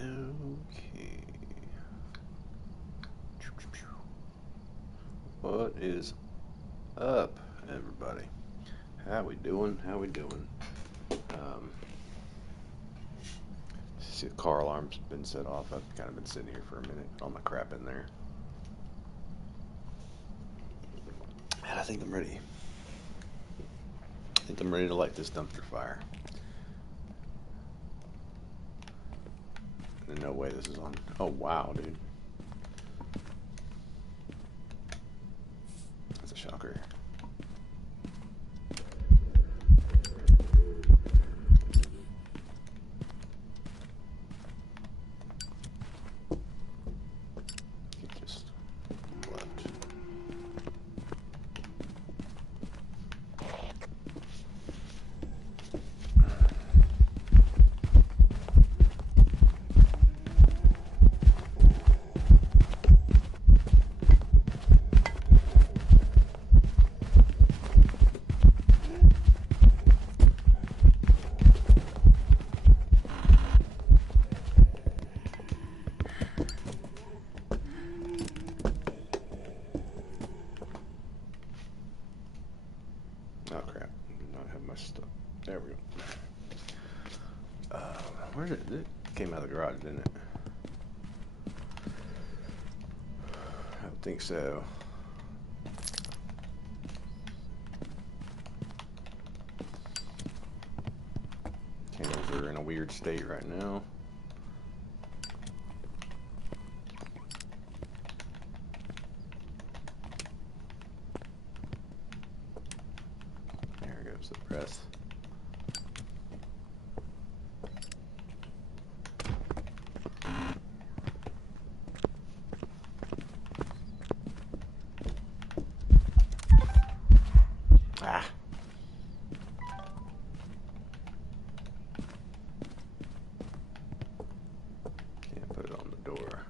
Okay. What is up, everybody? How we doing? How we doing? See, the car alarm's been set off. I've kind of been sitting here for a minute, all my crap in there, and I think I'm ready. I think I'm ready to light this dumpster fire. And no way this is on. Oh wow, dude. That's a shocker. It just left. Oh crap! Did not have my stuff. There we go. Where did it? It came out of the garage, didn't it? I don't think so. Candles are in a weird state right now. There goes the press. Ah. Can't put it on the door.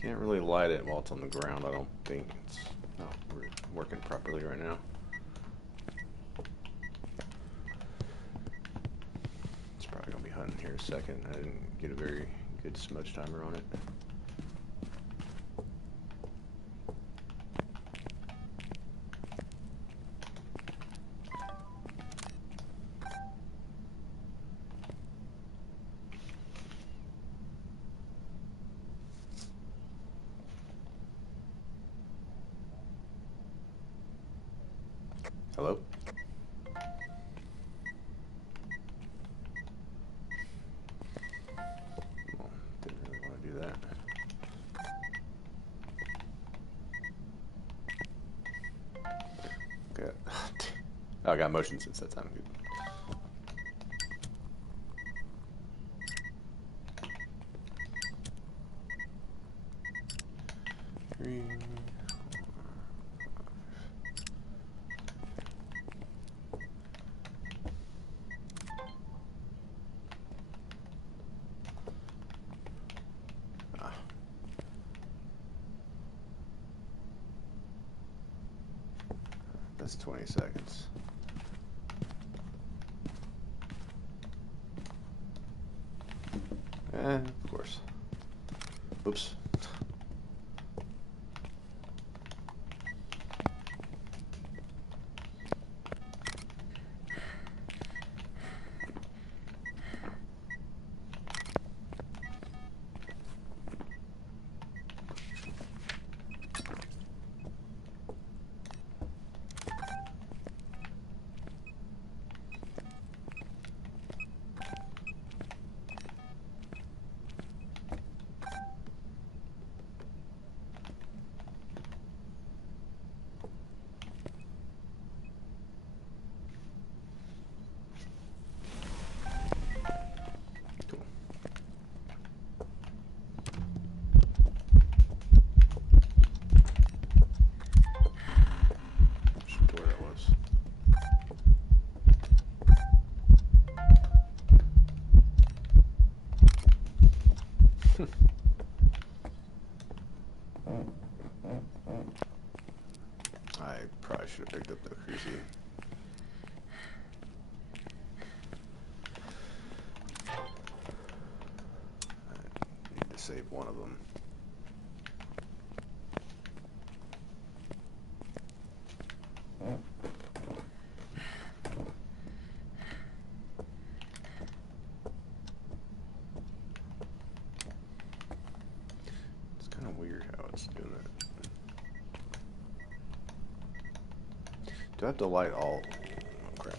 Can't really light it while it's on the ground. I don't think it's not working properly right now. It's probably gonna be hunting here in a second. I didn't get a very good smudge timer on it. Hello? Well, didn't really want to do that. Okay. Oh, I got motion since that time. Good. Green. That's 20 seconds. And of course. Oops. Probably should have picked up the cruzy. I need to save one of them. It's kind of weird how it's doing that. Do I have to light all? Oh, crap.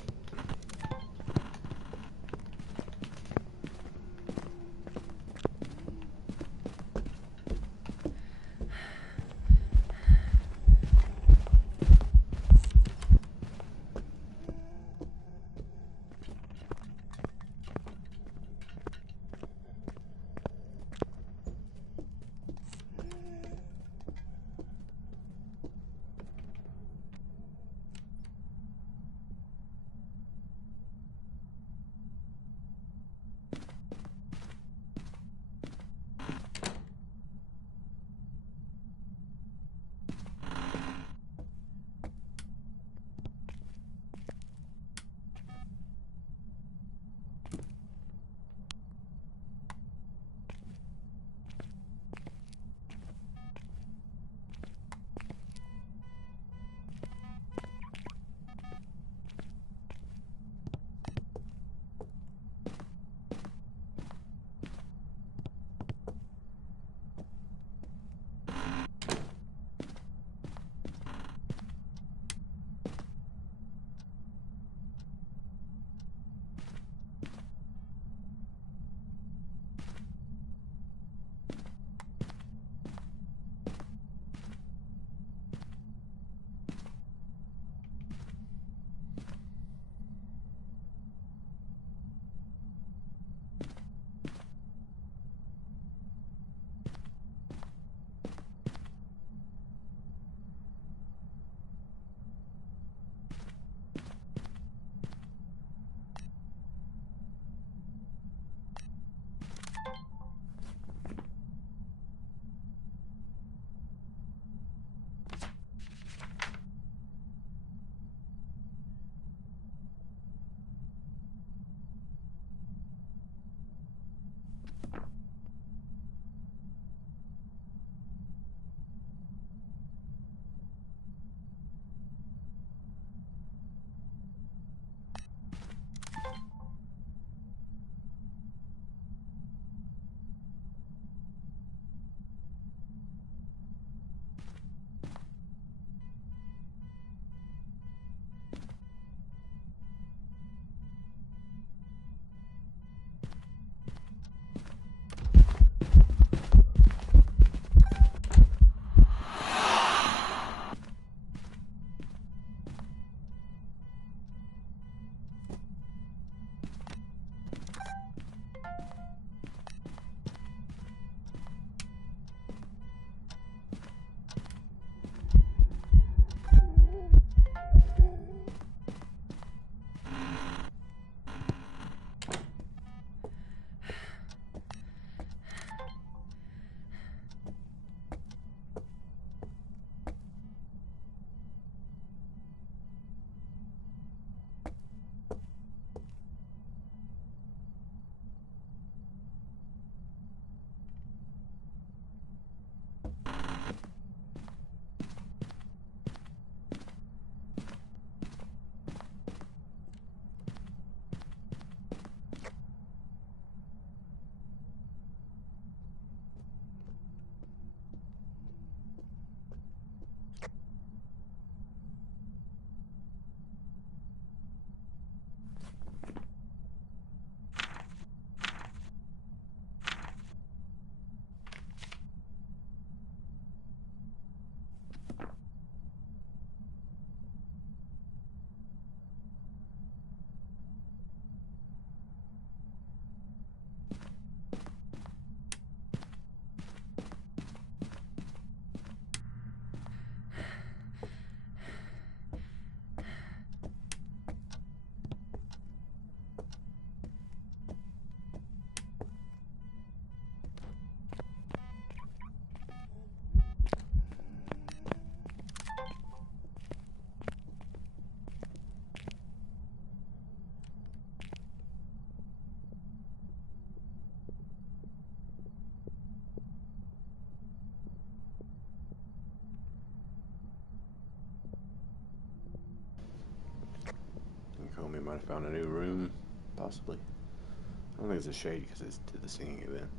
I found a new room, possibly. I don't think it's a shade because it's to the singing event.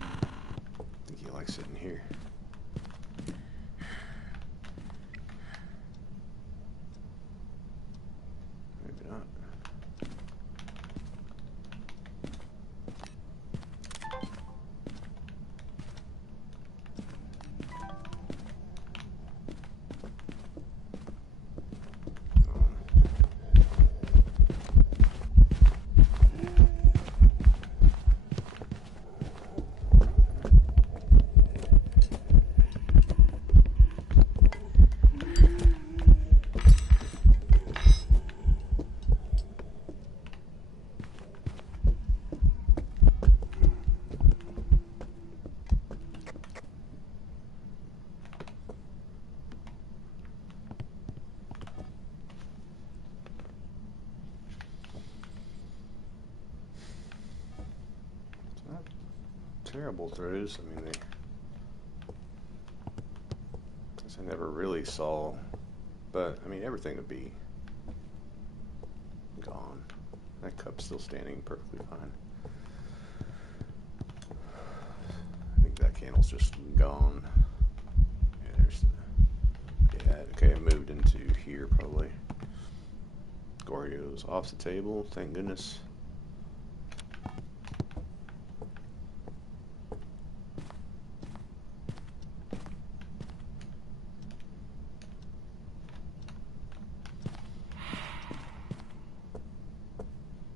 I think he likes sitting here. Maybe not. Terrible throws. I mean, I never really saw, but I mean, everything would be gone. That cup's still standing perfectly fine. I think that candle's just gone. Yeah, there's. Yeah, okay, it moved into here probably. Gorio's off the table. Thank goodness.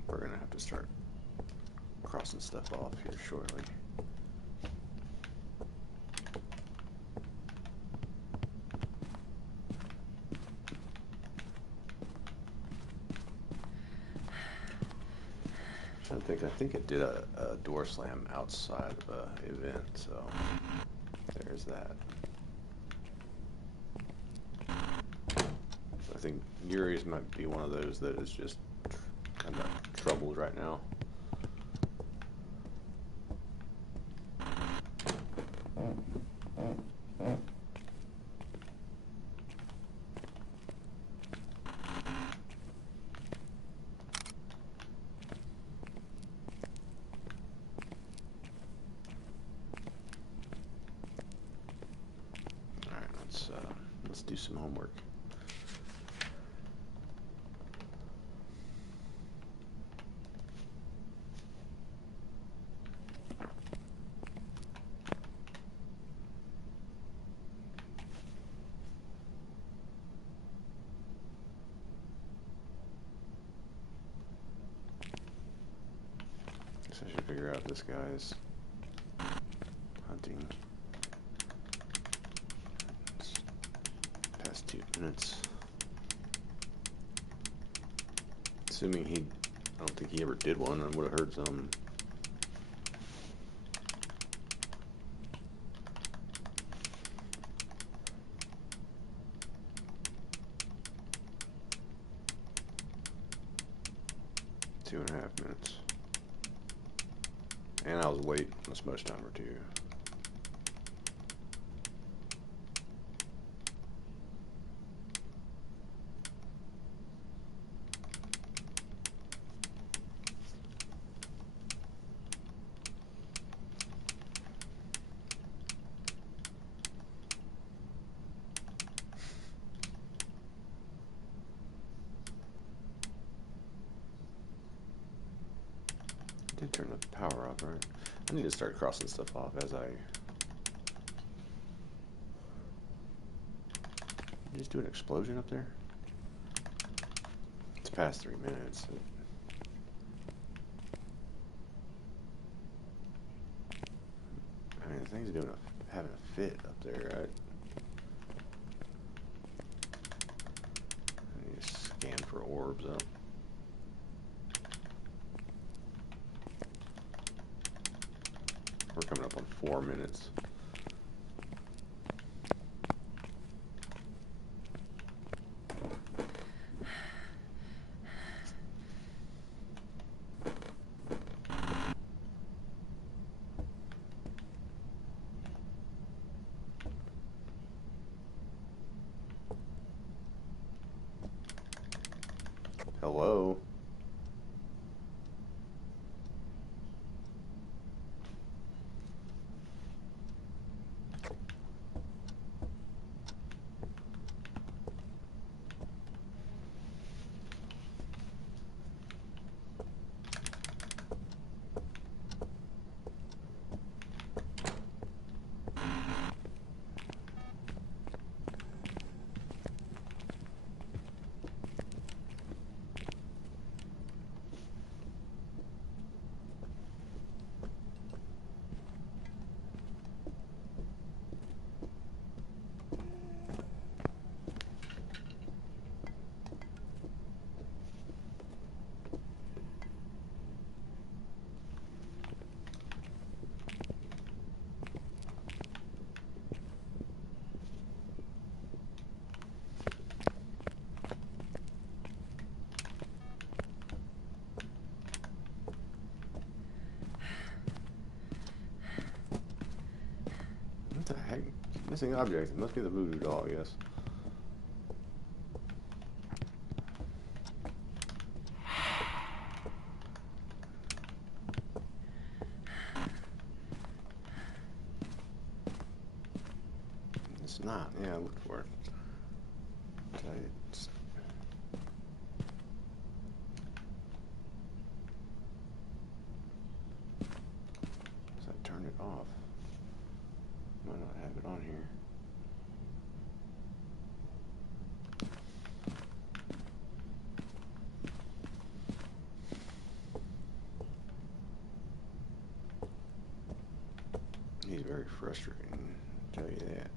We're gonna have to start crossing stuff off here shortly. I think it did a door slam outside of an event, so there's that. I think Yuri's might be one of those that is just kind of troubled right now. Let's do some homework. I should figure out this guy's hunting. It's past 2 minutes. Assuming I don't think he ever did one, I would have heard some. Two and a half minutes. And I was late on the smudge timer too. Did turn the power off, right? I need to start crossing stuff off as I just do an explosion up there. It's past 3 minutes. I mean, the thing's having a fit up there, right? I need to scan for orbs though. We're coming up on 4 minutes. Hello? What the heck? Missing object. It must be the voodoo doll, I guess. It's not. Yeah, I looked for it. It's... So I turned it off. Might not have it on here. He's very frustrating, I'll tell you that.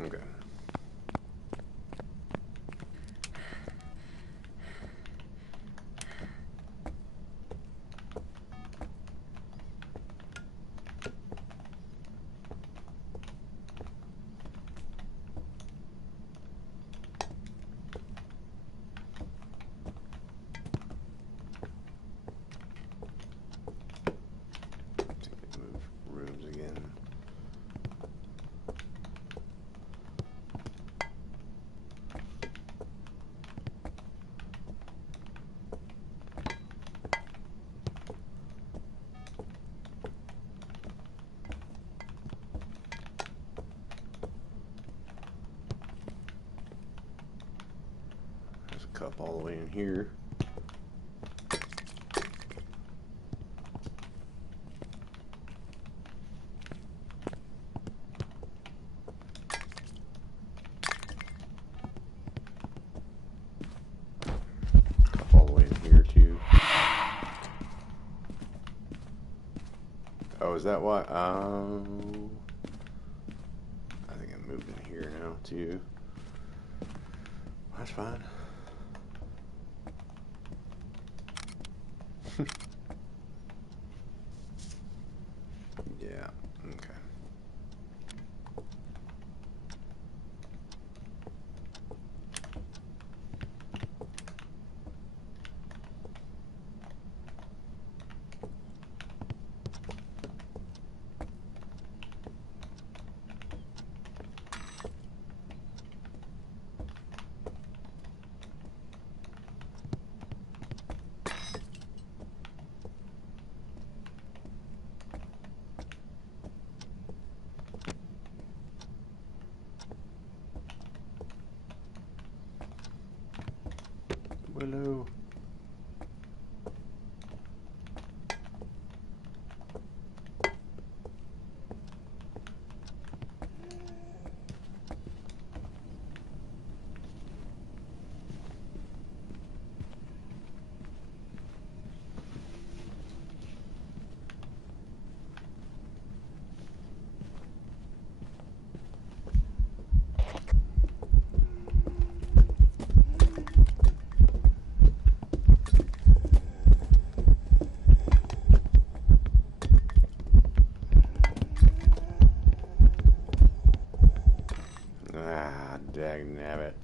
Okay. Move rooms again. There's a cup all the way in here. Cup all the way in here too. Oh, is that why? I think I moved in here now too. That's fine. Yeah, okay. Willow. Dag nabbit.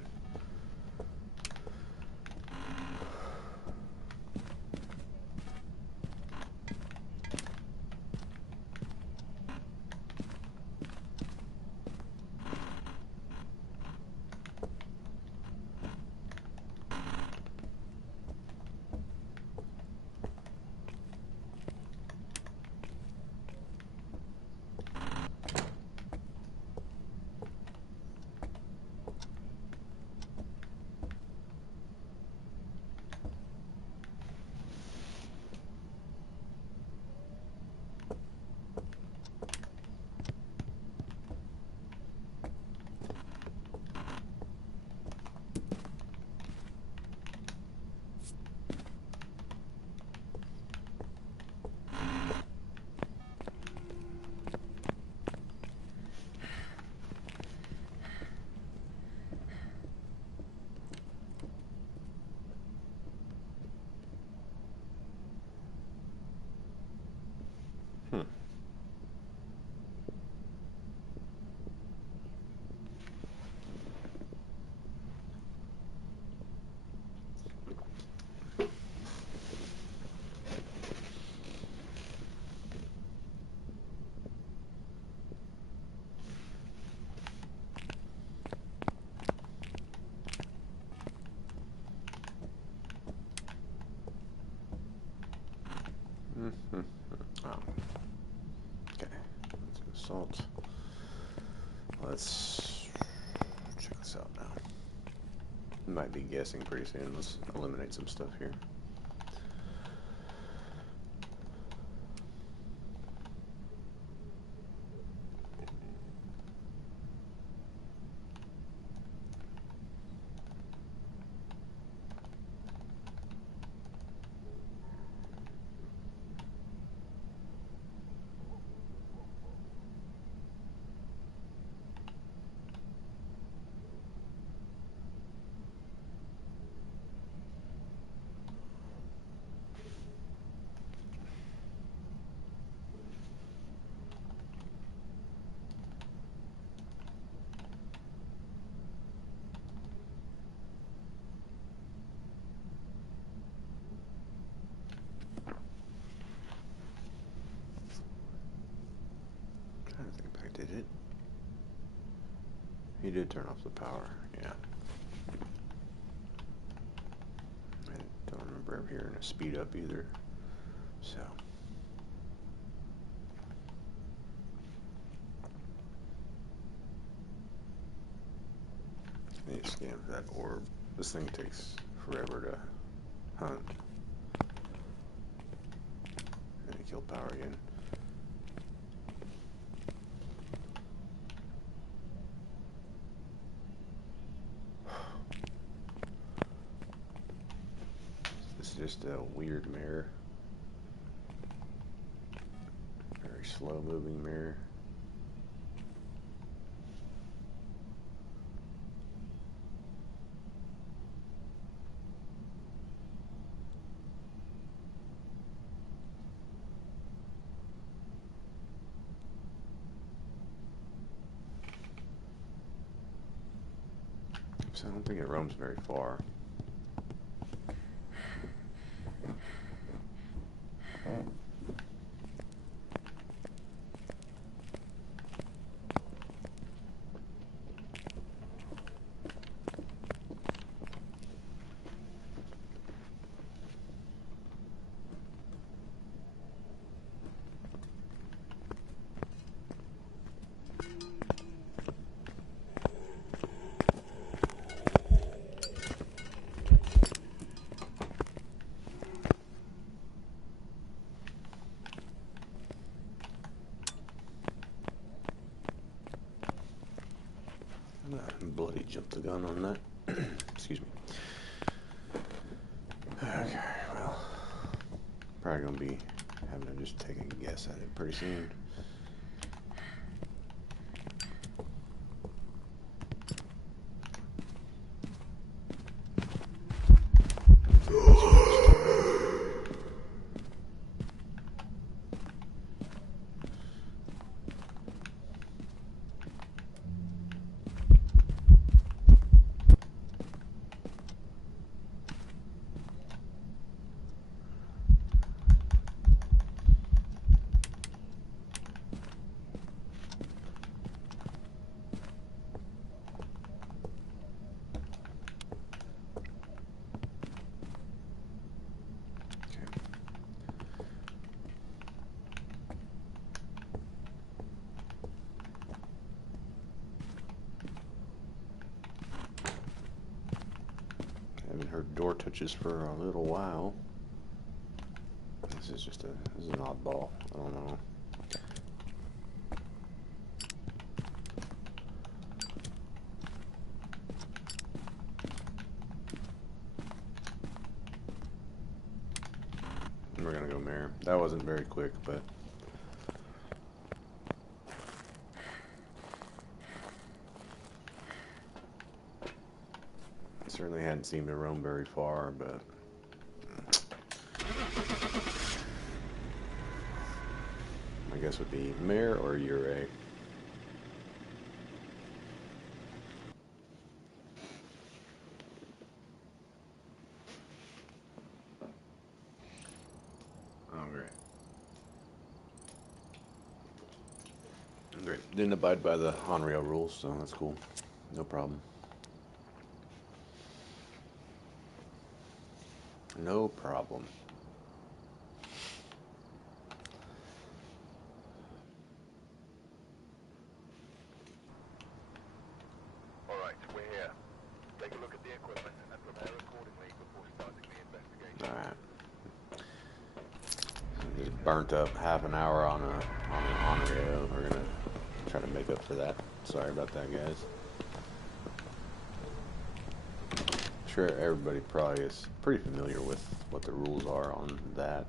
Oh. Okay, let's do assault. Let's check this out now. Might be guessing pretty soon. Let's eliminate some stuff here. I think I did it. He did turn off the power, yeah. I don't remember ever hearing a speed up either, so. I need to scan for that orb. This thing takes forever to hunt. And I killed power again. This is just a weird mirror. Very slow moving mirror. So I don't think it roams very far. Bloody jumped the gun on that. Excuse me. Okay, well, probably gonna be having to just take a guess at it pretty soon. touches for a little while. This is an oddball. I don't know. We're gonna go mirror. That wasn't very quick, but certainly hadn't seemed to roam very far, but I guess would be mare or Ure. Oh, great. Great. Didn't abide by the on-rail rules, so that's cool. No problem. No problem. All right, we're here. Take a look at the equipment and prepare accordingly before starting the investigation. Alright. Just burnt up half an hour on an on-rail. We're gonna try to make up for that. Sorry about that, guys. Sure, everybody probably is pretty familiar with what the rules are on that.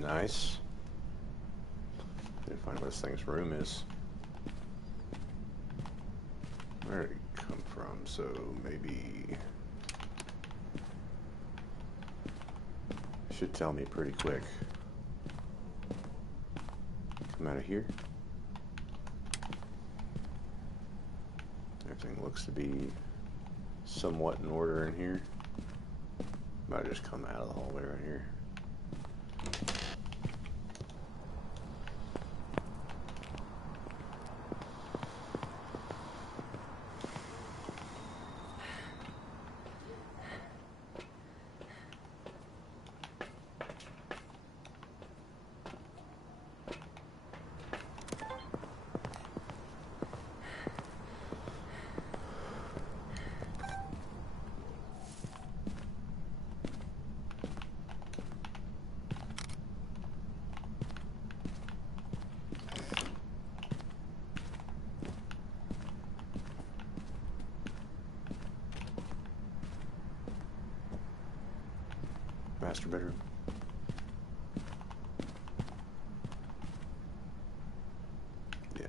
Nice. Didn't find where this thing's room is. Where did it come from? So maybe should tell me pretty quick. Come out of here. Everything looks to be somewhat in order in here. Might just come out of the hallway right here. Master bedroom. Yeah.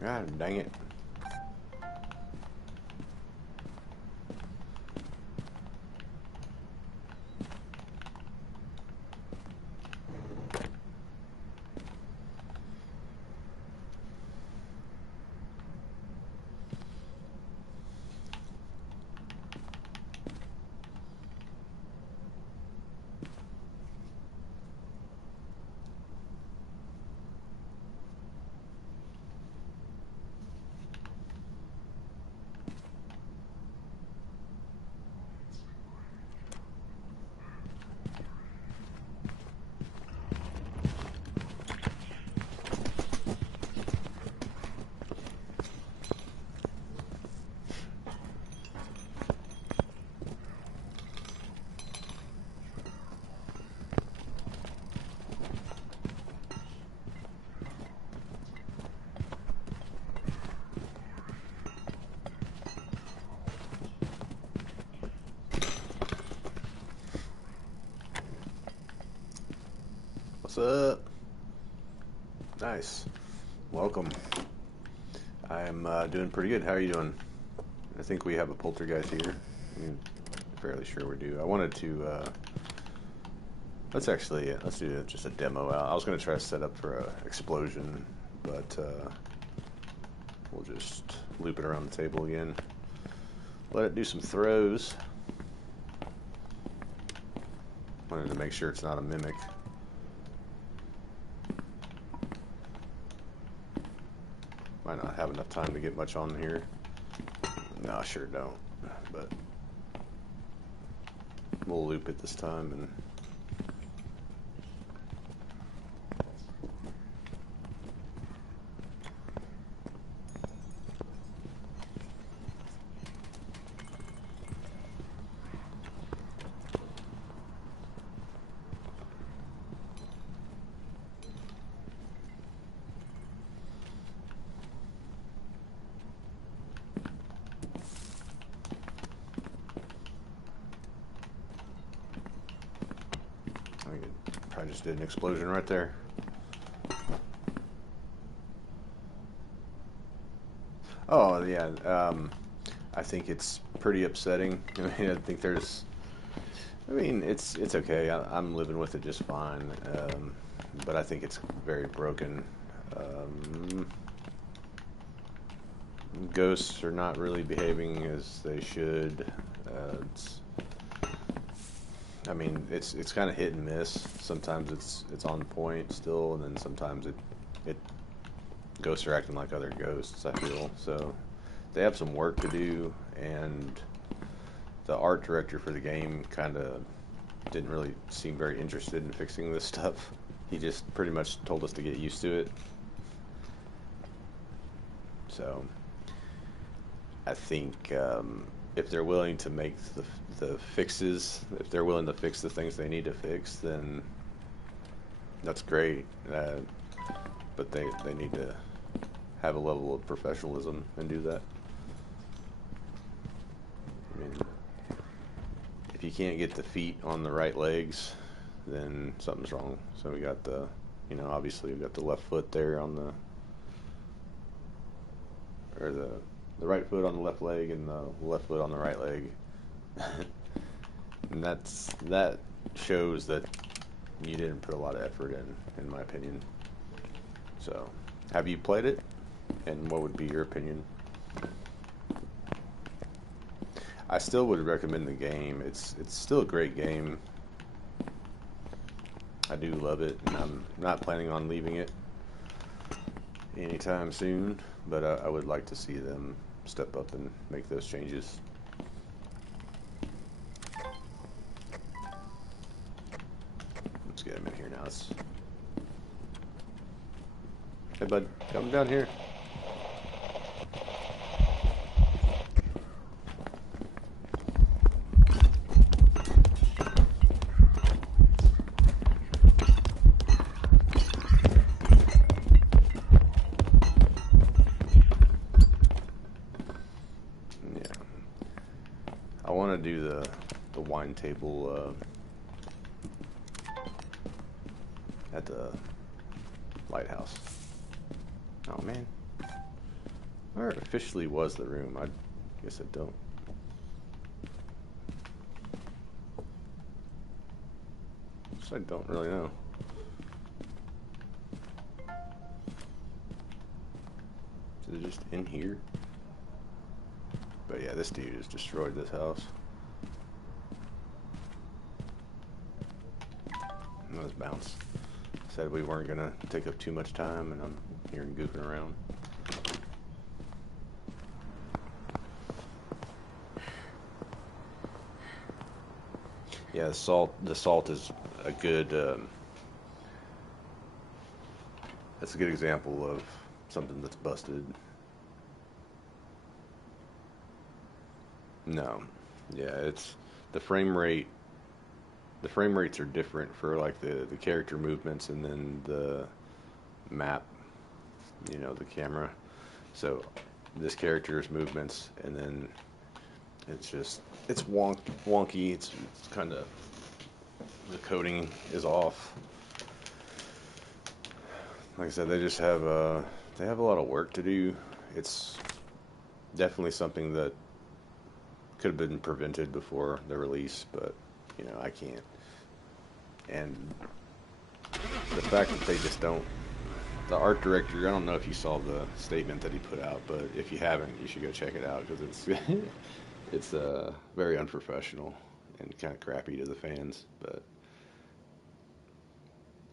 God dang it. What's up? Nice. Welcome. I am doing pretty good. How are you doing? I think we have a poltergeist here. I'm fairly sure we do. I wanted to, let's do just a demo out. I was going to try to set up for a explosion, but we'll just loop it around the table again. Let it do some throws. Wanted to make sure it's not a mimic. Might not have enough time to get much on here. No, I sure don't. But we'll loop it this time and I just did an explosion right there. Oh yeah, I think it's pretty upsetting. I mean, I think there's. I mean, it's okay. I'm living with it just fine. But I think it's very broken. Ghosts are not really behaving as they should. I mean, it's kind of hit and miss. Sometimes it's on point still, and then sometimes it ghosts are acting like other ghosts, I feel. So they have some work to do, and the art director for the game kind of didn't really seem very interested in fixing this stuff. He just pretty much told us to get used to it. So I think if they're willing to make the fixes, if they're willing to fix the things they need to fix, then that's great. But they need to have a level of professionalism and do that. I mean, if you can't get the feet on the right legs, then something's wrong. So we got the, obviously we got the left foot there on the, or the right foot on the left leg and the left foot on the right leg. And that shows that you didn't put a lot of effort in my opinion. So, have you played it? And what would be your opinion? I still would recommend the game. It's still a great game. I do love it, and I'm not planning on leaving it anytime soon, but I would like to see them step up and make those changes. Let's get him in here now. Hey bud, come down here. I want to do the wine table at the lighthouse. Oh man, where officially was the room? I guess I don't. I don't really know. Is it just in here? But yeah, this dude has destroyed this house. Let's bounce. Said we weren't gonna take up too much time, and I'm here and goofing around. Yeah, the salt is a good. That's a good example of something that's busted. No, yeah, it's the frame rate. The frame rates are different for like the character movements and then the map, the camera. So this character's movements, and then it's wonky. It's kind of, the coding is off. like I said, they have a lot of work to do. It's definitely something that could have been prevented before the release, but I can't. And the fact that they just don't. The art director, I don't know if you saw the statement that he put out, but if you haven't, you should go check it out because it's very unprofessional and kind of crappy to the fans. But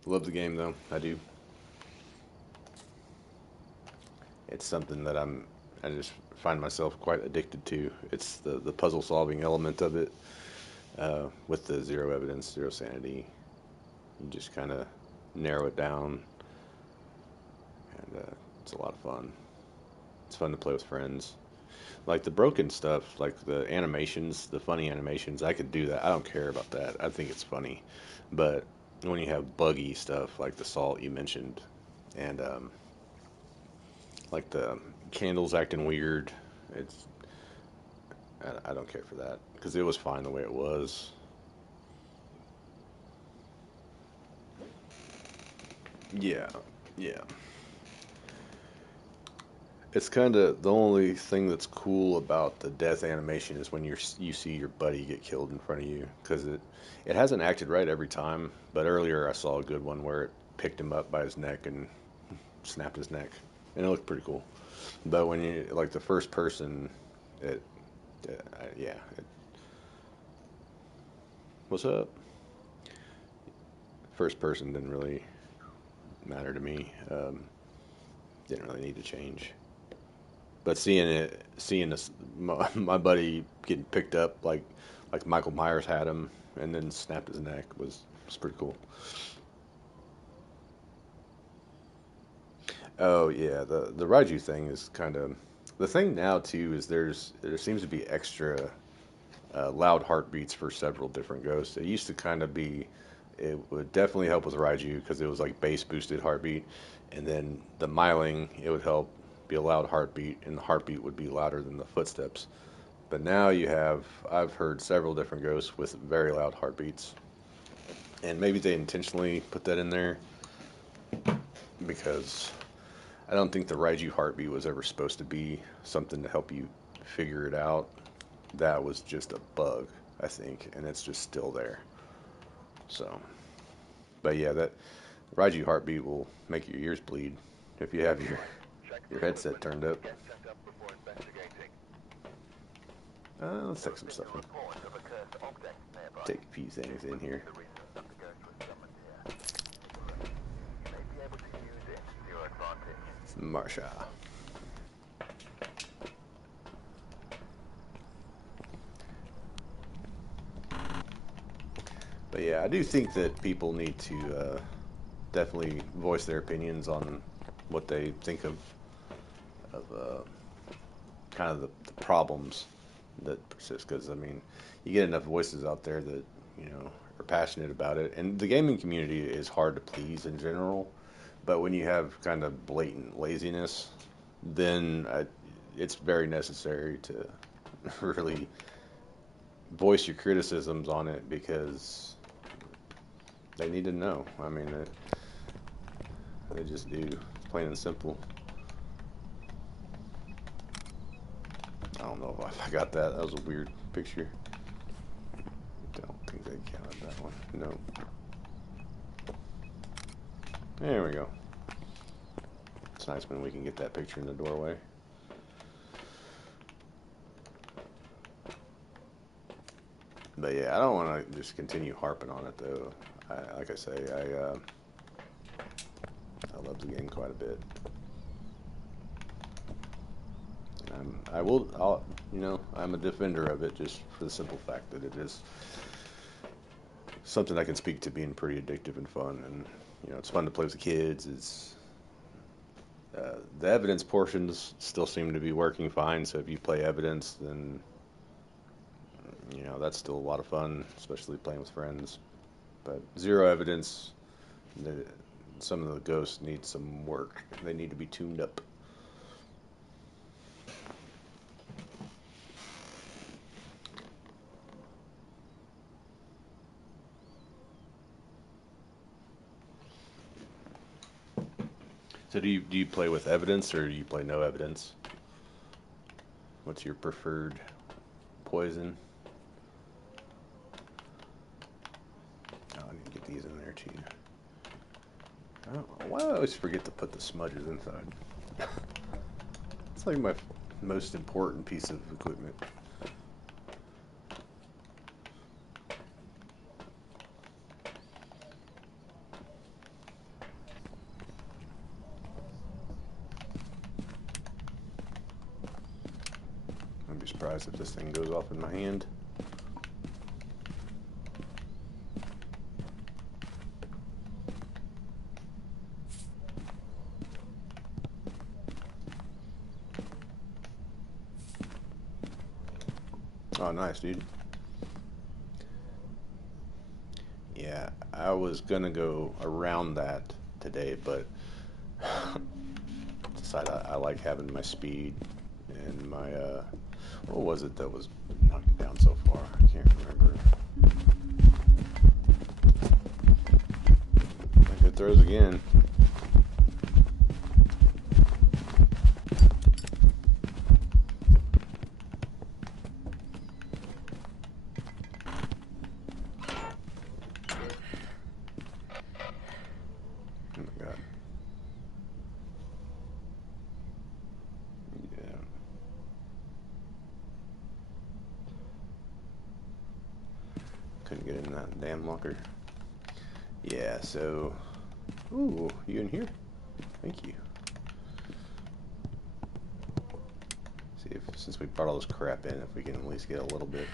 love the game though, I do. It's something that I just find myself quite addicted to. It's the puzzle solving element of it, with the zero evidence, zero sanity. You just kind of narrow it down, and it's a lot of fun. It's fun to play with friends. Like the broken stuff, like the animations, the funny animations, I could do that. I don't care about that. I think it's funny. But when you have buggy stuff like the salt you mentioned, and like the candles acting weird, it's I don't care for that because it was fine the way it was. Yeah, yeah. It's kind of the only thing that's cool about the death animation is when you see your buddy get killed in front of you because it hasn't acted right every time. But earlier I saw a good one where it picked him up by his neck and snapped his neck, and it looked pretty cool. But when you like the first person, it yeah. What's up? First person didn't really matter to me. Didn't really need to change. But seeing this, my buddy getting picked up like Michael Myers had him, and then snapped his neck was pretty cool. Oh yeah, the Raiju thing is kind of the thing now too. Is there seems to be extra loud heartbeats for several different ghosts. It used to kind of be, it would definitely help with Raiju because it was like bass boosted heartbeat, and then the miling it would help be a loud heartbeat, and the heartbeat would be louder than the footsteps. But now I've heard several different ghosts with very loud heartbeats, and maybe they intentionally put that in there because I don't think the Raiju heartbeat was ever supposed to be something to help you figure it out. That was just a bug, I think, and it's just still there. So, but yeah, that Raiju heartbeat will make your ears bleed if you have Check your the headset equipment turned and up. get set up before investigating. Let's take some stuff in. Report of a cursed object nearby. Take a few things in here. The reason that the ghost was summoned here. You may be able to use it to your advantage. Marsha. But yeah, I do think that people need to definitely voice their opinions on what they think of kind of the problems that persist. Because I mean, you get enough voices out there that are passionate about it, and the gaming community is hard to please in general. But when you have kind of blatant laziness, then it's very necessary to really voice your criticisms on it because they need to know. I mean, they just do, plain and simple. I don't know if I got that. That was a weird picture. I don't think they counted that one. No. There we go. It's nice when we can get that picture in the doorway. But yeah, I don't want to just continue harping on it though. Like I say, I love the game quite a bit. I'm a defender of it just for the simple fact that it is something I can speak to being pretty addictive and fun, and it's fun to play with the kids. It's the evidence portions still seem to be working fine. So if you play evidence, then that's still a lot of fun, especially playing with friends. But zero evidence, the, some of the ghosts need some work. They need to be tuned up. So do you play with evidence or do you play no evidence? What's your preferred poison? Oh, I need to get these in there too. I don't know why I always forget to put the smudges inside. It's like my most important piece of equipment. I'd be surprised if this thing goes off in my hand. Oh, nice, dude. Yeah, I was gonna go around that today, but decided I like having my speed and my what was it that was knocking down so far? I can't remember. Good throws again. Oh my god. Yeah. Couldn't get in that damn locker. Yeah, so... Ooh, you in here? Thank you. See if, since we brought all this crap in, if we can at least get a little bit.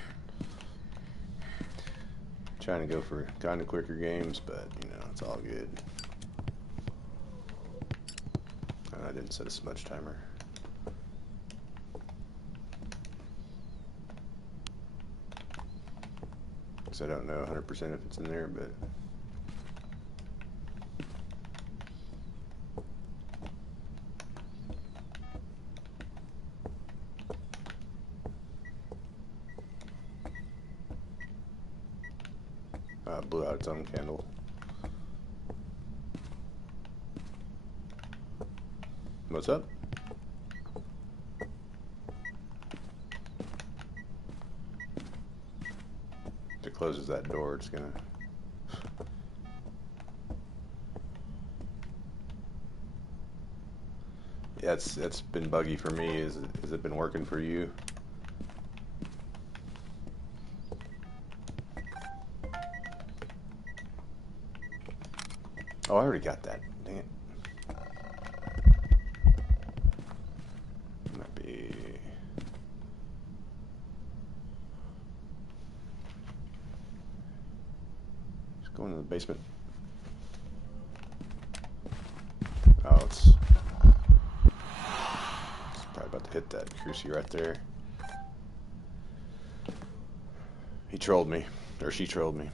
Trying to go for kind of quicker games, but, you know, it's all good. I didn't set a smudge timer. Because I don't know 100% if it's in there, but... blew out its own candle. What's up? If it closes that door, it's gonna... Yeah, it's been buggy for me. Has it been working for you? Oh, I already got that. Dang it. Might be... Just go into the basement. Oh, it's probably about to hit that crucie right there. He trolled me. Or she trolled me.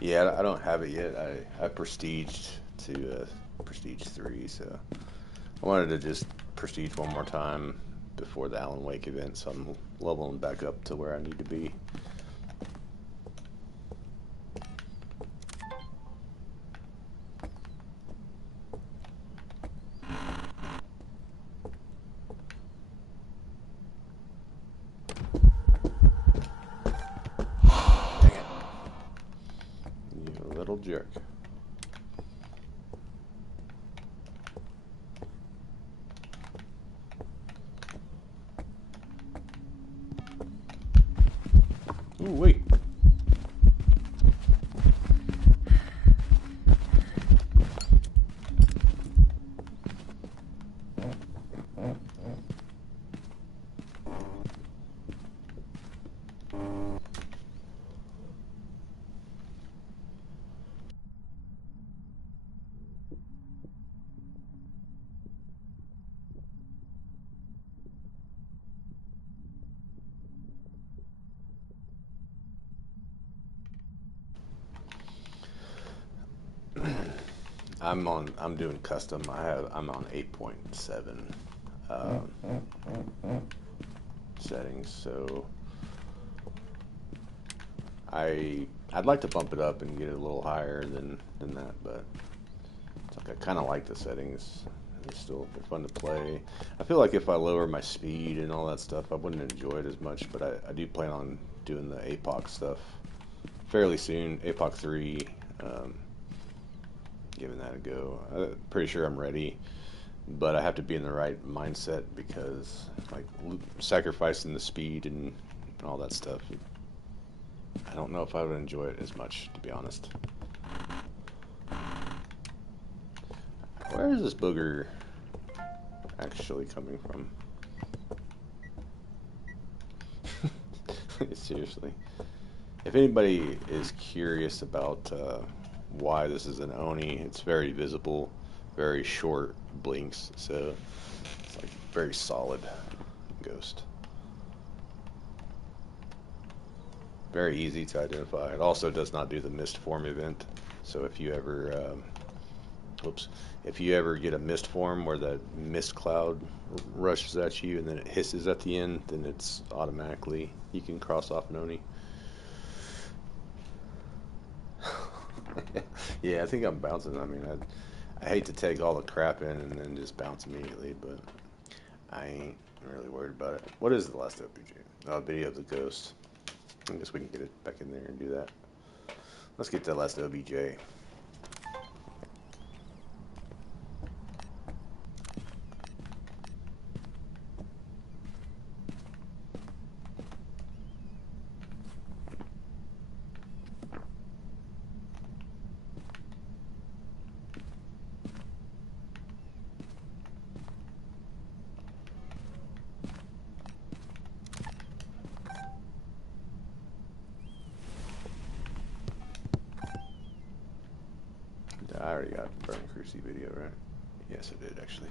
Yeah, I don't have it yet. I prestiged to Prestige 3, so I wanted to just prestige one more time before the Alan Wake event, so I'm leveling back up to where I need to be. Dang it. You little jerk. Ooh, wait. I'm doing custom. I'm on 8.7 settings, so I'd like to bump it up and get it a little higher than that, but it's like I kind of like the settings. It's still fun to play. I feel like if I lower my speed and all that stuff, I wouldn't enjoy it as much, but I do plan on doing the APOC stuff fairly soon. APOC 3, giving that a go. I'm pretty sure I'm ready, but I have to be in the right mindset because like sacrificing the speed and all that stuff, I don't know if I would enjoy it as much, to be honest. Where is this booger actually coming from? Seriously. If anybody is curious about why this is an Oni, it's very visible, very short blinks, so it's like very solid ghost. Very easy to identify. It also does not do the mist form event, so if you ever if you ever get a mist form where the mist cloud rushes at you and then it hisses at the end, then it's automatically, you can cross off an Oni. Yeah, I think I'm bouncing. I mean, I hate to take all the crap in and then just bounce immediately, but I ain't really worried about it. What is the last OPG? Oh, video of the ghost. I guess we can get it back in there and do that. Let's get that last OBJ. I already got Burn Cruci video, right? Yes, I did, actually.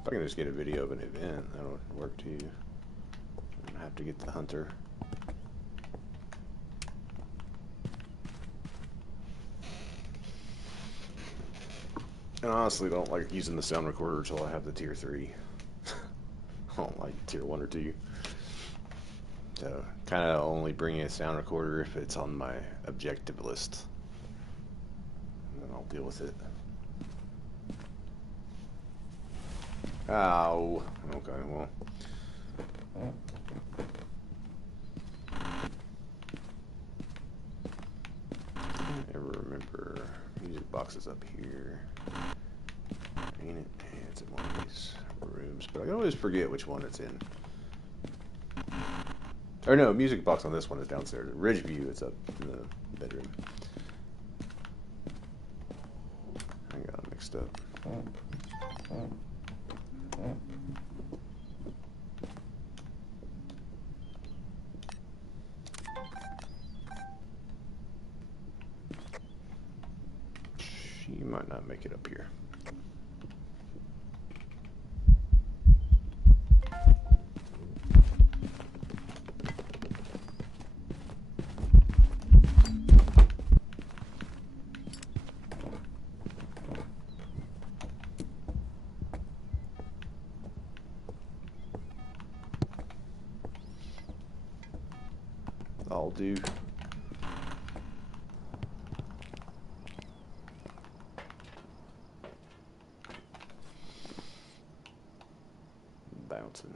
If I can just get a video of an event, that would work too. I don't have to get the hunter. And I honestly don't like using the sound recorder until I have the tier 3. I don't like tier 1 or 2. So, kind of only bringing a sound recorder if it's on my objective list. And then I'll deal with it. Ow. Okay, well. I can't ever remember. Music box is up here. Ain't it? Yeah, it's in one of these rooms, but I can always forget which one it's in. Or no, music box on this one is downstairs. Ridgeview is up in the bedroom. I got them mixed up. She might not make it up here. I'll do. Bouncing.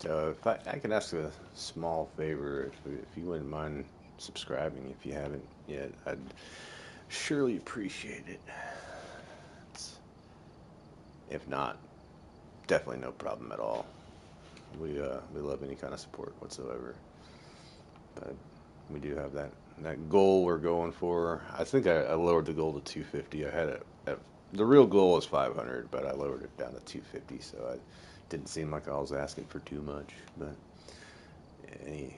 So if I can ask a small favor, if you wouldn't mind subscribing if you haven't yet, I'd surely appreciate it. If not, definitely no problem at all. We love any kind of support whatsoever. But we do have that goal we're going for. I think I lowered the goal to 250. I had it at the real goal is 500, but I lowered it down to 250, so it didn't seem like I was asking for too much. But any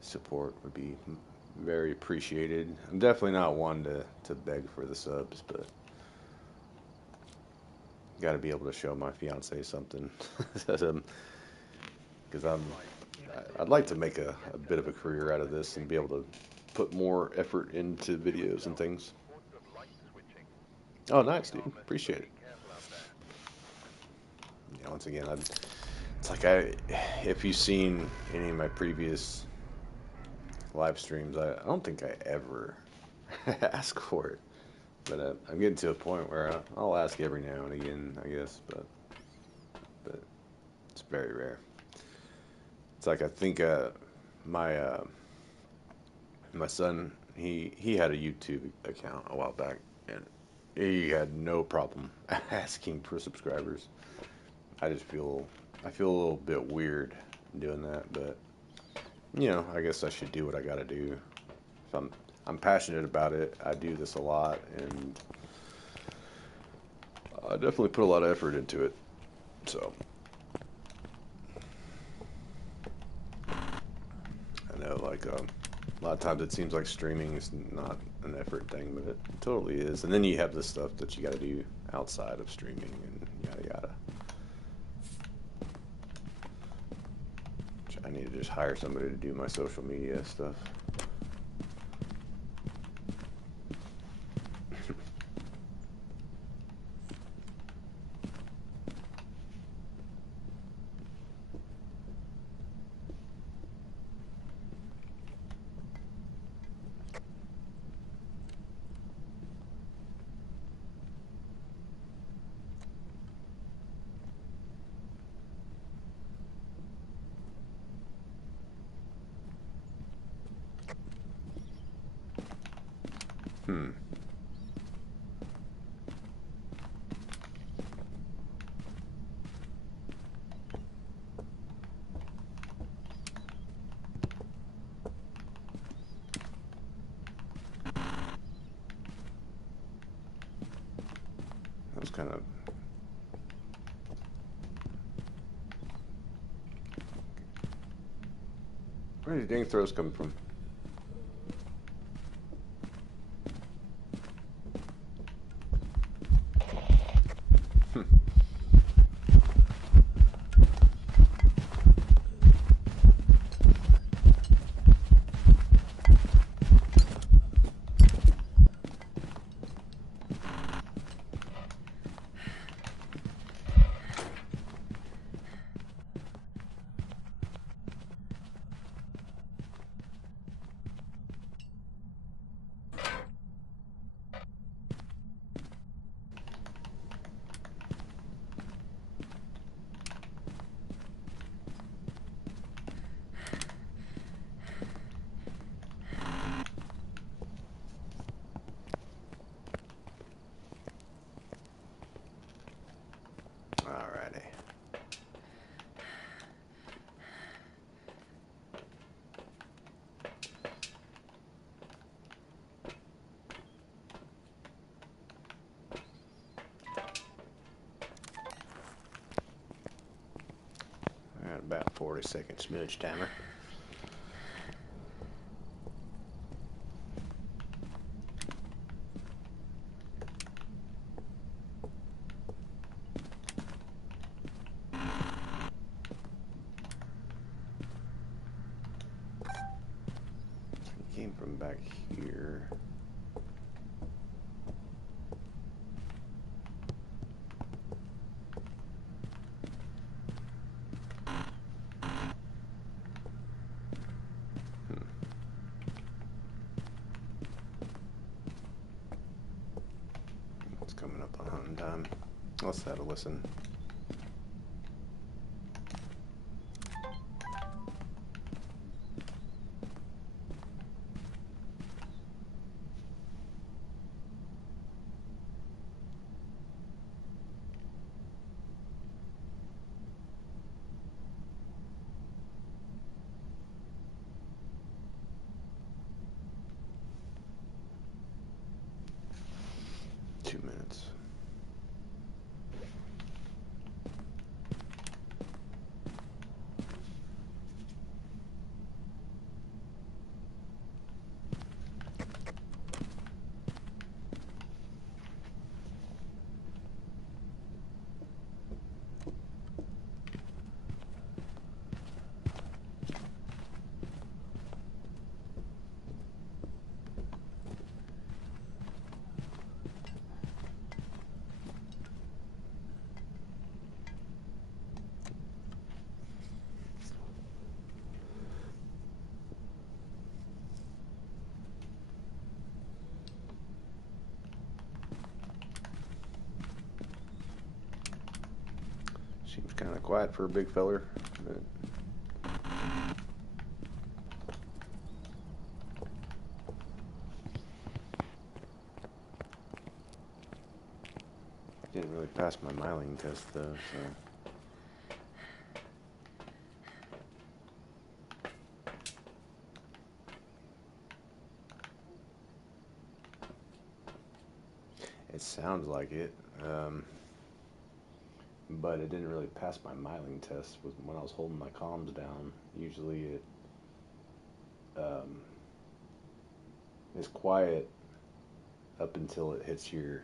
support would be very appreciated. I'm definitely not one to beg for the subs, but got to be able to show my fiance something. Because I'd like to make a bit of a career out of this and be able to put more effort into videos and things. Reports of light switching. Oh, Could nice, be dude. harmless, but Appreciate be it. careful out there. Yeah, once again, it's like if you've seen any of my previous live streams, I don't think I ever ask for it. But I'm getting to a point where I'll ask every now and again, I guess, but it's very rare. It's like I think my my son he had a YouTube account a while back, and he had no problem asking for subscribers. I just I feel a little bit weird doing that, but I guess I should do what I got to do. If I'm passionate about it. I do this a lot, and I definitely put a lot of effort into it. So I know, like a lot of times it seems like streaming is not an effort thing, but it totally is. And then you have the stuff that you got to do outside of streaming and yada yada. Which I need to just hire somebody to do my social media stuff. Hmm. That was kind of. Where are these dang throws coming from? Alrighty. At about 40-second smudge timer. Came from back here. It's coming up on hunting time. Let's have a listen. Two minutes. kind of quiet for a big feller. But didn't really pass my miling test though, so. It sounds like it, but it didn't really pass my miling test when I was holding my comms down. Usually it is quiet up until it hits your,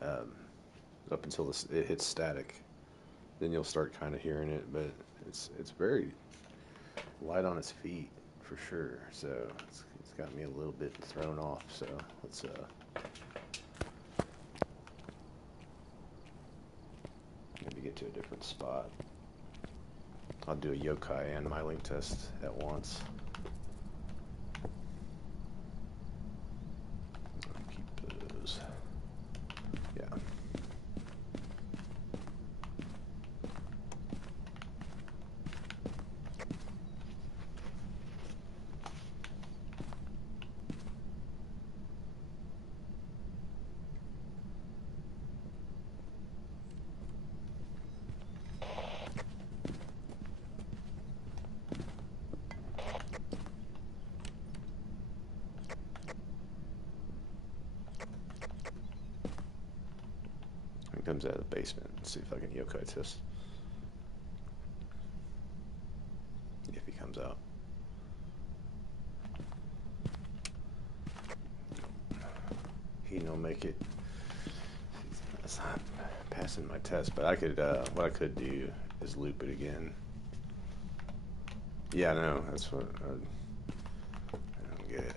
up until it hits static. Then you'll start kind of hearing it, but it's very light on its feet for sure. So it's got me a little bit thrown off. So let's maybe get to a different spot. I'll do a yokai and miling test at once. Keep those. Yeah. Comes out of the basement. Let's see if I can yokai test. If he comes out. He don't make it. That's not passing my test, but I could, what I could do is loop it again. Yeah, no, that's what, I don't get it.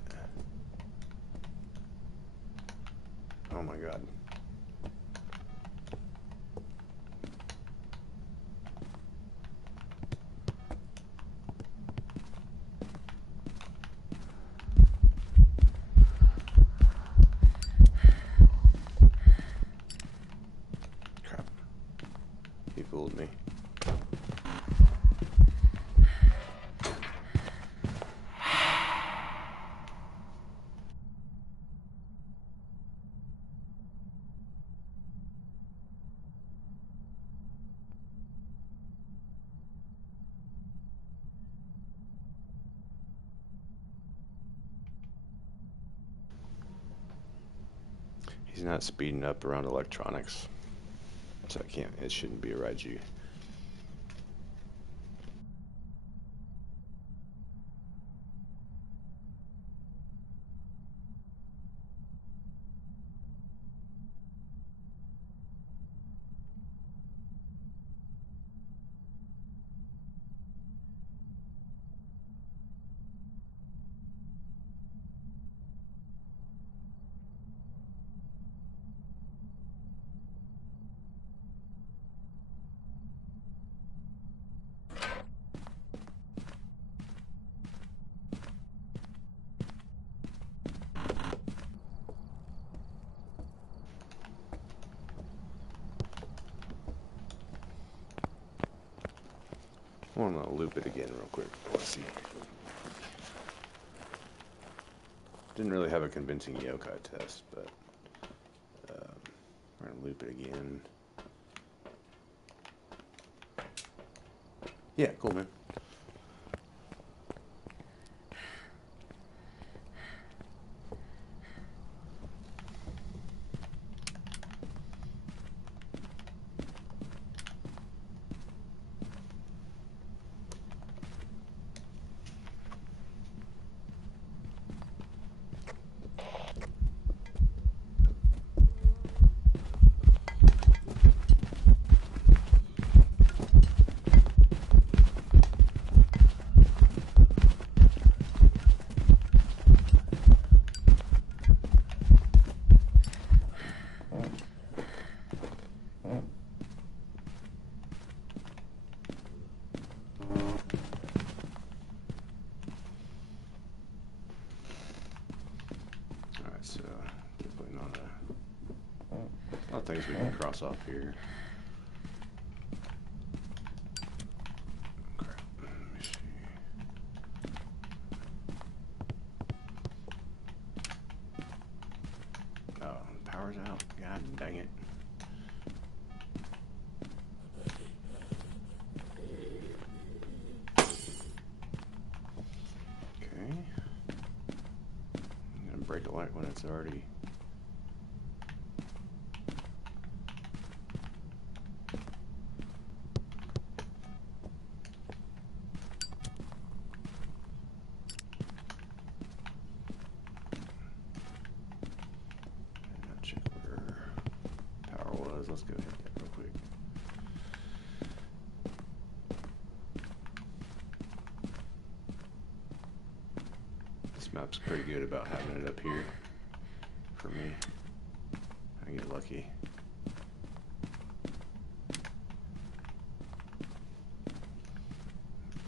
Oh my god. He fooled me. He's not speeding up around electronics, so I can't, it shouldn't be a Raiju. I'm gonna loop it again real quick. Let's see. Didn't really have a convincing yokai test, but we're gonna loop it again. Yeah, cool, man. So, definitely not a lot of things we can cross off here. God dang it. Okay. I'm gonna break a light when it's already. Check where power was. Let's go hit that real quick. This map's pretty good about having it up here for me. I get lucky.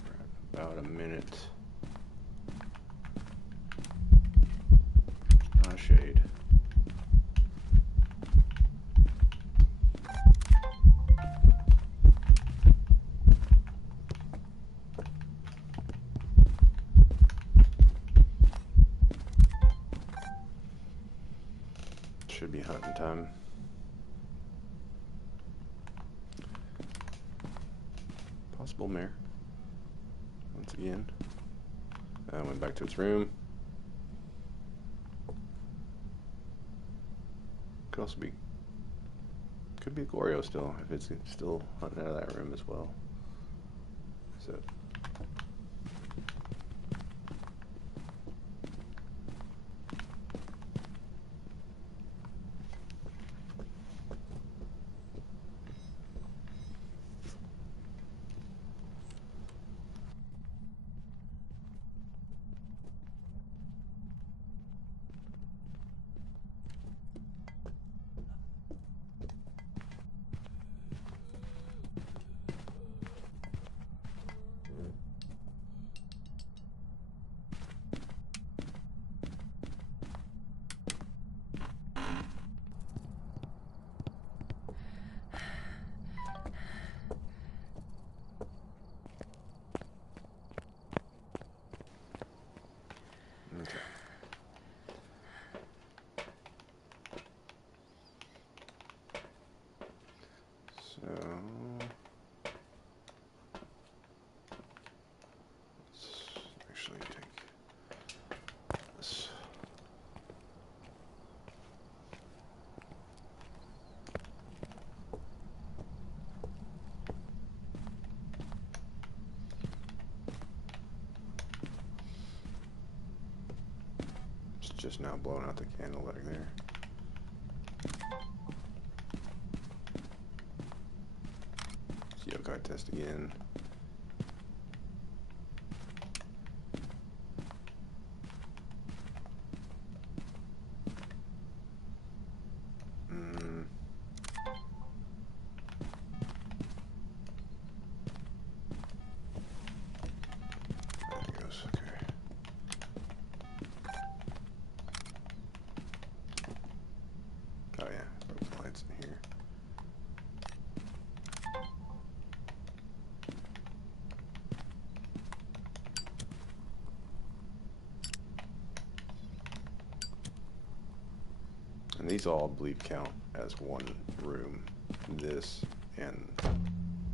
We're at about a minute. Not a shade. Should be hunting time. Possible mare. Once again. Went back to its room. Could also be. Could be Glorio still, if it's still hunting out of that room as well. So. Okay. So let's actually take this. It's just now blowing out the candle lighting there. Yokai test again. There it goes. Okay. Oh yeah, broke the lights in here. And these all, I believe, count as one room. This and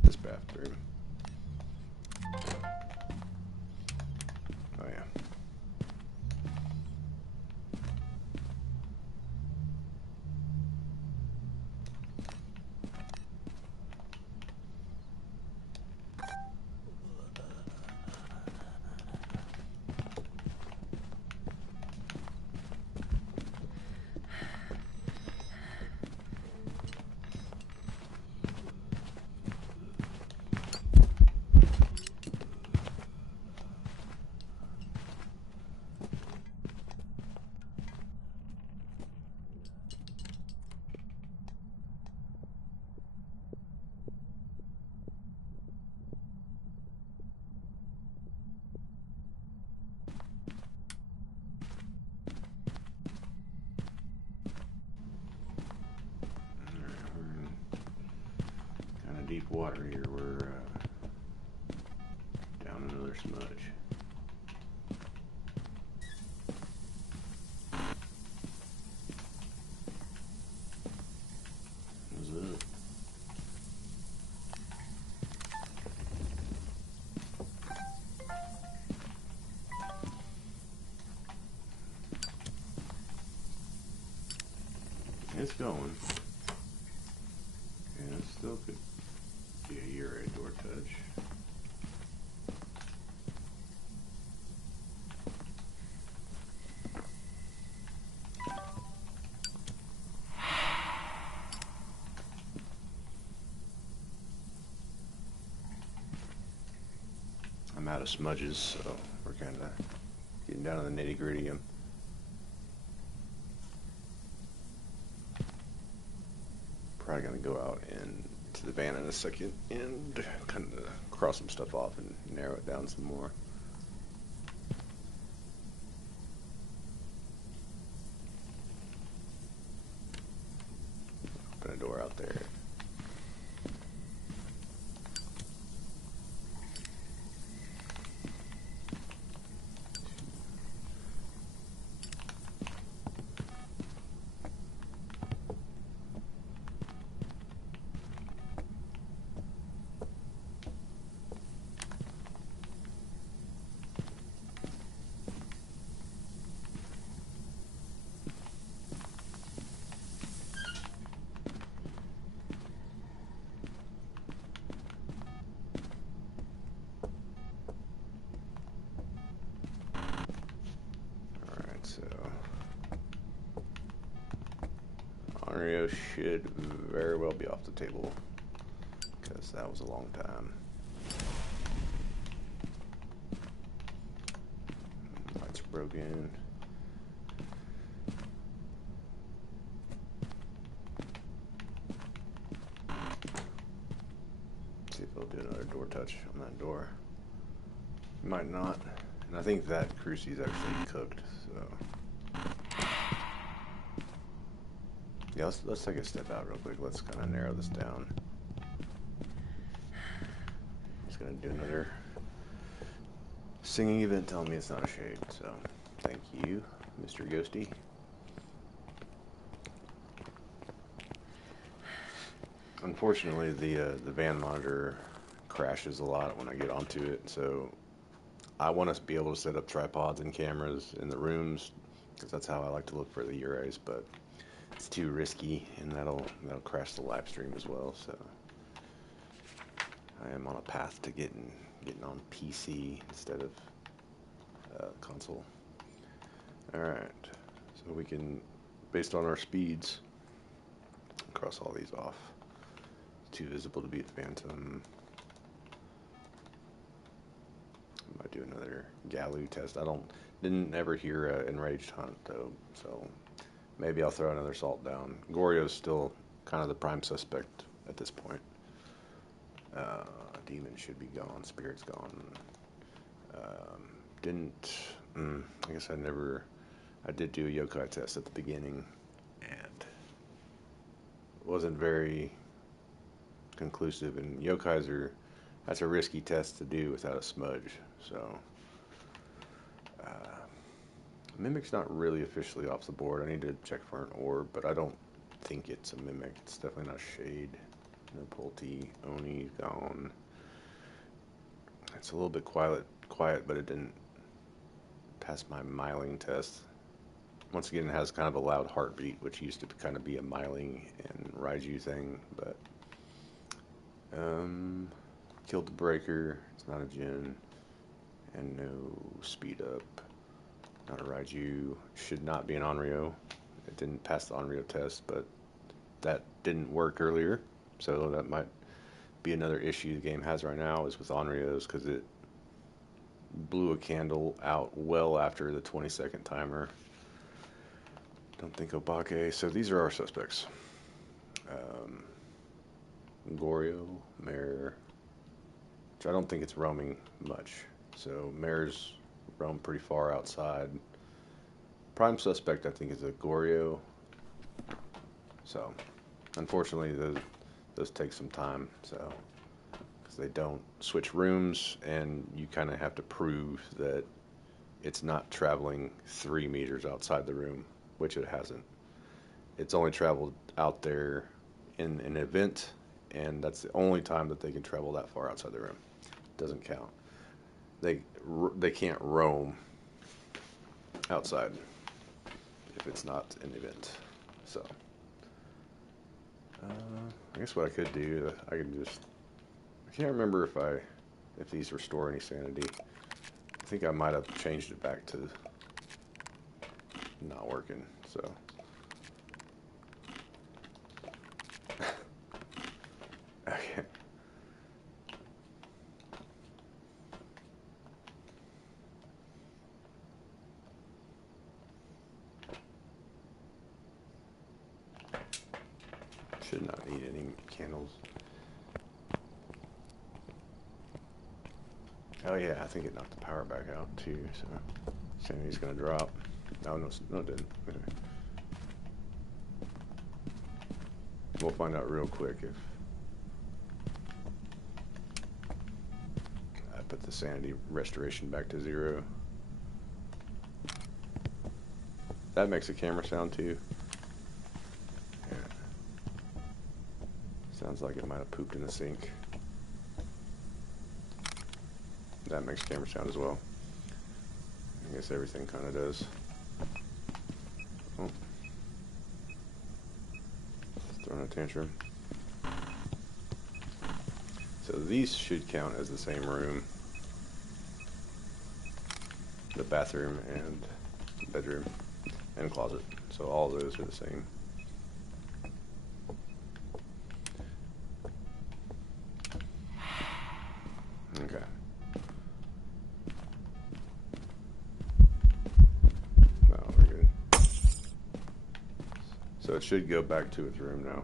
this bathroom. Oh yeah. Deep water here. We're down another smudge. it's going. And it still could be a year a door touch. I'm out of smudges, so we're kind of getting down to the nitty-gritty. Probably going to go out into the van in a second and kind of cross some stuff off and narrow it down some more. Open a door out there. Mario should very well be off the table, because that was a long time. Lights broken. See if he'll do another door touch on that door. Might not. And I think that crucie's actually cooked, so. Yeah, let's take a step out real quick. Let's kind of narrow this down. Just gonna do another singing event telling me it's not a shade, so thank you, Mr. Ghosty. Unfortunately, the van monitor crashes a lot when I get onto it, so I want to be able to set up tripods and cameras in the rooms, because that's how I like to look for the Urays, but it's too risky, and that'll crash the live stream as well. So I am on a path to getting on PC instead of console. All right, so we can, based on our speeds, cross all these off. Too visible to beat the Phantom. I might do another Galu test. Didn't ever hear Enraged Hunt though, so maybe I'll throw another salt down. Goryo's still kind of the prime suspect at this point. Demon should be gone. Spirit's gone. I guess I did do a yokai test at the beginning, and it wasn't very conclusive, and yokais that's a risky test to do without a smudge, so Mimic's not really officially off the board. I need to check for an orb, but I don't think it's a Mimic. It's definitely not Shade. No Pulte. Oni's gone. It's a little bit quiet, but it didn't pass my miling test. Once again, it has kind of a loud heartbeat, which used to kind of be a miling and Raiju thing, but killed the breaker. It's not a Jin, and no speed up. Not a Raiju. Should not be an Onryo. It didn't pass the Onryo test, but that didn't work earlier, so that might be another issue the game has right now, is with Onryos, because it blew a candle out well after the 20-second timer. Don't think Obake. So these are our suspects. Goryo, Mare, which I don't think it's roaming much. So Mare's roam pretty far outside. Prime suspect, I think, is a Goryo. So, unfortunately, those take some time. So, because they don't switch rooms, and you kind of have to prove that it's not traveling 3 meters outside the room, which it hasn't. It's only traveled out there in an event, and that's the only time that they can travel that far outside the room. Doesn't count. They can't roam outside if it's not an event. So I guess what I could do, I can just, I can't remember if these restore any sanity. I think I might have changed it back to not working, so. Okay. Should not need any candles. Oh yeah, I think it knocked the power back out too, so sanity's gonna drop. No, no, no, it didn't. Anyway. We'll find out real quick if I put the sanity restoration back to 0. That makes a camera sound too. Yeah. Sounds like it might have pooped in the sink. That makes camera sound as well. I guess everything kind of does. Oh. Throwing a tantrum. So these should count as the same room. The bathroom and bedroom and closet. So all those are the same. Okay. No, we're good. So it should go back to its room now.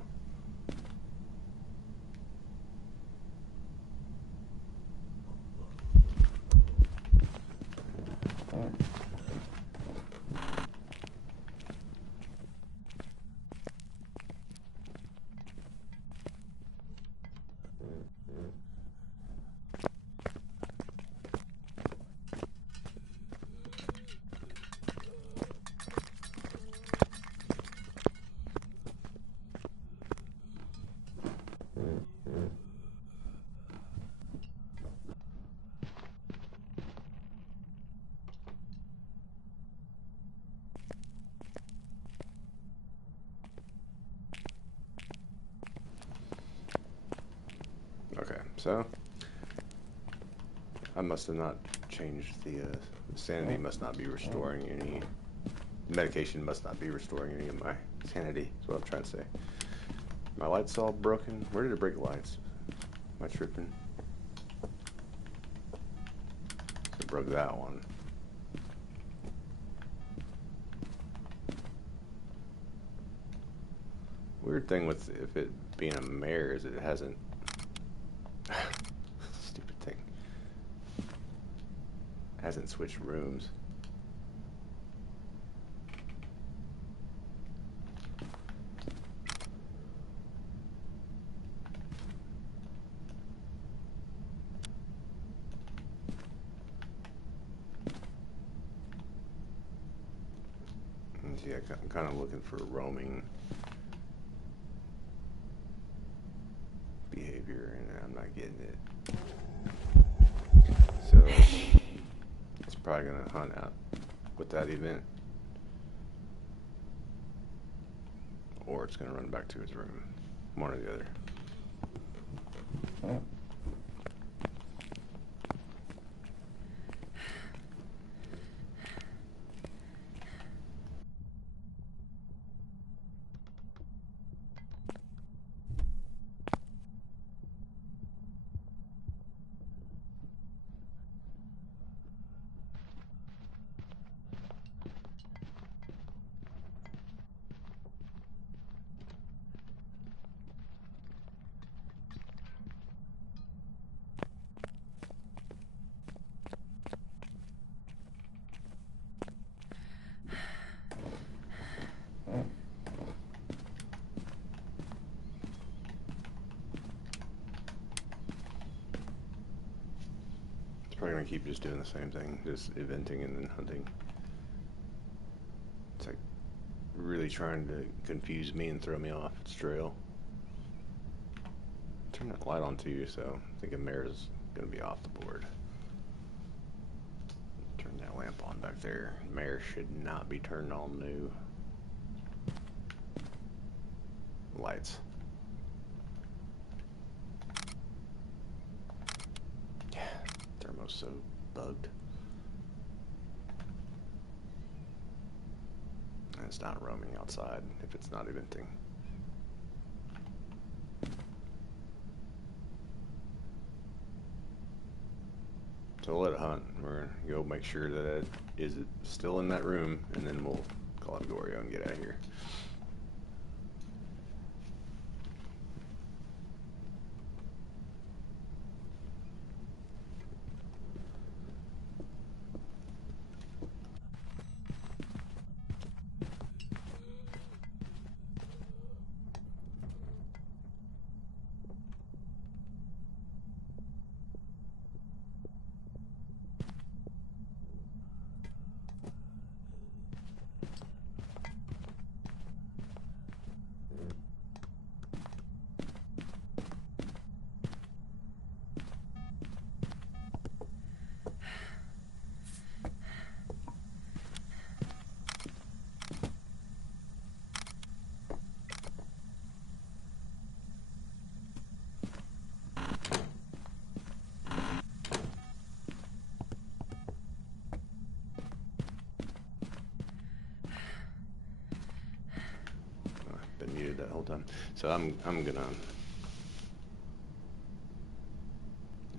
Okay, so I must have not changed the sanity must not be restoring any medication must not be restoring any of my sanity is what I'm trying to say. My light's all broken. Where did it break the lights? Am I tripping? It broke that one. Weird thing with if it being a mare is it hasn't stupid thing. Hasn't switched rooms. Yeah, I'm kind of looking for roaming behavior, and I'm not getting it. So it's probably gonna hunt out with that event, or it's gonna run back to its room. One or the other. Probably gonna keep just doing the same thing, just eventing and then hunting. It's like really trying to confuse me and throw me off its trail. Turn that light on too, so I think a mare is gonna be off the board. Turn that lamp on back there. Mare should not be turned on new. Lights. was so bugged. And it's not roaming outside if it's not eventing. So we'll let it hunt. We're gonna go make sure that it is still in that room, and then we'll call it Goryo and get out of here. Been muted that whole time. So I'm gonna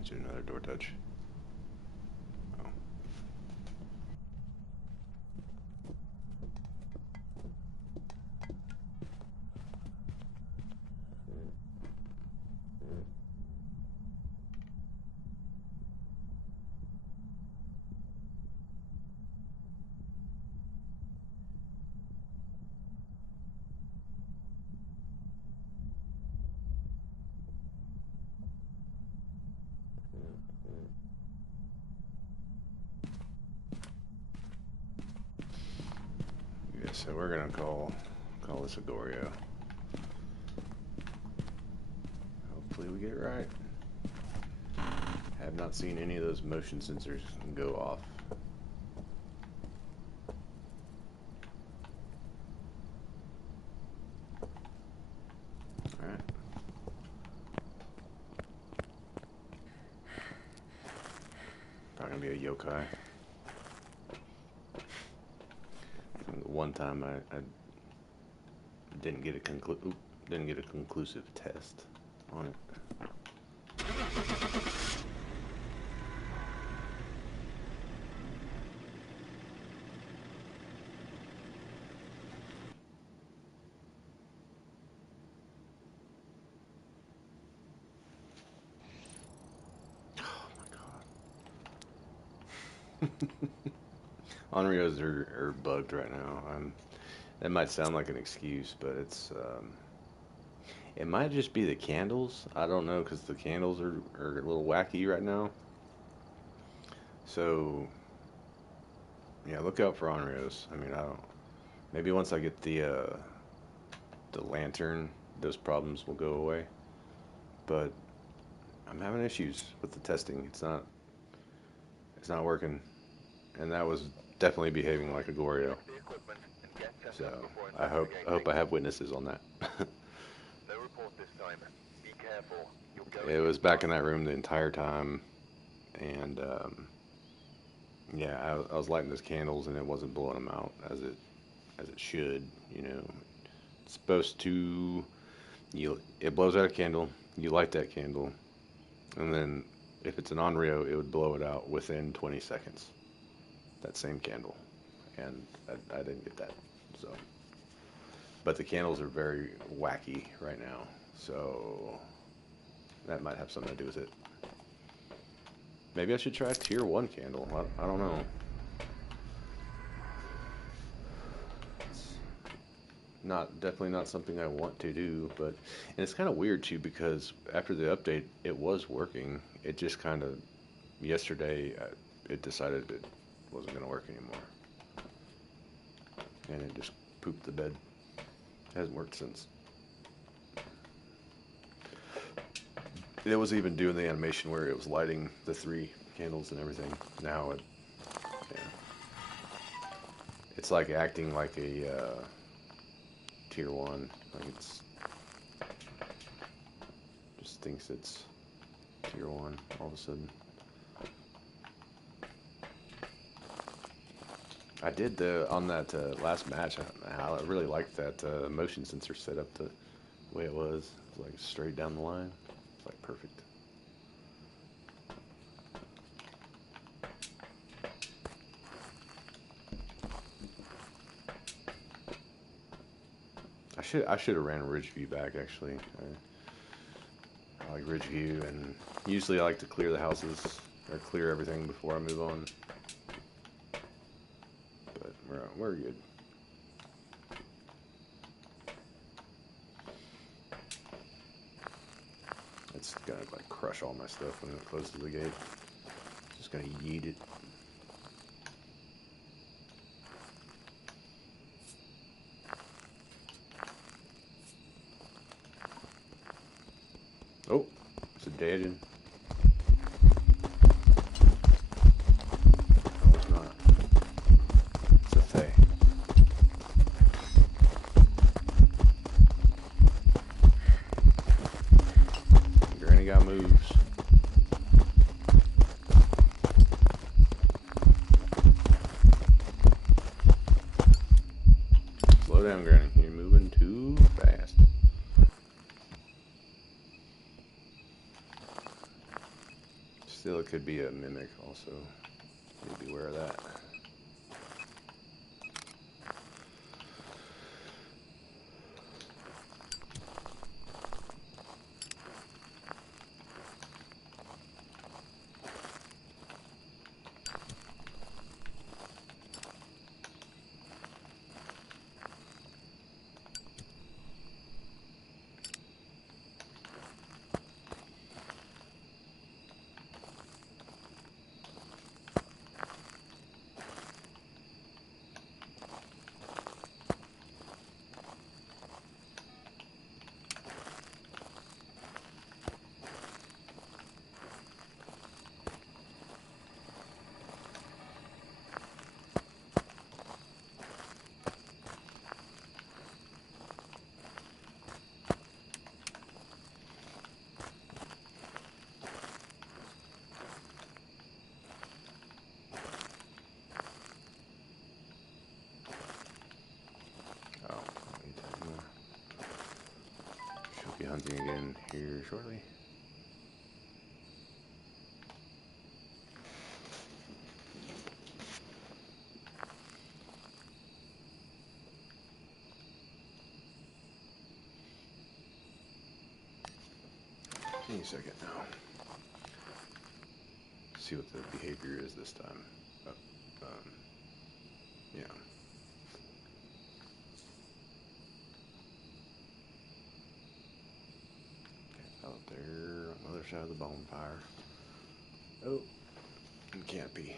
do another door touch. Oh. Yeah, so we're gonna call this a Goryo. Hopefully we get it right. Have not seen any of those motion sensors go off. Alright. Probably gonna be a yokai. One time I didn't get a conclusive test on it. Oh my god. Onryos are bugged right now. That might sound like an excuse, but it might just be the candles. I don't know, because the candles are a little wacky right now. So, yeah, look out for Onryos. I mean, I don't. Maybe once I get the lantern, those problems will go away. But I'm having issues with the testing. It's not working, and that was definitely behaving like a Goryo. The equipment and get set So up before I hope investigating. I have witnesses on that. No report this time. Be careful. You're It going was back in inside. that room the entire time, and yeah, I was lighting those candles and it wasn't blowing them out as it should. You know, it's supposed to. It blows out a candle. You light that candle, and then if it's an Onryo, it would blow it out within 20 seconds. That same candle, and I didn't get that. So, but the candles are very wacky right now, so that might have something to do with it. Maybe I should try a tier 1 candle. I don't know. It's definitely not something I want to do, but and it's kind of weird too because after the update it was working. It just kind of yesterday it decided it wasn't going to work anymore, and it just pooped the bed. It hasn't worked since. It was even doing the animation where it was lighting the 3 candles and everything. Now yeah, it's like acting like a tier 1. Like it's just thinks it's tier 1 all of a sudden. I did on that last match. I really liked that motion sensor setup the way it was. It was like straight down the line. It's like perfect. I should have ran Ridge View back actually. I like Ridge View, and usually I like to clear the houses or clear everything before I move on. But we're good. It's gonna like crush all my stuff when it closes the gate. Just gonna yeet it. Oh, it's a dead end. No, it's not. It's a Thay. Granny got moves. Slow down, Granny. You're moving too fast. Still, it could be a mimic also. Need to be aware of that. Be hunting again here shortly. Give me a second now. See what the behavior is this time. Yeah. Out there on the other side of the bonfire. Oh, it can't be.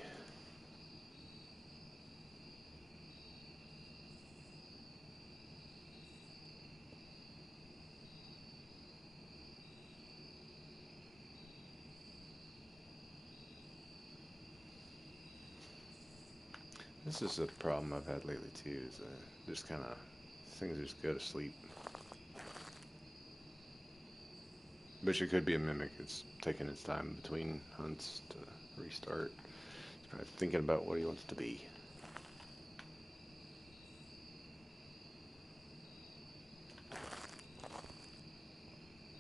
This is a problem I've had lately too, is just kind of, things just go to sleep. Which it could be a mimic. It's taking its time between hunts to restart. It's probably thinking about what he wants to be.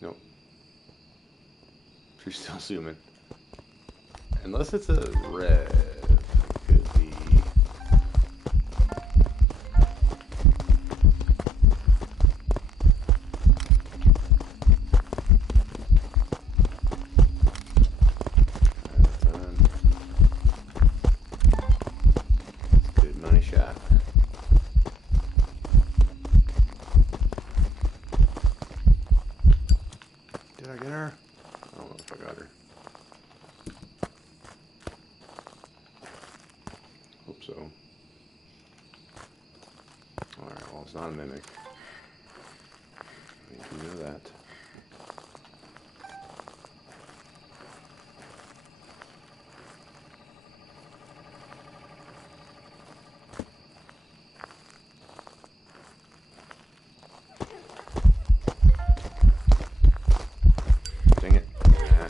Nope. She's still zooming. Unless it's a red. Could be. Did I get her? I don't know if I got her. Hope so. Alright, well, it's not a mimic. I need to know that. Dang it. Nah.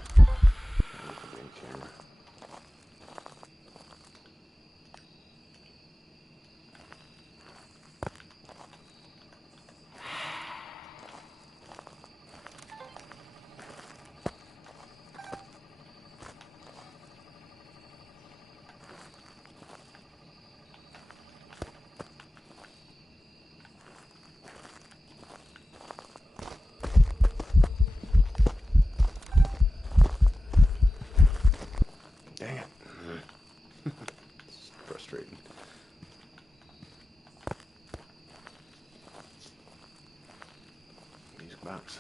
box.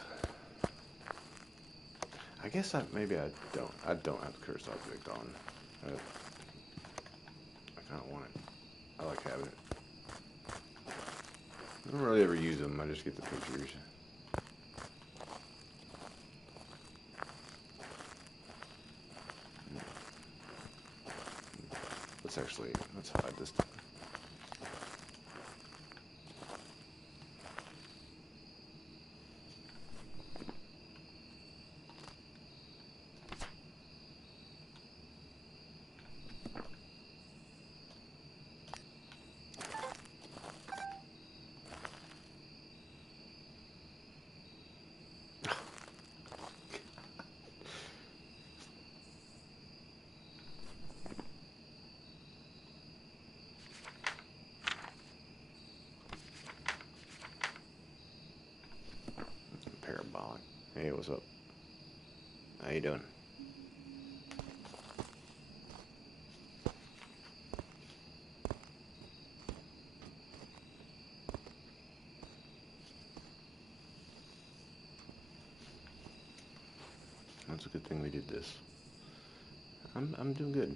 I guess maybe I don't. I don't have the cursed object on. I kind of want it. I like having it. I don't really ever use them. I just get the pictures. Let's hide this. Parabolic. Hey, what's up? How you doing? That's a good thing we did this. I'm doing good.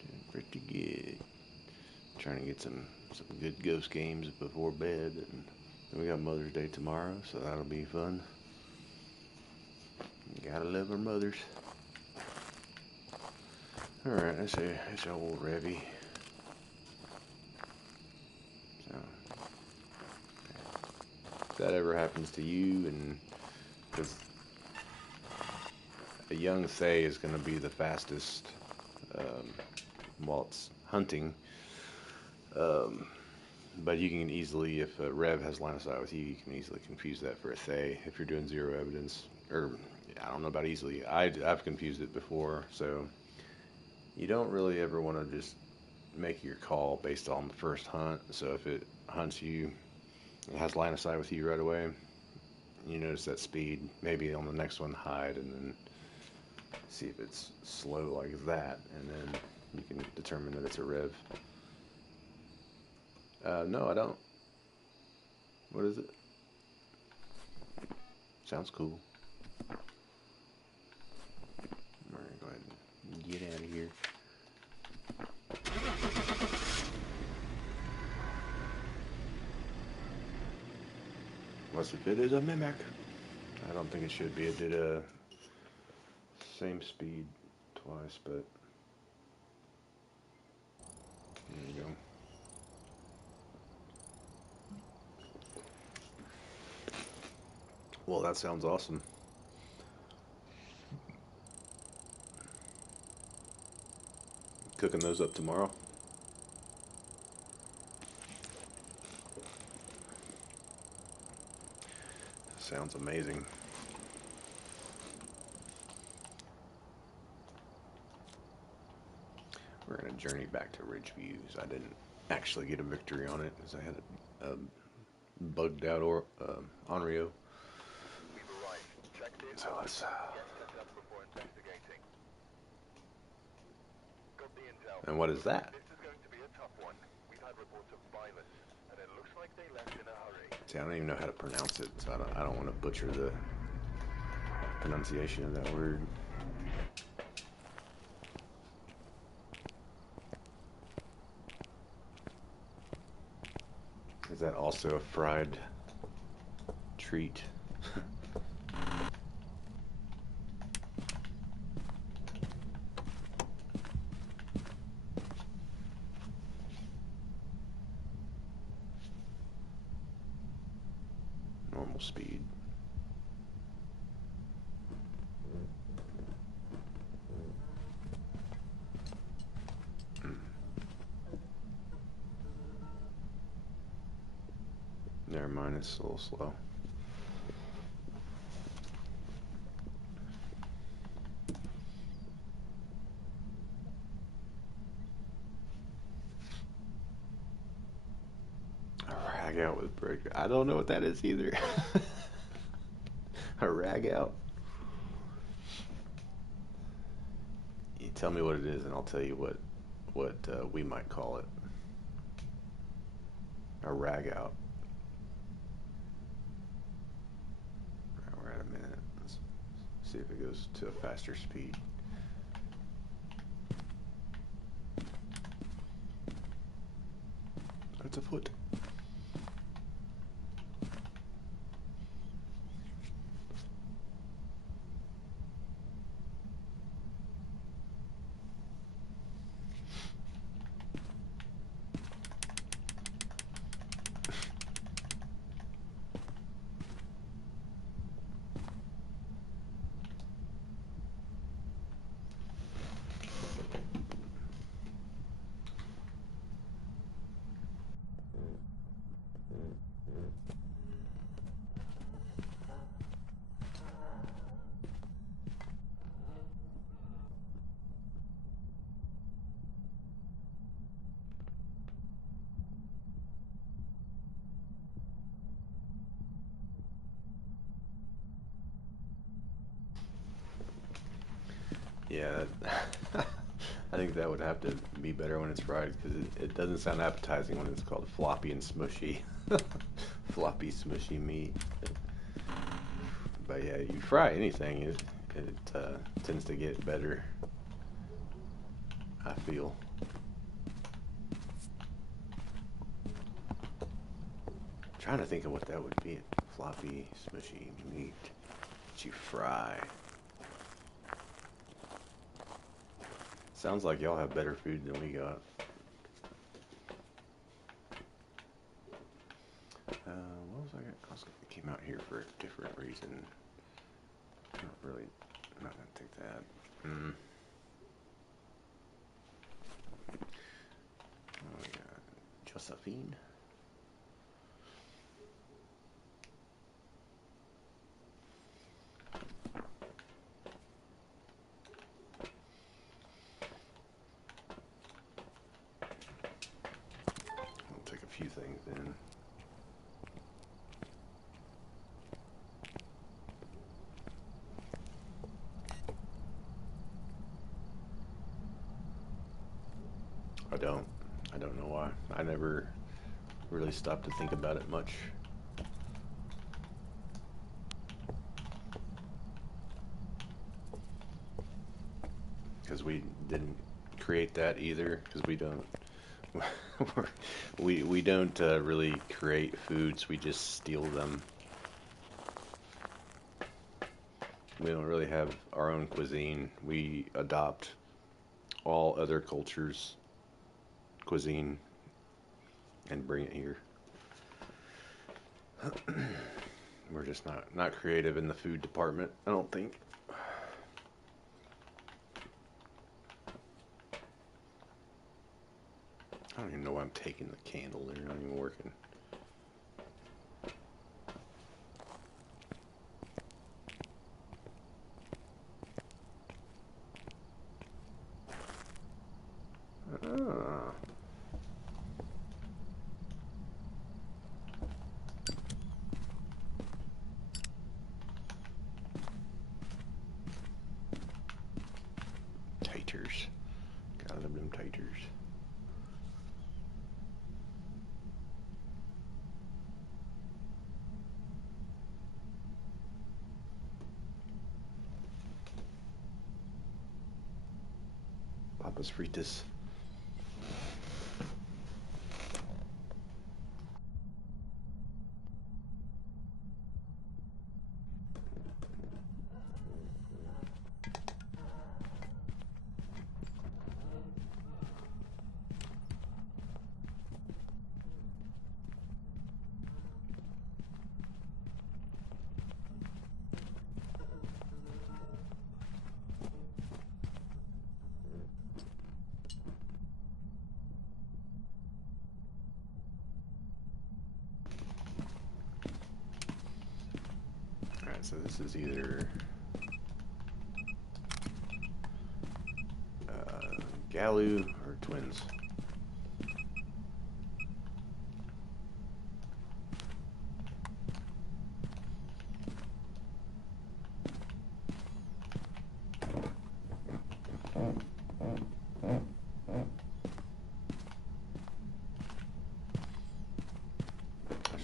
Doing pretty good. Trying to get some good ghost games before bed, and then we got Mother's Day tomorrow, so that'll be fun. Gotta love our mothers. All right, that's old Revy. So, if that ever happens to you, and because a young Thay is going to be the fastest while it's hunting. But you can easily, if a Rev has line of sight with you, you can easily confuse that for a Thay if you're doing zero evidence. Or, I don't know about easily. I've confused it before, so you don't really ever want to just make your call based on the first hunt. So if it hunts you, it has line of sight with you right away, you notice that speed, maybe on the next one hide, and then see if it's slow like that, and then you can determine that it's a Rev. No, I don't. What is it? Sounds cool. Alright, go ahead and get out of here. Unless if it is a mimic. I don't think it should be. It did a same speed twice, but there you go. Well, that sounds awesome. Cooking those up tomorrow. Sounds amazing. We're gonna journey back to Ridgeviews. I didn't actually get a victory on it because I had a bugged out Onryo. So let's. And what is that? This is going to be a tough one. We've had reports of violence, and it looks like they left in a hurry. See, I don't even know how to pronounce it, so I don't want to butcher the pronunciation of that word. Is that also a fried treat? Normal speed. Never mind, it's a little slow. A rag out with brick. I don't know what that is either. A rag out? You tell me what it is and I'll tell you what we might call it. a rag out. We're at a minute. Let's see if it goes to a faster speed. It's a foot. Yeah, I think that would have to be better when it's fried because it doesn't sound appetizing when it's called floppy and smushy. Floppy, smushy meat. But yeah, you fry anything, it tends to get better, I feel. Trying to think of what that would be. Floppy, smushy meat that you fry. Sounds like y'all have better food than we got. What was I came out here for a different reason. Not really. I'm not gonna take that. Oh, we got Josephine. I'll take a few things in. I don't know why. I never really stopped to think about it much. Because we didn't create that either. Because we don't. we don't really create foods. We just steal them. We don't really have our own cuisine. We adopt all other cultures' cuisine and bring it here. We're just not creative in the food department, I don't think. I don't even know why I'm taking the candle. They're not even working. Ah. Taters. Gotta love them taters. Papas fritas. Alright, so this is either Galoo or twins.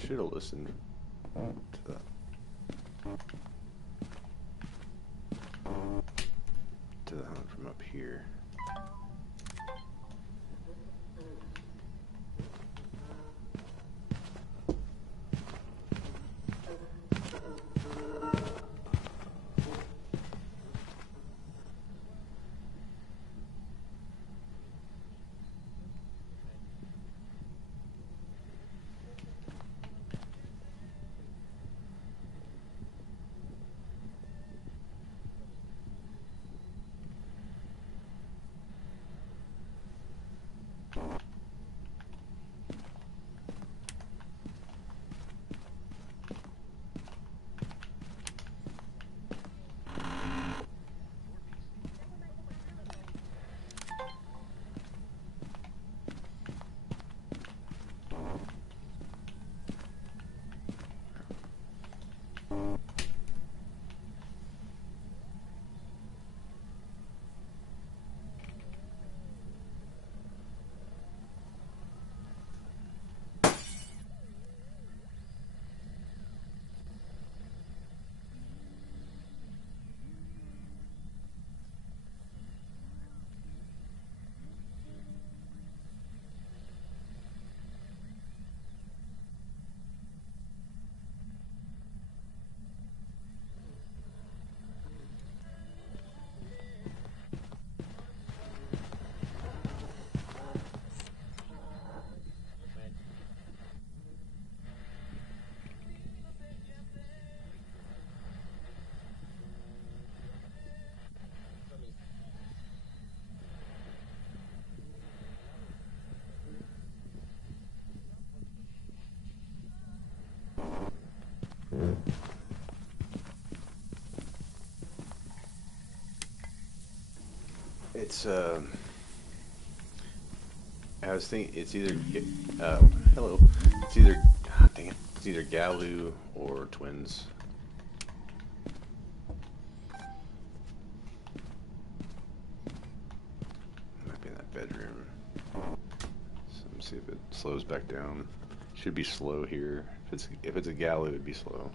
should have listened to that. To the hunt from up here. It's I was thinking it's either hello. It's either dang it. It's either Galu or twins. Might be in that bedroom. So let me see if it slows back down. Should be slow here. If it's a Galu, it'd be slow.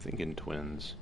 Thinking twins.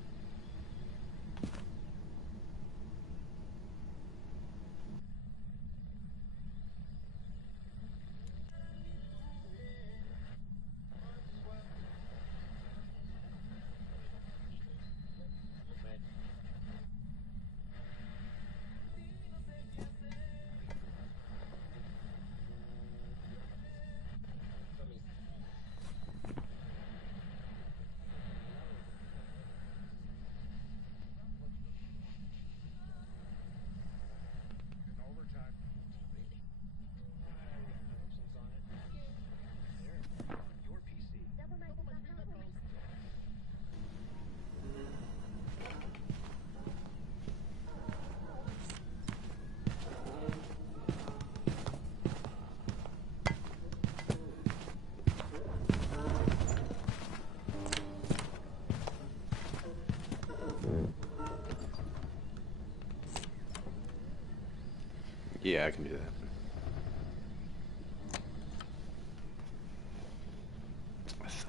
Yeah, I can do that.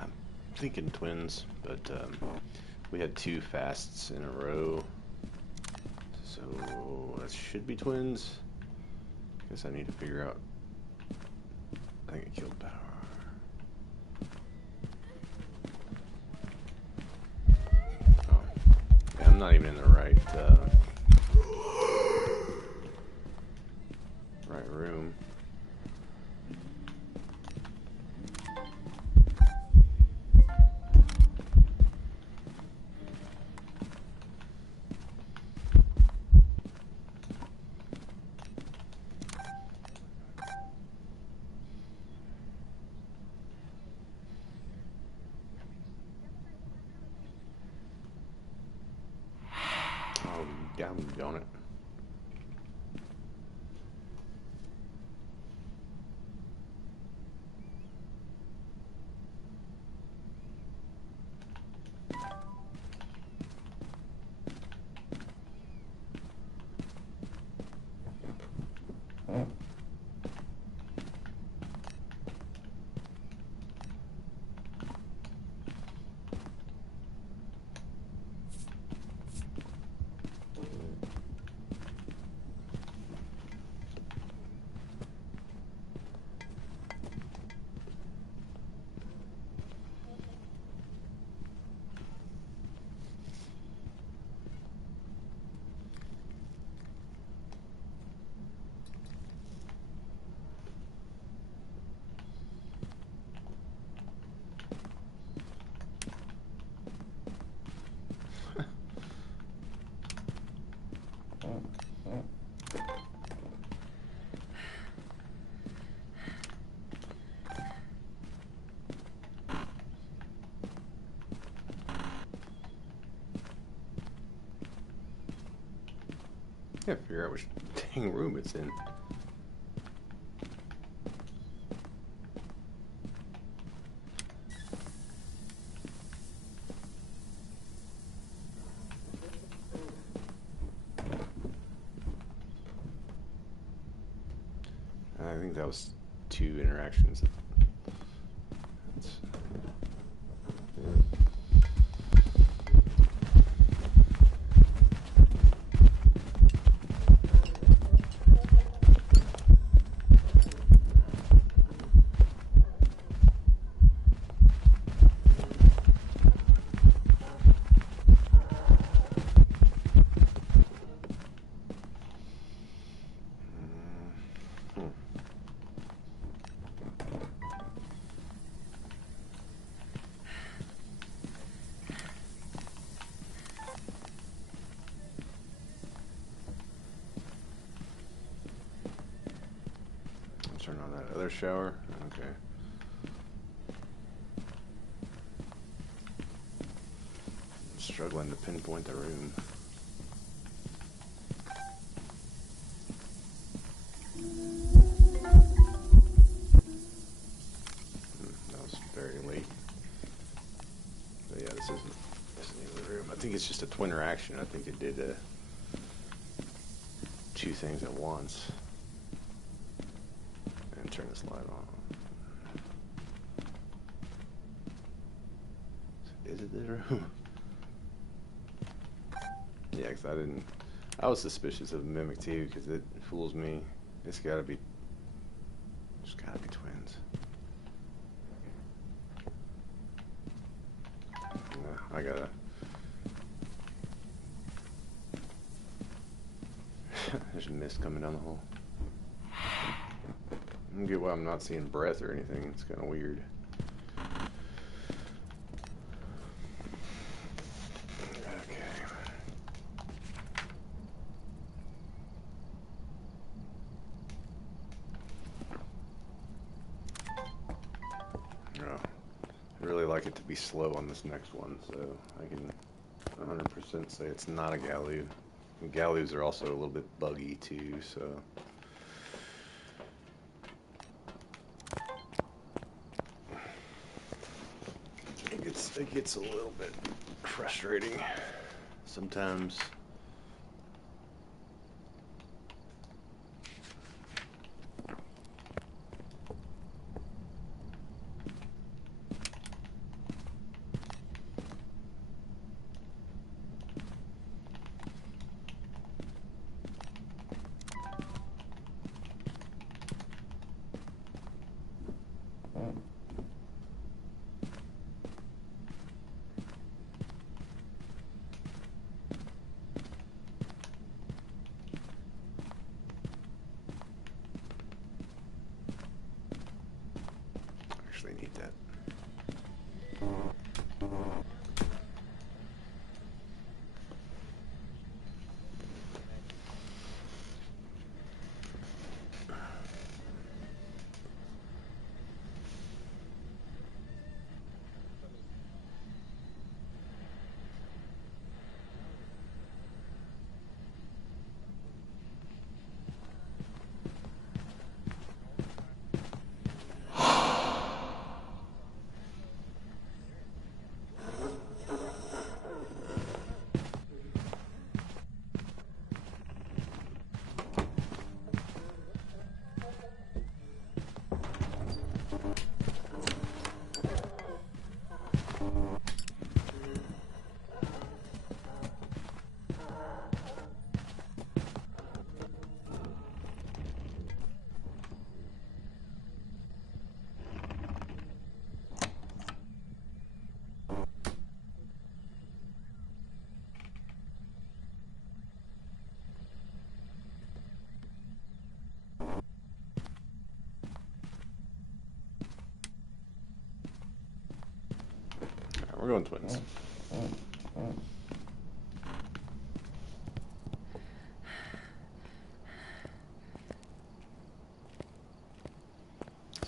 I'm thinking twins, but we had 2 fasts in a row, so that should be twins. Guess I need to figure out. I think it killed power. Oh, yeah, I'm not even in the right room. Oh, down it. Yeah, figure out which dang room it's in. I think that was 2 interactions. Turn on that other shower. Okay. I'm struggling to pinpoint the room. That was very late. But yeah, this isn't the room. I think it's just a twin interaction. I think it did 2 things at once. And turn this light on. Is it the room? Yeah, because I was suspicious of Mimic too, because it fools me. It's gotta be twins. I gotta. There's mist coming down the hole. I don't get why I'm not seeing breath or anything. It's kind of weird. It to be slow on this next one, so I can 100% say it's not a Galoo. And Galoos are also a little bit buggy too, so it gets a little bit frustrating sometimes. actually need that. We're going twins.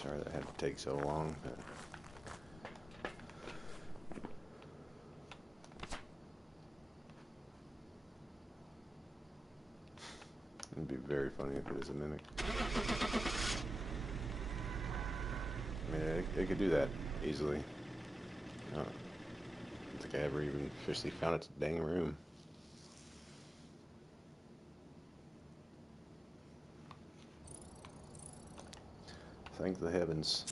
Sorry that had to take so long. But it'd be very funny if it was a mimic. I mean, it could do that easily. I don't think I ever even officially found its dang room. Thank the heavens.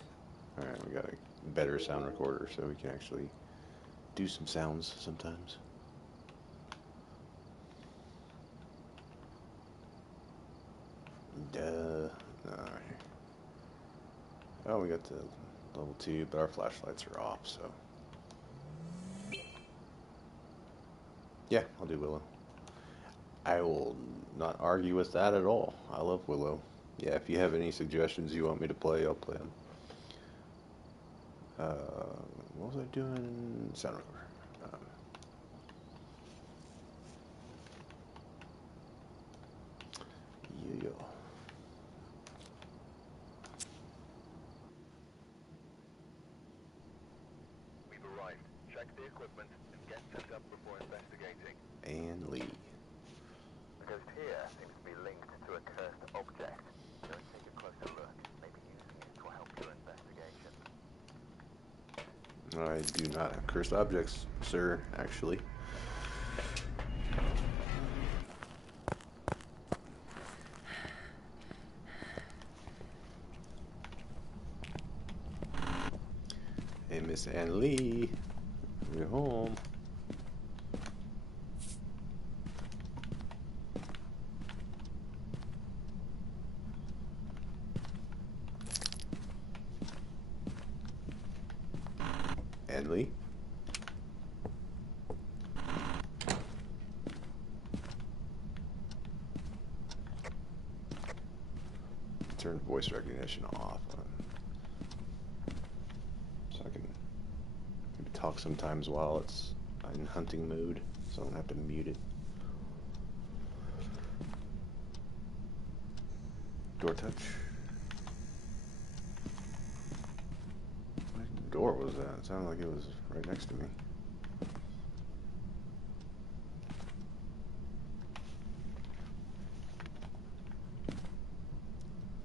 Alright, we got a better sound recorder so we can actually do some sounds sometimes. Duh. Alright. Oh, we got the level 2, but our flashlights are off, so. Yeah, I'll do Willow. I will not argue with that at all. I love Willow. Yeah, if you have any suggestions you want me to play, I'll play them. What was I doing? Sound recorder. Yeah. We've arrived. Check the equipment and get set up before investigating. And Lee. The ghost here seems to be linked to a cursed object. Go and take a closer look, maybe using it to help your investigation. I do not have cursed objects, sir, actually. Hey, Miss Ann Lee, you're home. Ann Lee? Turn voice recognition off. So I can maybe talk sometimes while it's in hunting mode, so I don't have to mute it. Door touch. What door was that? It sounded like it was right next to me.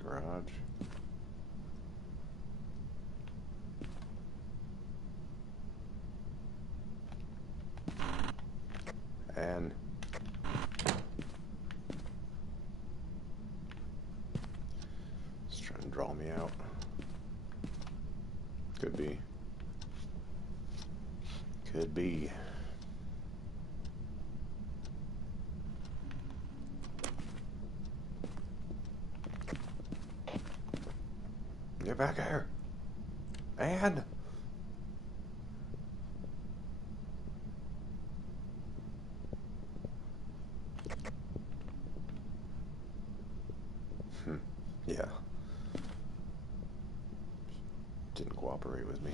Garage. And it's trying to draw me out. Could be. Could be. Get back here. And yeah. didn't cooperate with me.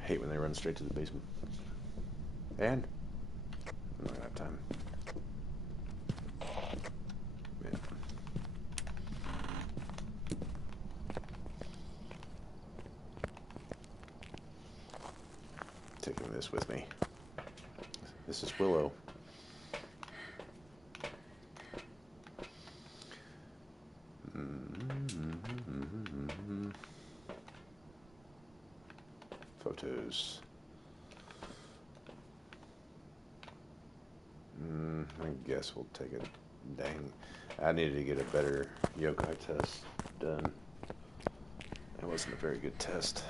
I hate when they run straight to the basement. And I'm not gonna have time. Yeah. Taking this with me. This is Willow. Photos. I guess we'll take it. Dang. I needed to get a better yokai test done. That wasn't a very good test.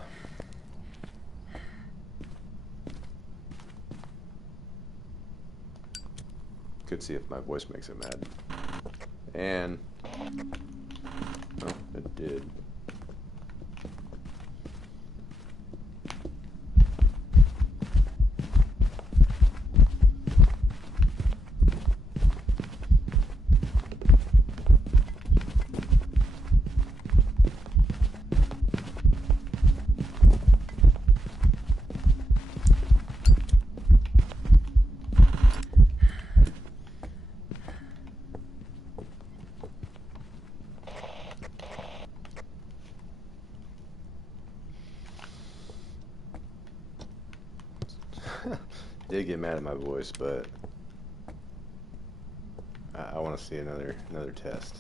Could see if my voice makes it mad. And oh, it did. Did get mad at my voice, but I want to see another test.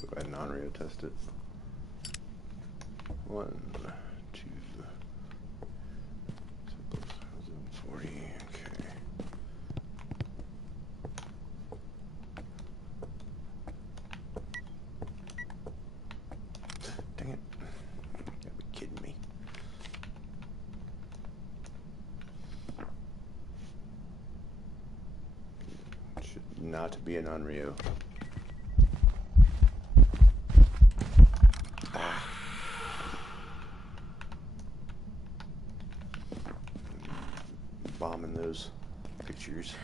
Go ahead and non-Rio test it. 1, 2, 40. Okay. Dang it. Kidding me. Should not be a non-Rio. Bombing those pictures.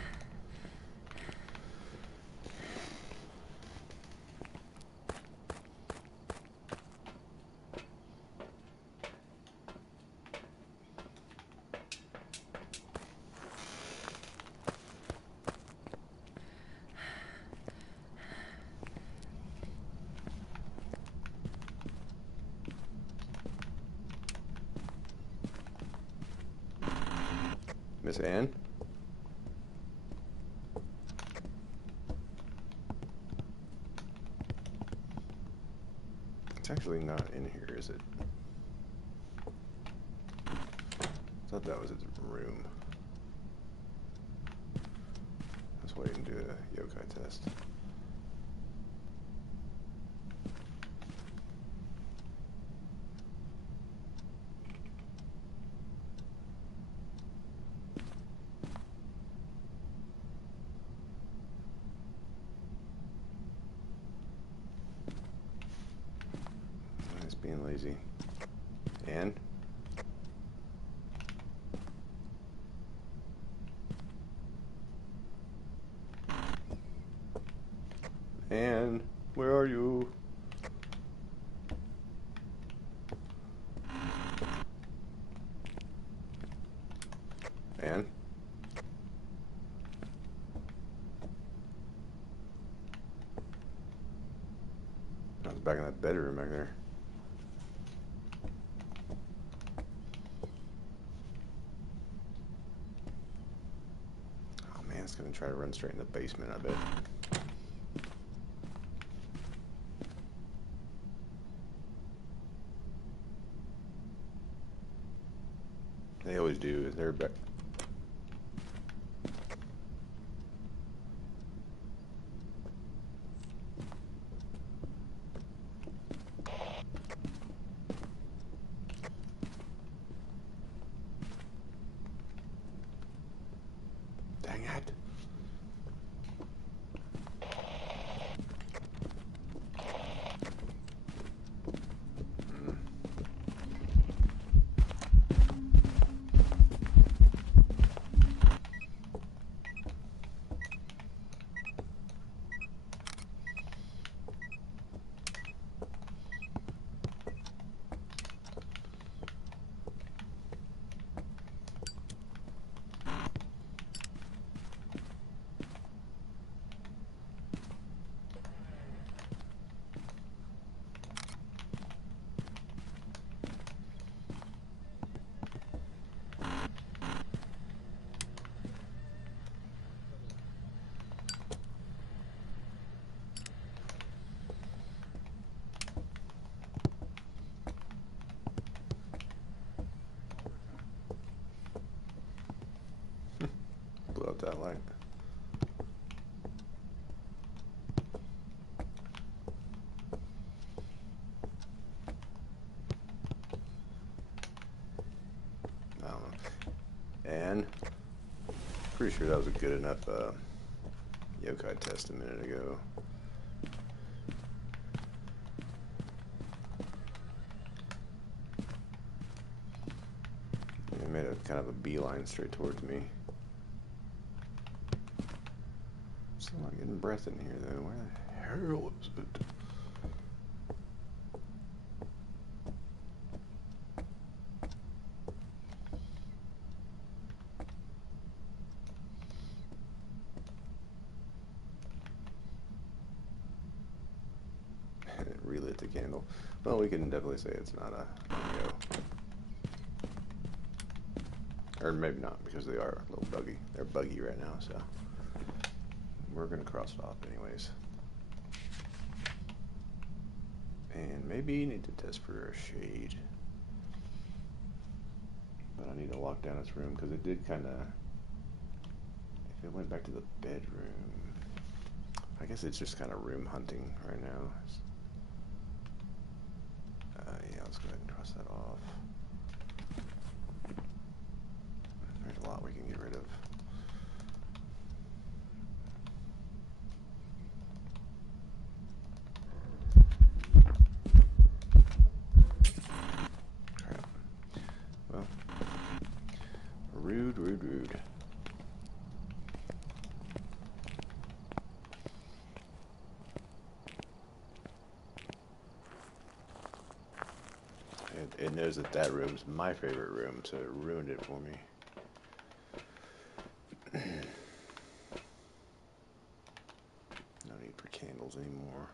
Miss Anne? It's actually not in here, is it? I thought that was its room. Let's wait and do a yokai test. It's being lazy. And? And where are you? And? I was back in that bedroom back there. Oh man, it's gonna try to run straight in the basement, I bet. They always do. They're back. Dang it. And pretty sure that was a good enough yokai test a minute ago. It made a kind of a beeline straight towards me. Still not getting breath in here though. Where the hell is it? It relit the candle. Well, we can definitely say it's not a no. Or maybe not, because they are a little buggy. They're buggy right now, so we're gonna cross it off anyways. And maybe you need to test for a shade. But I need to lock down its room because it did kind of. If it went back to the bedroom, I guess it's just kind of room hunting right now. Yeah, let's go ahead and cross that off. There's a lot we can get rid of. Crap. Well, rude. It knows that that room's my favorite room, so it ruined it for me. No need for candles anymore.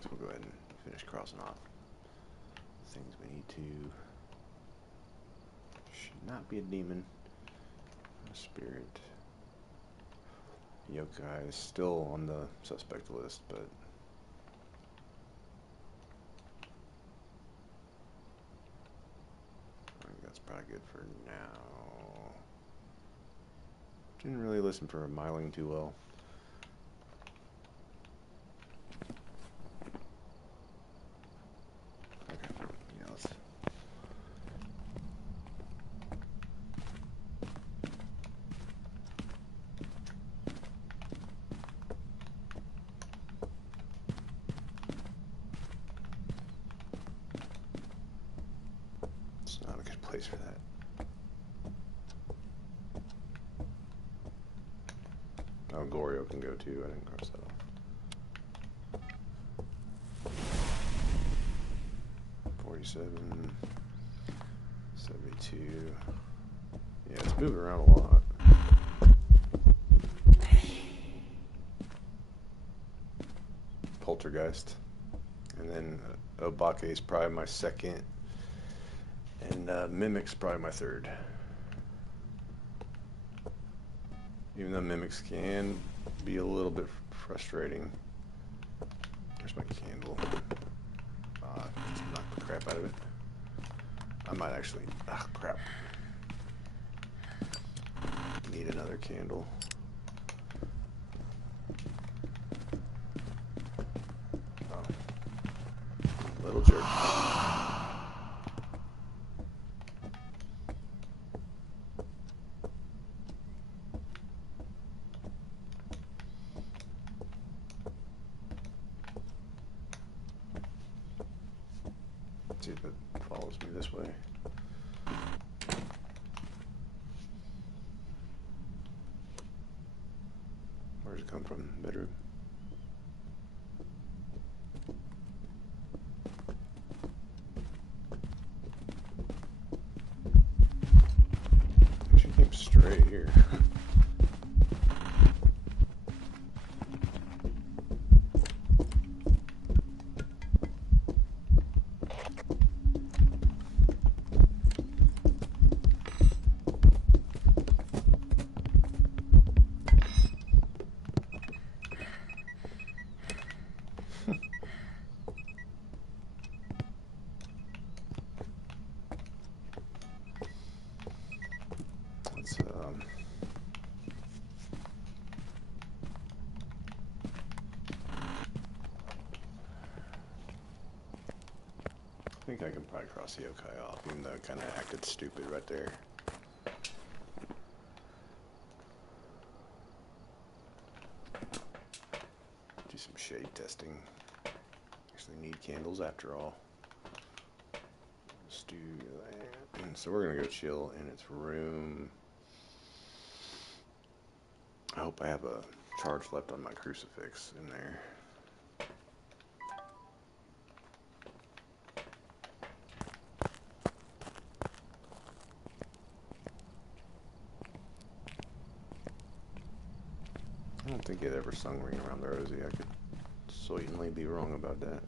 So we'll go ahead and finish crossing off things we need to. Should not be a demon. A spirit. Yokai is still on the suspect list, but I think that's probably good for now. Didn't really listen for a myling too well. Okay, yeah, let's. It's not a good place for that. Oh, Gorio can go too. I didn't cross that off. 47, 72. Yeah, it's moving around a lot. Poltergeist. And then Obake is probably my second. And Mimic's probably my third. Even though Mimics can be a little bit frustrating. Where's my candle? Just knock the crap out of it. I might actually. Ah, crap. Need another candle. Oh. Little jerk. See if it follows me this way. Where does it come from? Bedroom? She came straight here. Let's think I can probably cross the yokai off, even though it kind of acted stupid right there. Do some shade testing. Actually need candles after all. Let's do that. And so we're gonna go chill in its room. I hope I have a charge left on my crucifix in there. I don't think it ever sung Ring Around the Rosie. I could certainly be wrong about that.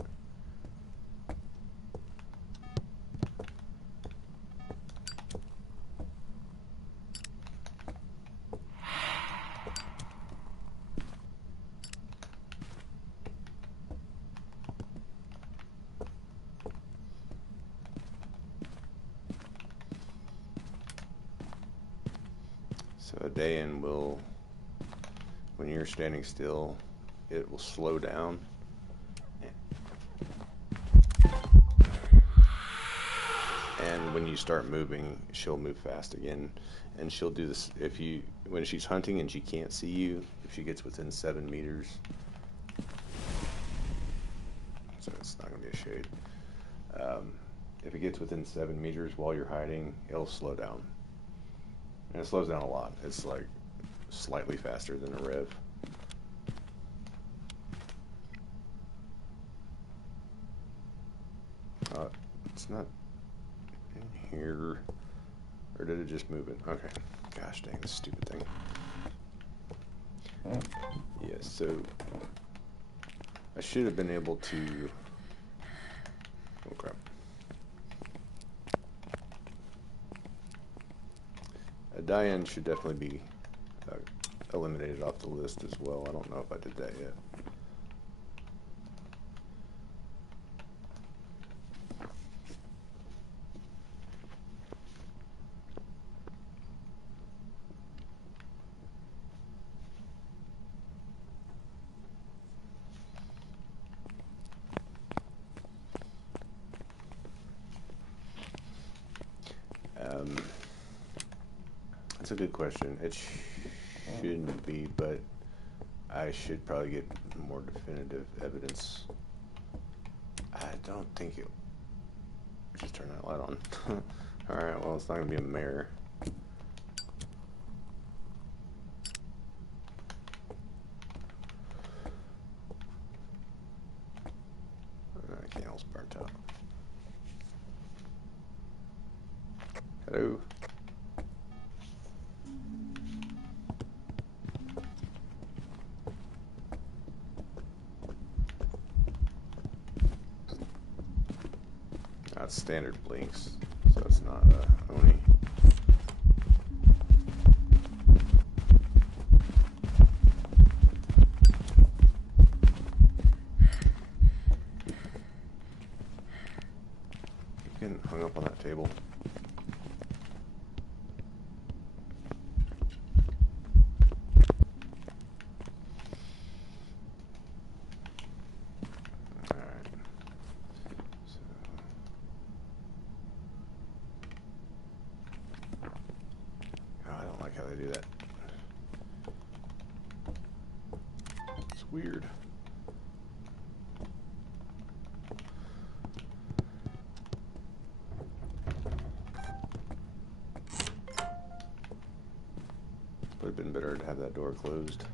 So a day in will, when you're standing still, it will slow down. And when you start moving, she'll move fast again. And she'll do this when she's hunting and she can't see you, if she gets within 7 meters. So it's not going to be a shade. If it gets within 7 meters while you're hiding, it'll slow down. And it slows down a lot. It's like slightly faster than a rev. It's not in here. Or did it just move it? Okay. Gosh dang, this stupid thing. Yeah, so I should have been able to... Oh crap. A die-in should definitely be eliminated off the list as well. I don't know if I did that yet. That's a good question. It shouldn't be, but I should probably get more definitive evidence. I don't think it... Just turn that light on. Alright, well, it's not going to be a mirror. Candle's burnt out. Hello? That's standard blinks, so it's not Oni. You getting hung up on that table. How they do that. It's weird. Would have been better to have that door closed.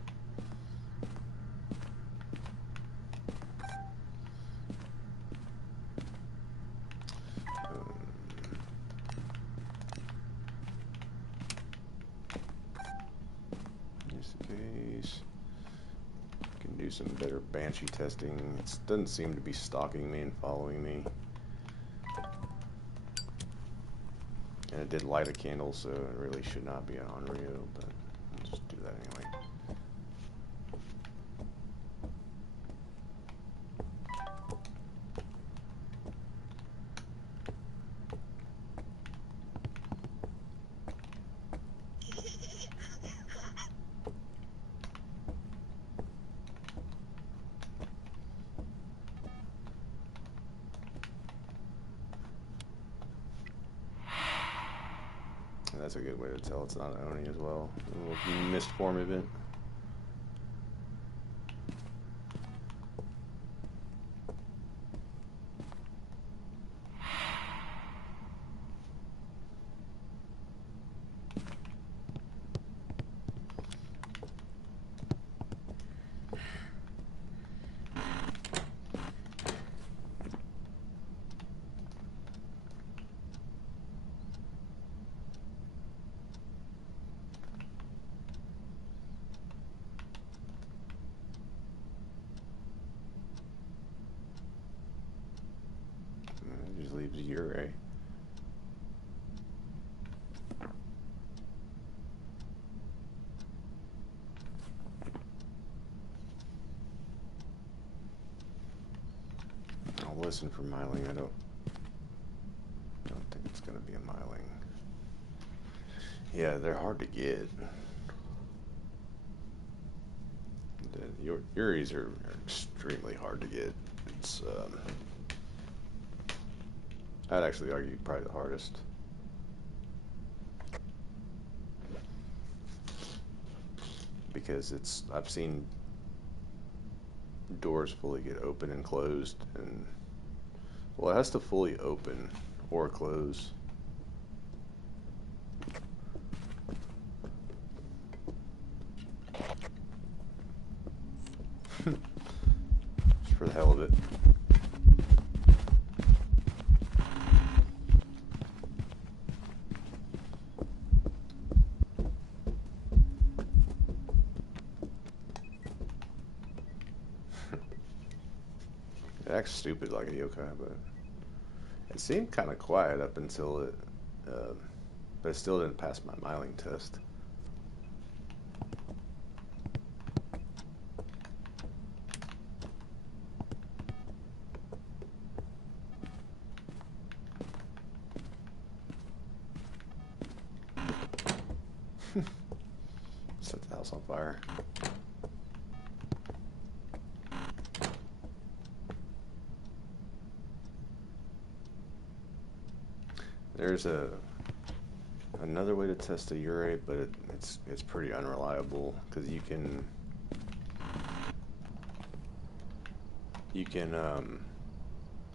Some better banshee testing. It doesn't seem to be stalking me and following me. And it did light a candle, so it really should not be on Rio, but I'll just do that anyway. That's a good way to tell it's not an Oni as well. A little mist form event. Just leaves Ure. I'll listen for Myling. I don't think it's gonna be a Myling. Yeah, they're hard to get. Uris are extremely hard to get. It's I'd actually argue probably the hardest. Because I've seen doors fully get open and closed, and well, it has to fully open or close. Just for the hell of it. It acts stupid like a yokai, but it seemed kind of quiet up until it, but it still didn't pass my Myling test. Set the house on fire. There's another way to test a Ure, but it's pretty unreliable because you can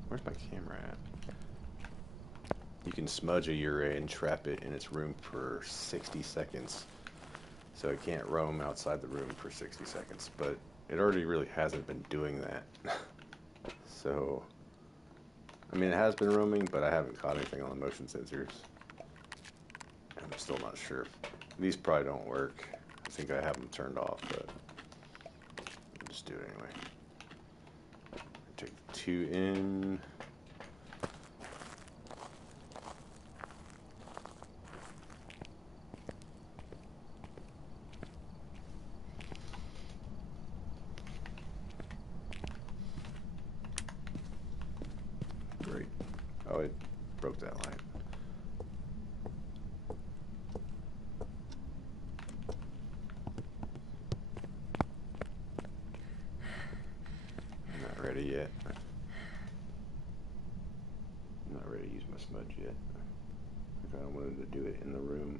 where's my camera at? You can smudge a Ure and trap it in its room for 60 seconds, so it can't roam outside the room for 60 seconds. But it already really hasn't been doing that. So I mean, it has been roaming, but I haven't caught anything on the motion sensors. I'm still not sure. These probably don't work. I think I have them turned off, but I'll just do it anyway. Take 2 in. Great. Oh, it broke that line. I'm not ready yet. I'm not ready to use my smudge yet. I kind of wanted to do it in the room.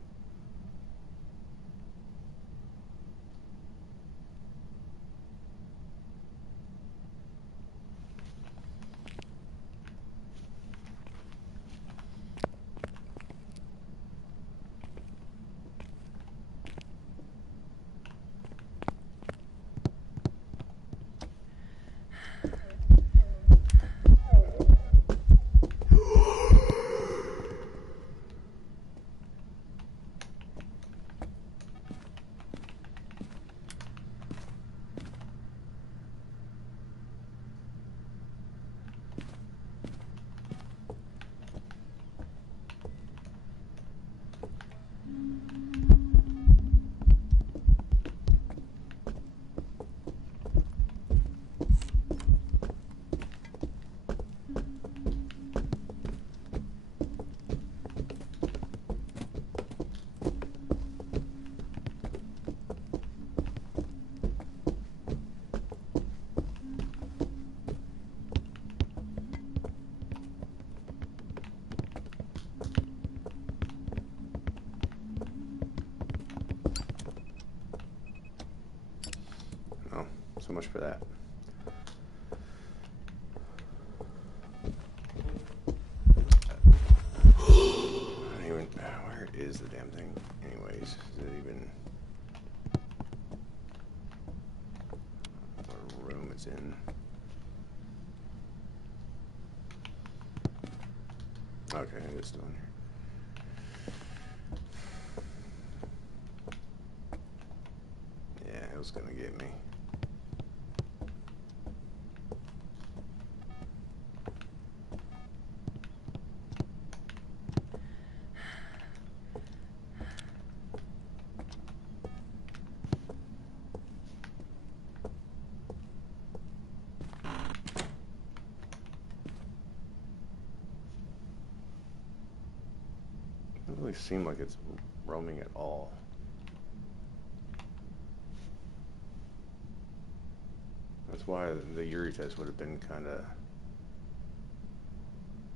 so much for that. I don't even. Where is the damn thing? Anyways, is it even what room it's in? Okay, it is still in here. Yeah, it was gonna get me. Doesn't really seem like it's roaming at all. That's why the Yuri test would have been kind of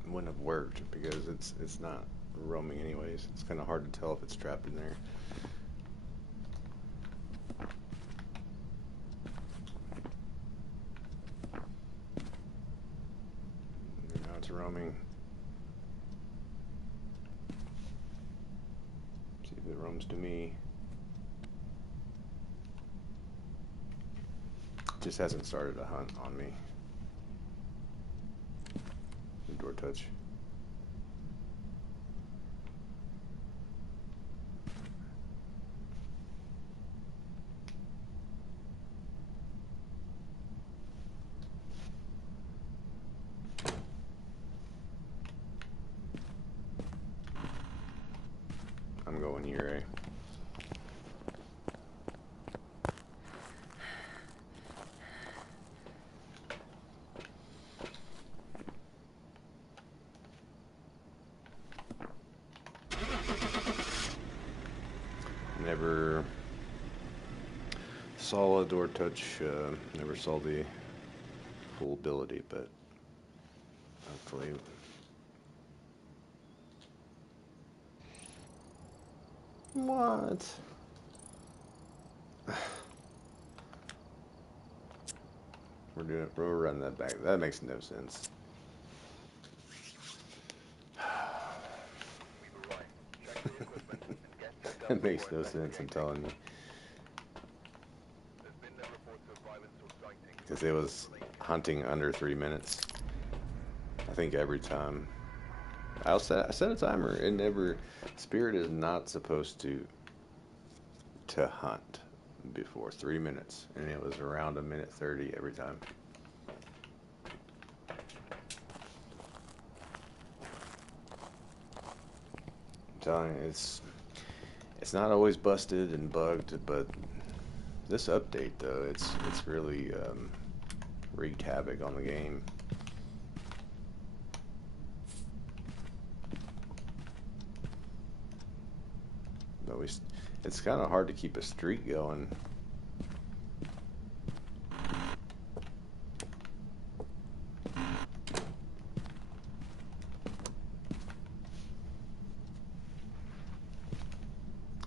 wouldn't have worked, because it's not roaming anyways. It's kind of hard to tell if it's trapped in there. And now it's roaming. See if it roams to me. Just hasn't started a hunt on me. Door touch. I'm going here, eh? Never saw a door touch, never saw the full ability, but hopefully. What? We're running that back. That makes no sense. That makes no sense, I'm telling you. Because it was hunting under 3 minutes. I think every time. I set a timer. It never. Spirit is not supposed to hunt before 3 minutes, and it was around 1:30 every time. I'm telling you, it's not always busted and bugged, but this update though, it's really wreaked havoc on the game. But it's kind of hard to keep a streak going.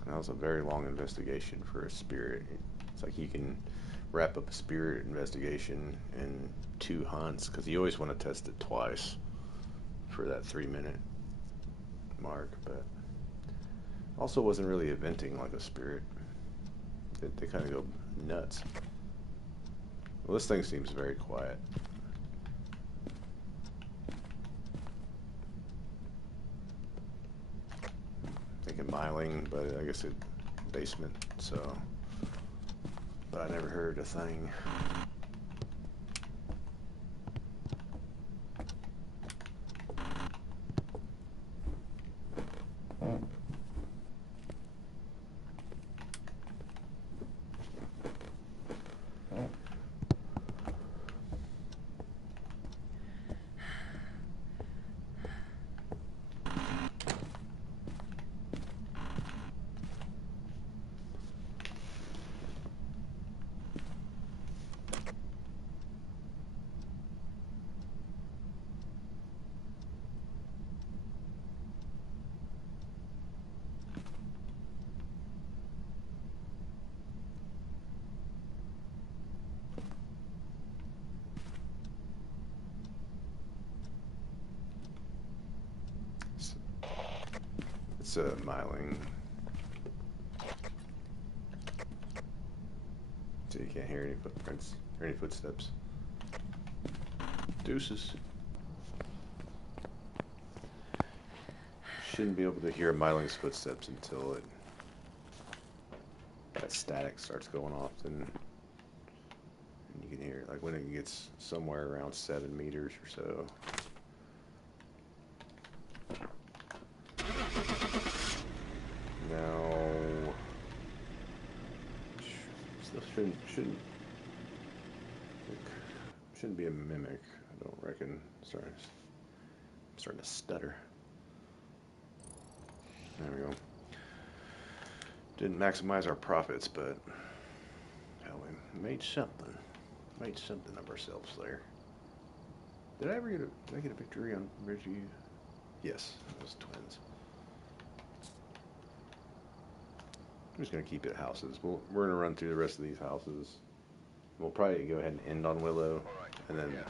That was a very long investigation for a spirit. It's like you can wrap up a spirit investigation in 2 hunts, because you always want to test it twice for that 3-minute mark, but also wasn't really eventing like a spirit. They kind of go nuts. Well, this thing seems very quiet. Thinking miling, but I guess it basement, so. But I never heard a thing. It's miling. So you can't hear any footprints or any footsteps. Deuces. Shouldn't be able to hear Myling's footsteps until that static starts going off. Then you can hear it, like when it gets somewhere around 7 meters or so. Now, still shouldn't be a mimic. I don't reckon. Sorry, I'm starting to stutter. There we go. Didn't maximize our profits, but hell, we made something. Made something of ourselves there. Did I get a victory on Reggie? Yes, those twins. I'm just gonna keep it houses. We're gonna run through the rest of these houses. We'll probably go ahead and end on Willow, and then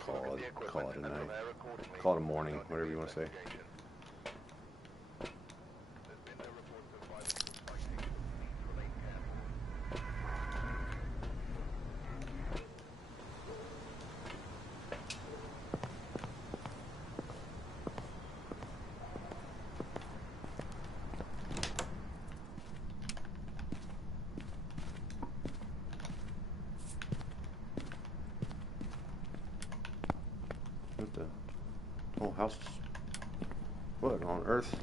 call it a night. Call it a morning, whatever you want to say. What the whole house? What on earth?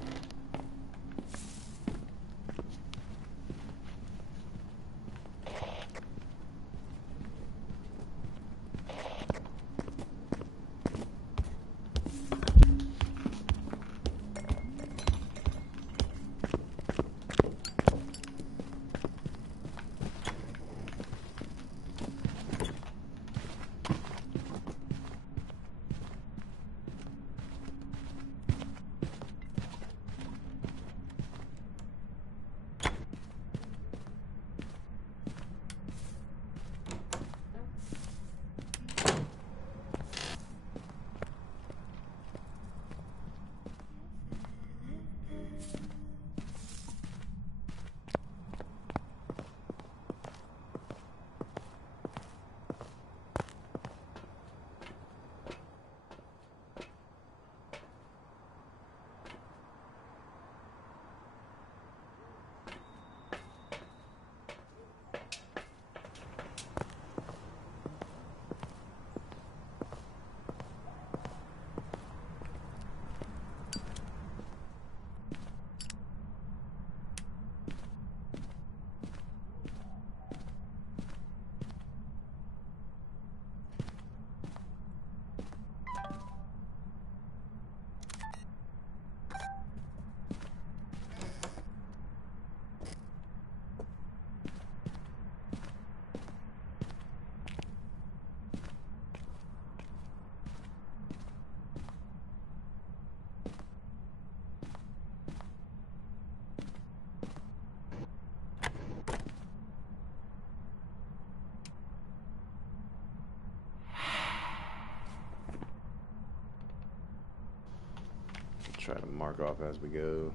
Try to mark off as we go.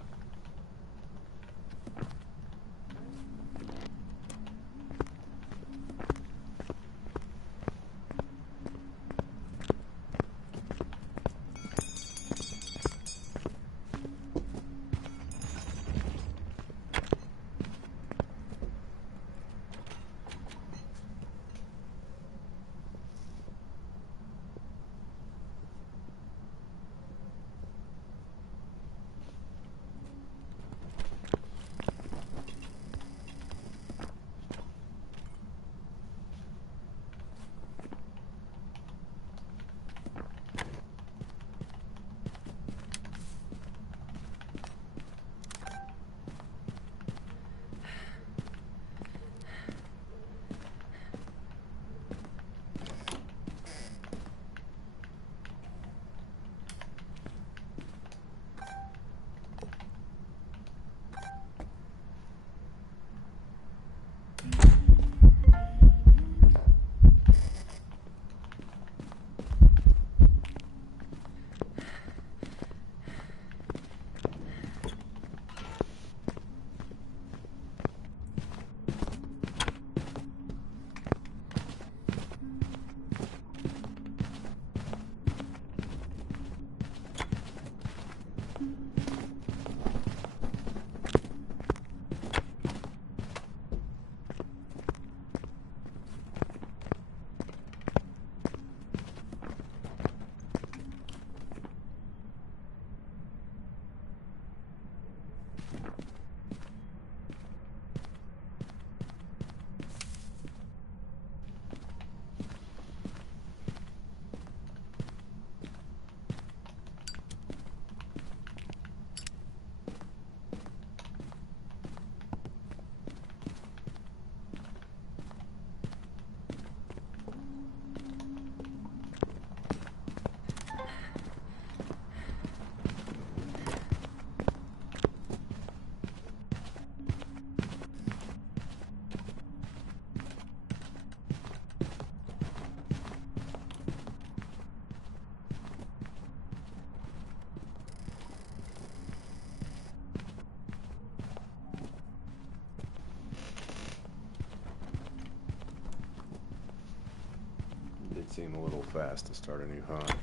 seem a little fast to start a new hunt.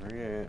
Where you at?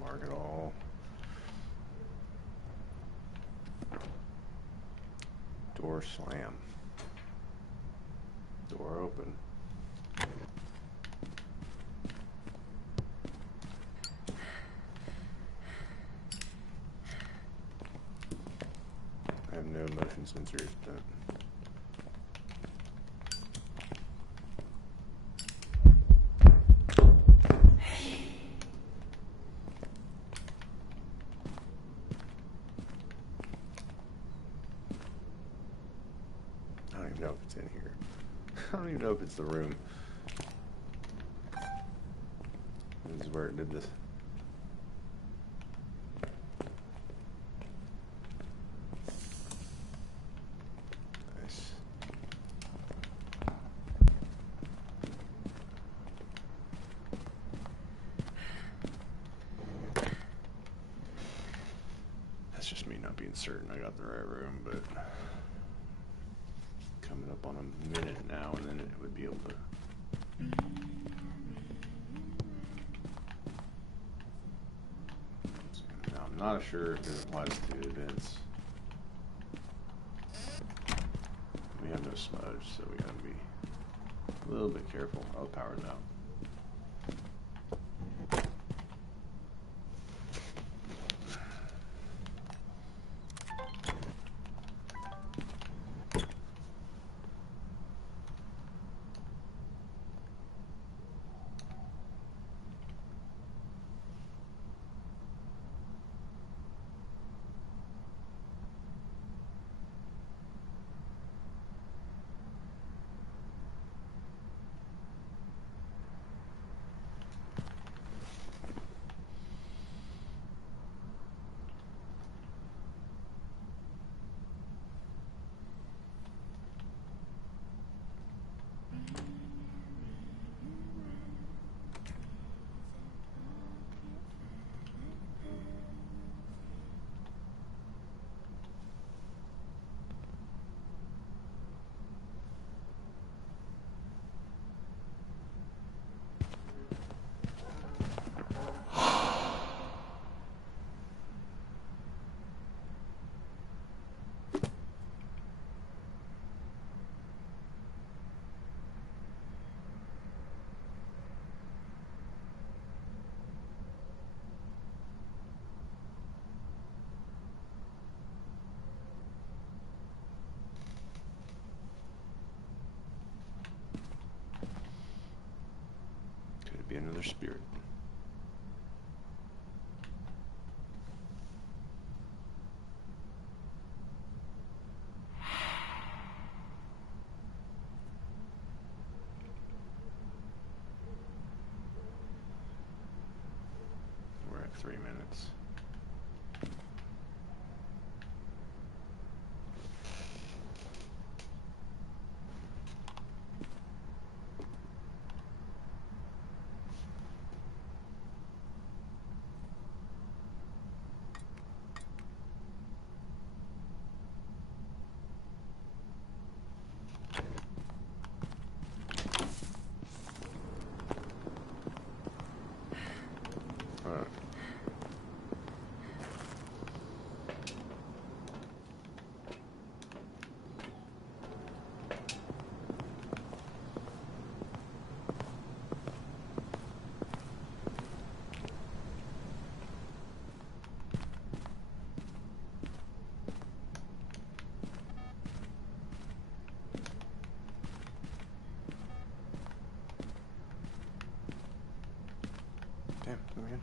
Mark it all. Door slam. Door open. I have no motion sensors, but I don't even know if it's in here. I don't even know if it's the room. This is where it did this. Nice. That's just me not being certain I got the right room, but coming up on a minute now, and then it would be able to. Now, I'm not sure if it applies to events. We have no smudge, so we gotta be a little bit careful. Oh, the power's out. Could it be another spirit? We're at 3 minutes. Alright. Damn, come here.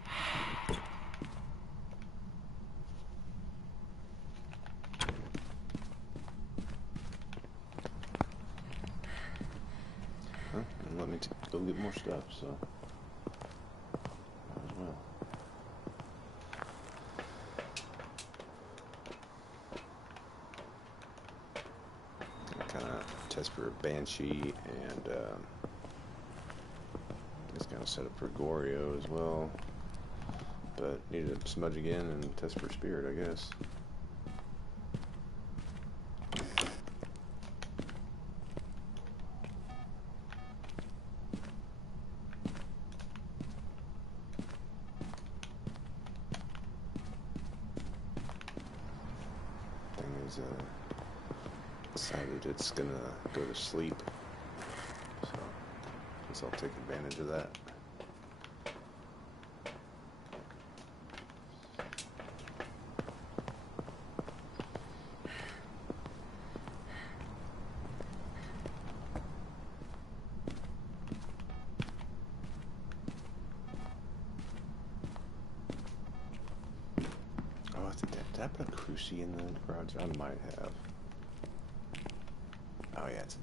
Huh? And let me go get more stuff, so might as well. Kind of test for Banshee and it's kind of set up for Gorio as well, but need to smudge again and test for Spirit, I guess. Thing is, decided it's gonna go to sleep, so I guess I'll take advantage of that. Oh, did I put a Cruci in the garage? I might have. Oh yeah, it's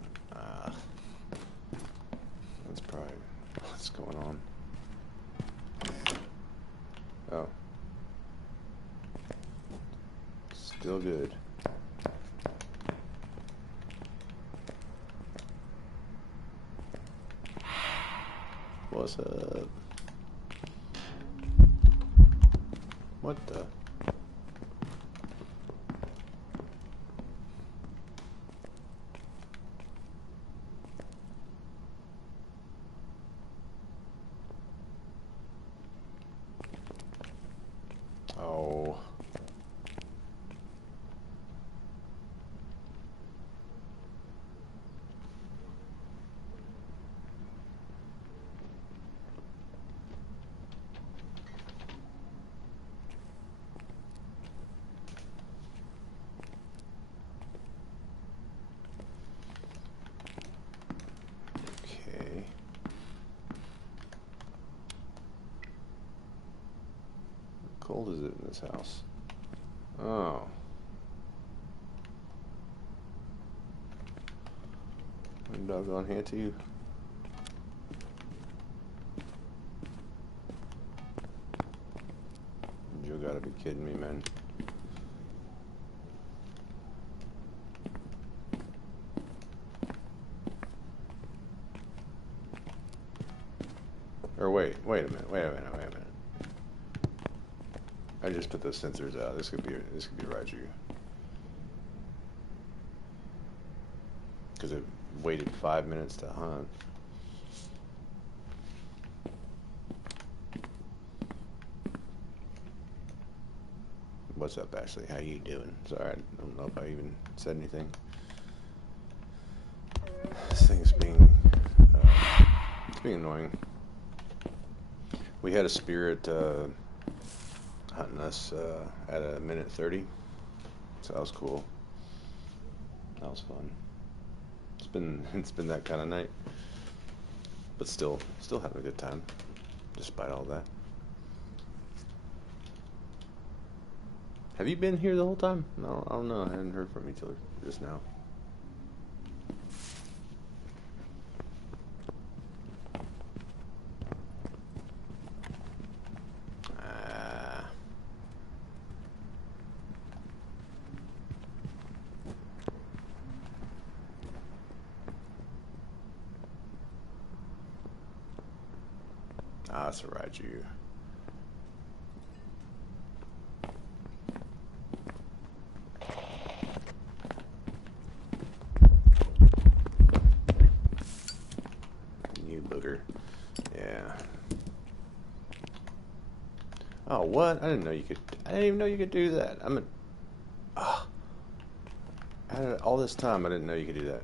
that's probably what's going on. Oh, still good. What's up? What the? Oh. Okay. How cold is it in this house? Oh. I'm doggone here to you. You gotta be kidding me, man. Or wait a minute. I just put those sensors out. This could be Raiju. Because it waited 5 minutes to hunt. What's up, Ashley? How you doing? Sorry, I don't know if I even said anything. This thing's being it's being annoying. We had a Spirit hunting us at a minute 30, so that was cool. That was fun. It's been that kind of night, but still having a good time despite all that. Have you been here the whole time? No, I don't know. I hadn't heard from you till just now. That's a Raiju. You booger. Yeah. Oh, what? I didn't know you could. I didn't even know you could do that. I'm a. Oh, all this time, I didn't know you could do that.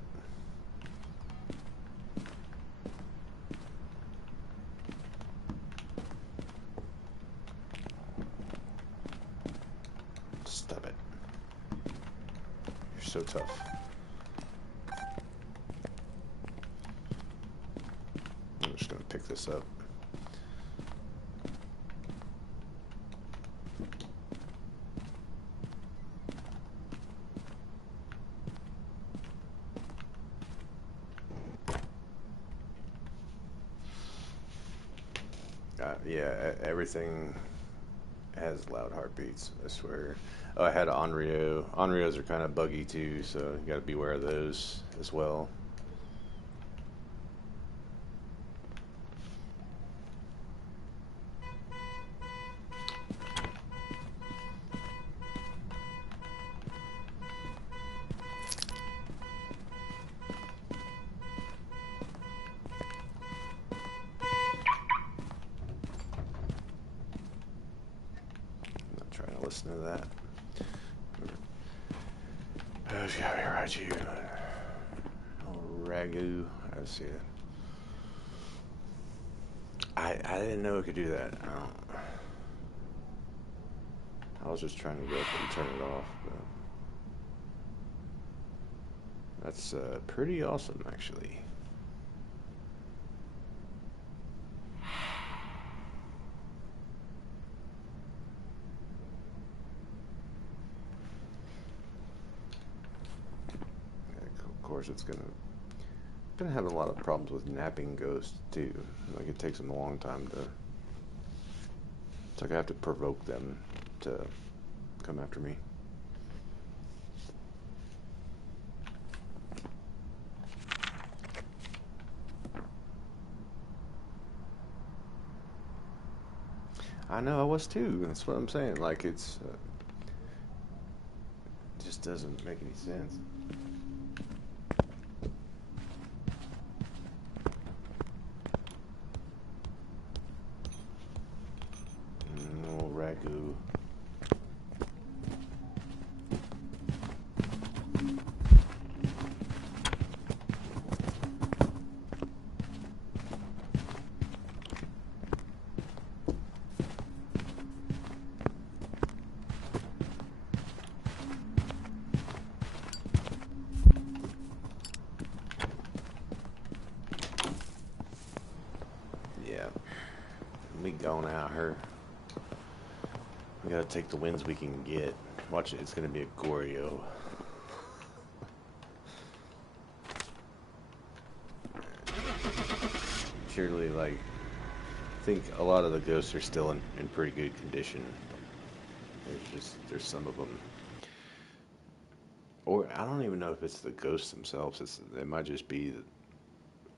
Stop it. You're so tough. I'm just gonna pick this up. Yeah, everything has loud heartbeats, I swear. Oh, I had Onryo. Onryos are kind of buggy too, so you gotta beware of those as well. I'm not trying to listen to that. Who's got me right you? Oh, Ragu. I see it. I didn't know it could do that. I was just trying to go up and turn it off, but that's pretty awesome, actually. Of course, it's gonna have a lot of problems with napping ghosts too. Like it takes them a long time to. It's like I have to provoke them to come after me. I know I was too. That's what I'm saying. Like it just doesn't make any sense. No ragu. Yeah, we going out here. We gotta take the wins we can get. Watch it. It's gonna be a Goryo. Surely, like, I think a lot of the ghosts are still in pretty good condition. There's some of them, or I don't even know if it's the ghosts themselves. It might just be.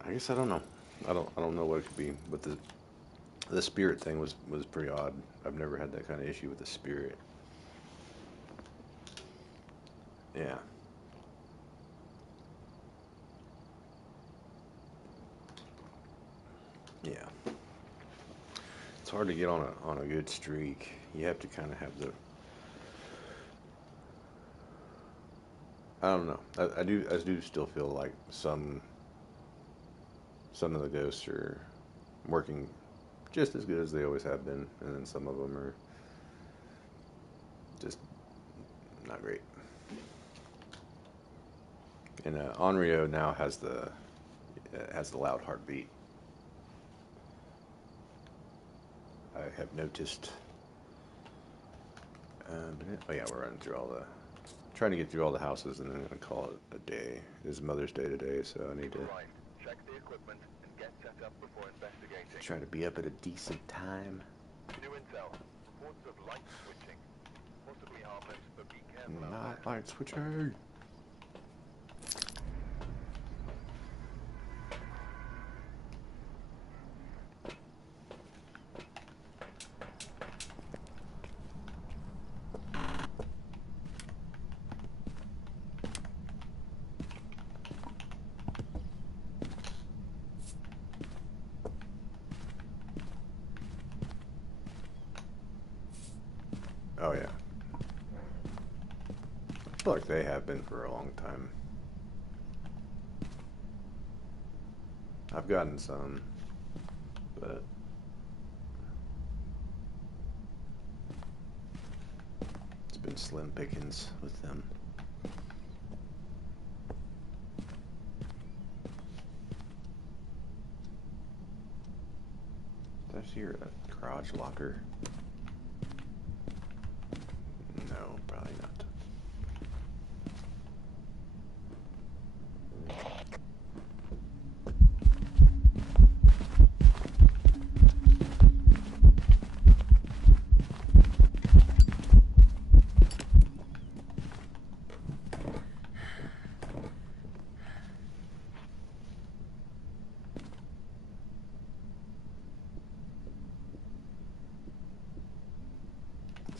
I guess I don't know. I don't know what it could be. But the spirit thing was pretty odd. I've never had that kind of issue with the spirit. Yeah. Yeah. It's hard to get on a good streak. You have to kind of have the. I don't know. I do still feel like some of the ghosts are working just as good as they always have been, and then some of them are just not great. And Onryo now has the loud heartbeat. I have noticed. Oh yeah, we're running through all the, trying to get through all the houses, and then I'm gonna call it a day. It is Mother's Day today, so I need to Right. Check the equipment and get set up before investigating. try to be up at a decent time. New intel. Reports of light switching. Possibly harmless, but be careful out Not there. light switching. Oh yeah. I feel like they have been for a long time. I've gotten some, but it's been slim pickings with them. Did I see a garage locker? No, probably not.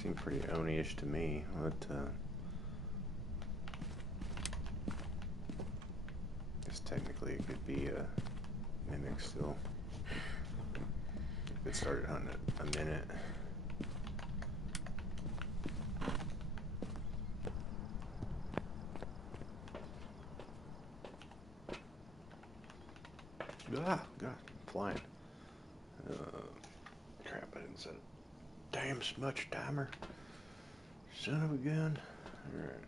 Seemed pretty Oni-ish to me, but guess technically it could be a mimic still. If it started hunting at a minute. Ah, God, flying. Crap, I didn't set a damn smudge timer. Son of a gun. Alright.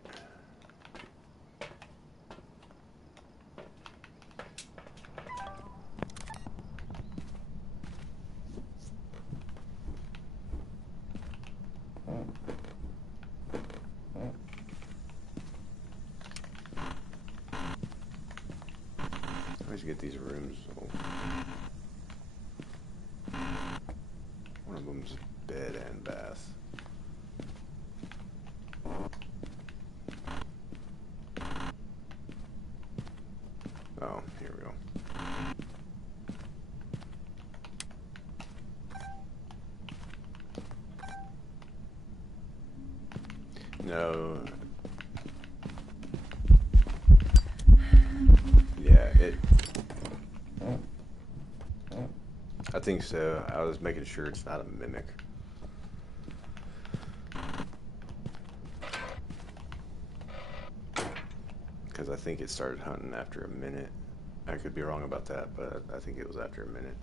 I always get these rooms. Oh. One of them's bed and bath. Oh, here we go. No. Yeah, I think so. I was making sure it's not a mimic. Because I think it started hunting after a minute. I could be wrong about that, but I think it was after a minute.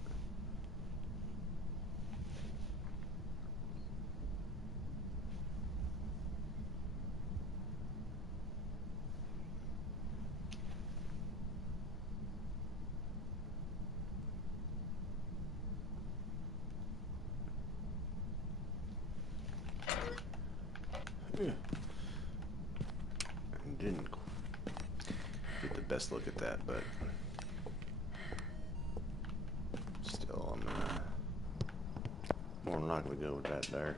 Yeah. I didn't get the best look at that, but still, I'm gonna more than likely go with that there.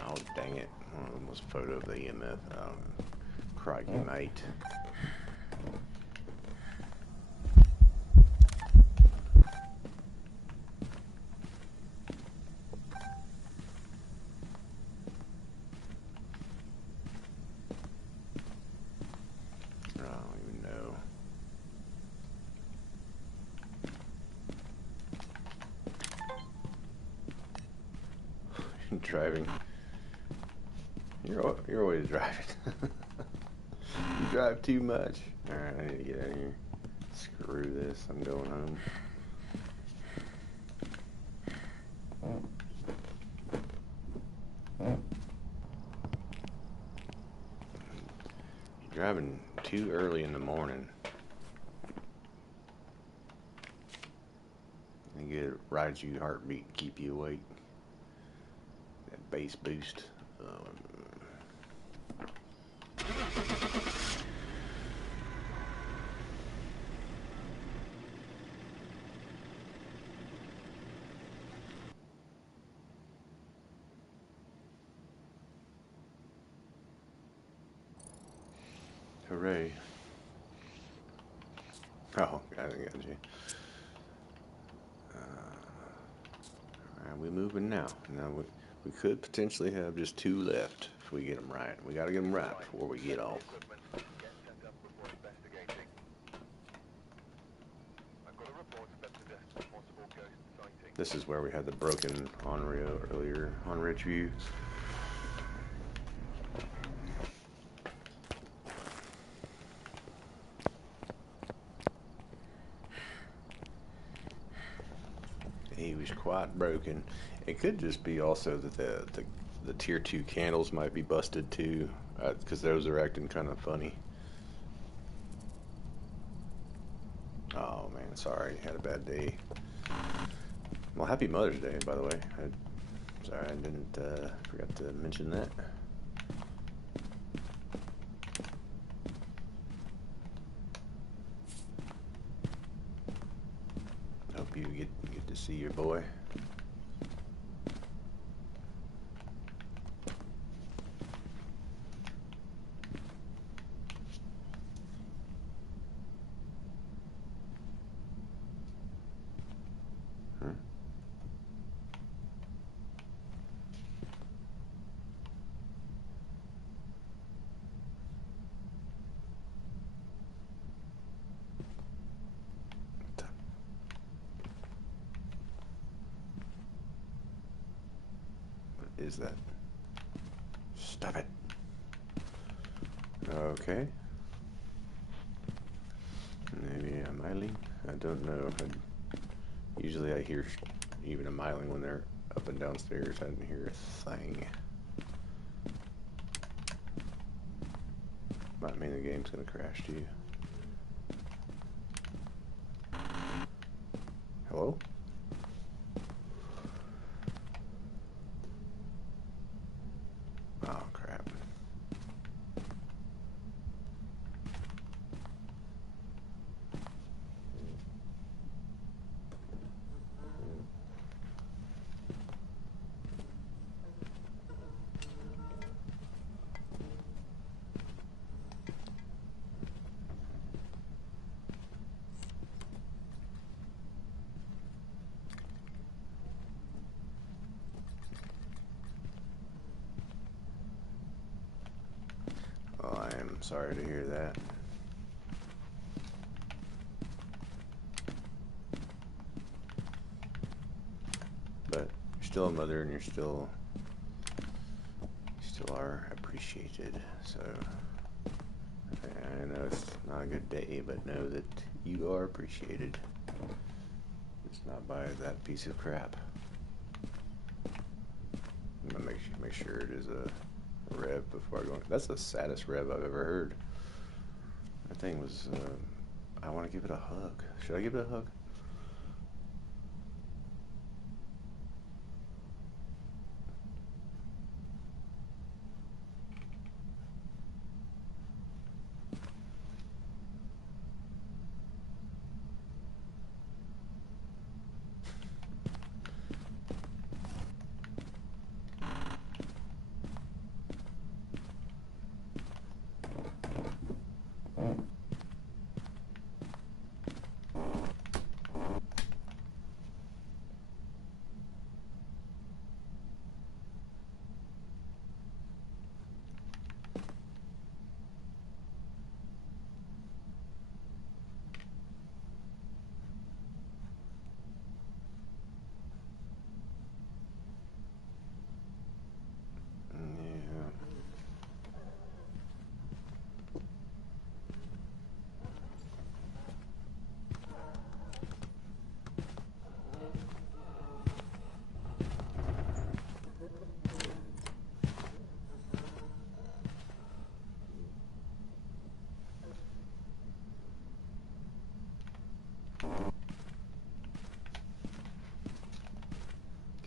Oh, dang it. One of them was a photo of the EMF. Oh, crikey, mate. I don't even know. Driving. You're always driving. You drive too much. Alright, I need to get out of here. Screw this. I'm going home. You're driving too early in the morning. And get it rides you heartbeat, keep you awake. That bass boost. Hooray. Oh, I think I got you. Alright, we moving now. Now we could potentially have just 2 left if we get them right. We gotta get them right before we get off. Get set up before investigating. I've got a report that fighting. This is where we had the broken Onryo earlier on Ridgeview. He was quite broken. It could just be also that the tier 2 candles might be busted too, because those are acting kind of funny. Oh man, sorry, had a bad day. Well, happy Mother's Day, by the way. Sorry, I didn't forgot to mention that. Hope you get to see your boy. Is that? Stop it. Okay. Maybe a myling? I don't know. Usually I hear even a myling when they're up and downstairs. I didn't hear a thing. Might mean the game's gonna crash to you. Hello? Oh, crap. Well, I am sorry to hear that. But you're still a mother and you still are appreciated. So I know it's not a good day, but know that you are appreciated. It's not by that piece of crap. I'm gonna make sure it is a rev before I go in. That's the saddest rev I've ever heard. That thing was, I want to give it a hug. Should I give it a hug?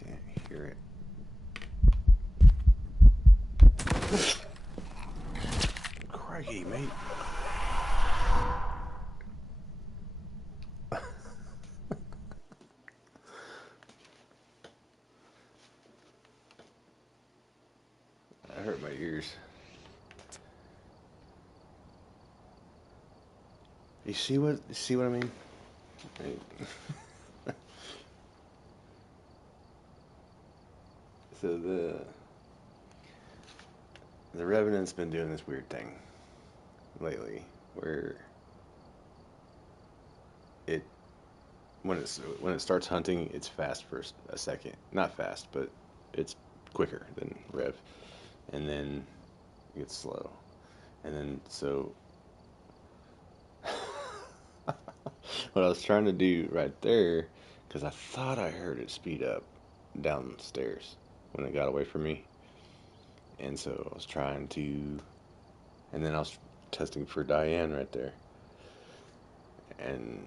Can't hear it. Crikey, mate. That hurt my ears. You see what I mean? So the Revenant's been doing this weird thing lately where it when it starts hunting, it's fast for a second. Not fast, but it's quicker than Rev, and then it gets slow, and then so what I was trying to do right there, because I thought I heard it speed up downstairs when it got away from me, and so I was trying to, and then I was testing for Diane right there, and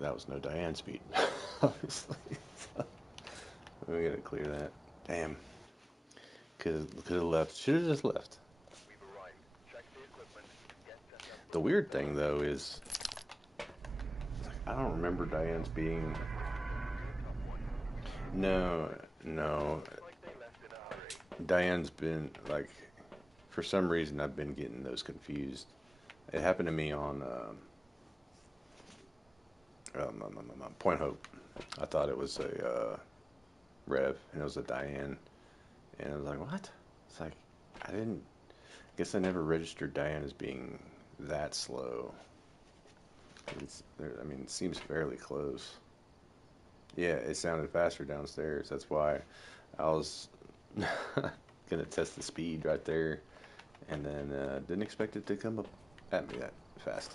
that was no Diane speed, obviously. So we gotta clear that. Damn. Could have left. Should have just left. We've arrived. Check the equipment. Get set up. The weird thing though is I don't remember Diane's being. No, no. Like they left in a hurry. Diane's been like, for some reason I've been getting those confused. It happened to me on Point Hope. I thought it was a Rev and it was a Diane, and I was like, what? It's like I didn't. I guess I never registered Diane as being that slow. I mean, it seems fairly close. Yeah, it sounded faster downstairs. That's why I was gonna test the speed right there, and then didn't expect it to come up at me that fast.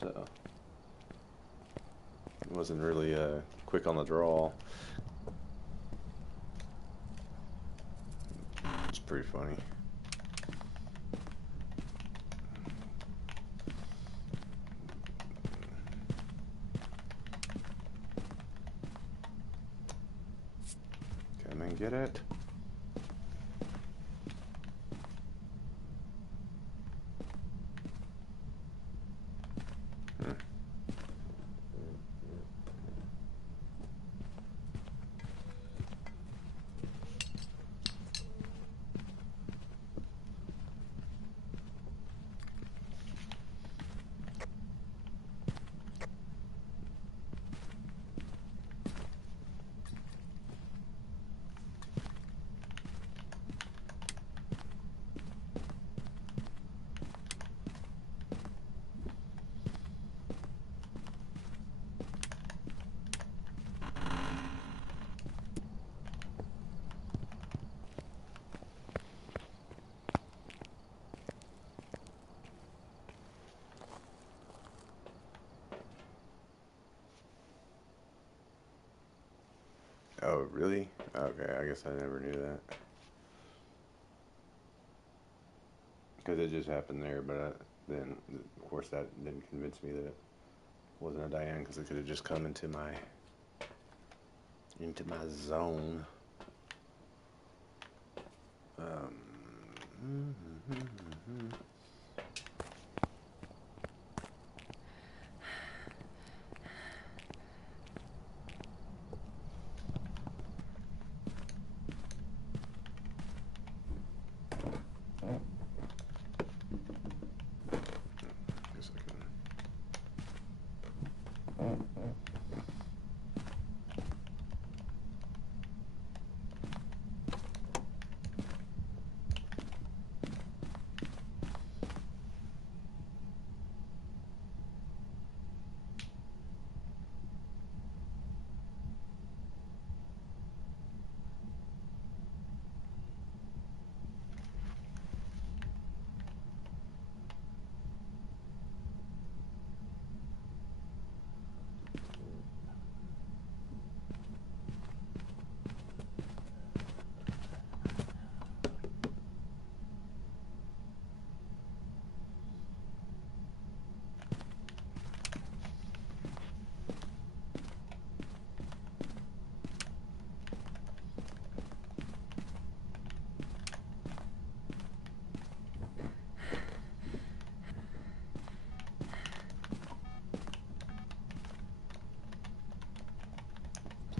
So it wasn't really quick on the draw. It's pretty funny. Come and get it. Oh, really? Okay, I guess I never knew that. Because it just happened there, but then, of course, that didn't convince me that it wasn't a Diane, because it could have just come into my zone. Guess I can.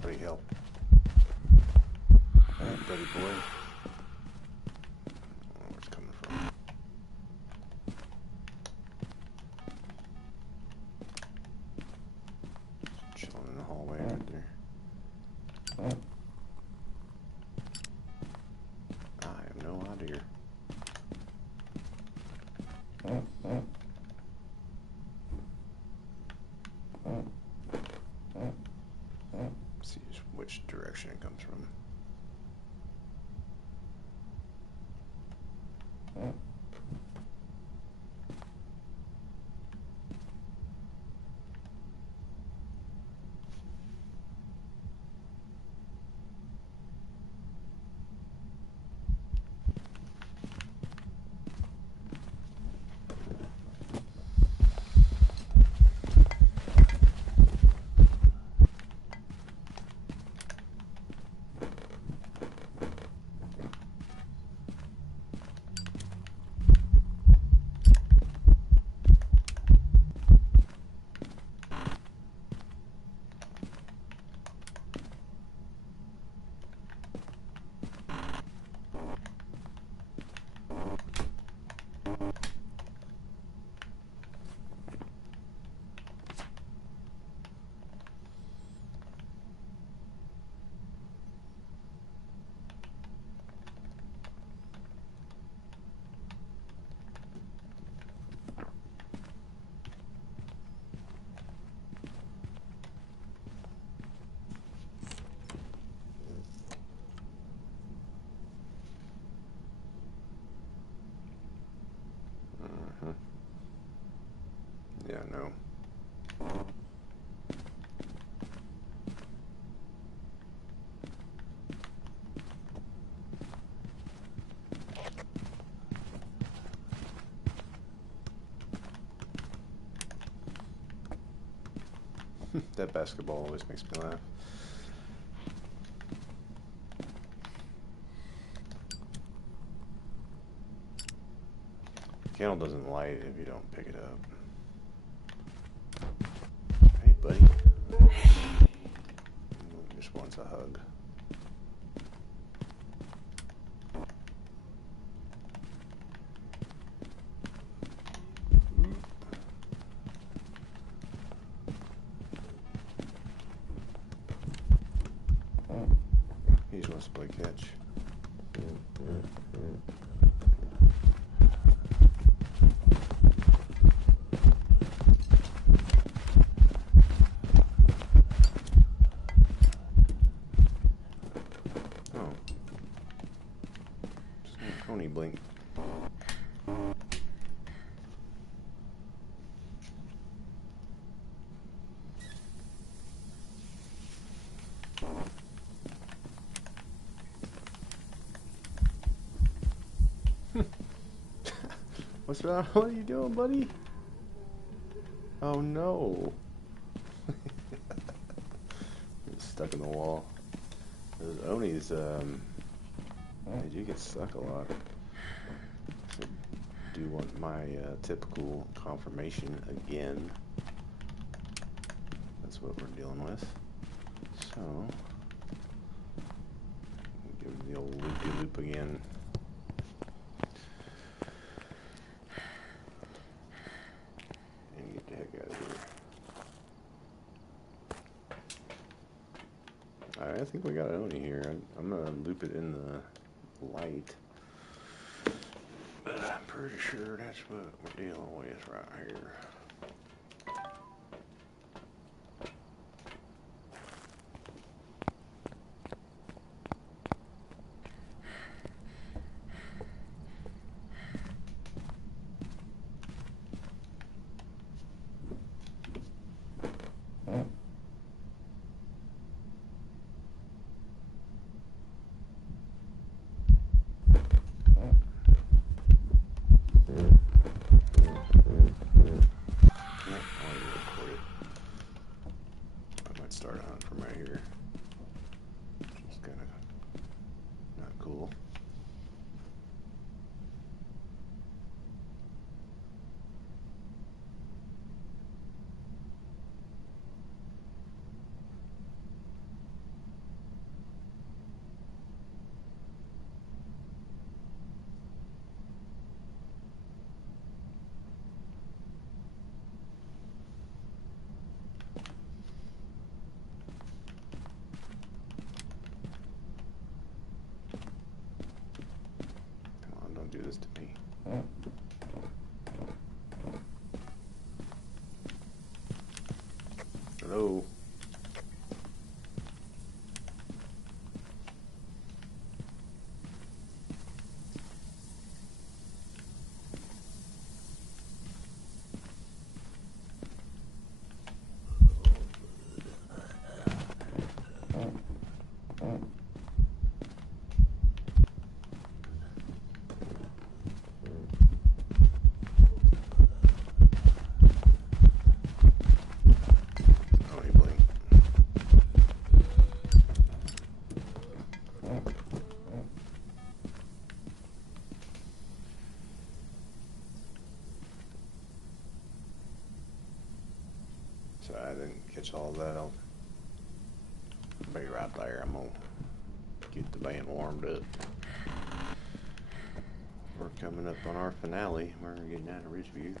Somebody help. Buddy boy. I don't know where it's coming from. Just chilling in the hallway right there. I have no idea. that comes from. Yeah, no. That basketball always makes me laugh. The candle doesn't light if you don't pick it up. Hey, buddy. Just wants a hug. He just wants to play catch. Oh. Pony blink. What's wrong? What are you doing, buddy? Oh no. He's stuck in the wall. Those Onis, they do get stuck a lot. So do want my typical confirmation again. That's what we're dealing with. So, give it the old loop-de-loop again. And get the heck out of here. Alright, I think we got an Oni here. I'm gonna loop it in the light. But I'm pretty sure that's what we're dealing with right here. Start a hunt from right here. Just kind of not cool. Do this to me. Hello. So I didn't catch all of that. I'll be right there. I'm gonna get the band warmed up. We're coming up on our finale. We're getting out of Ridgeview.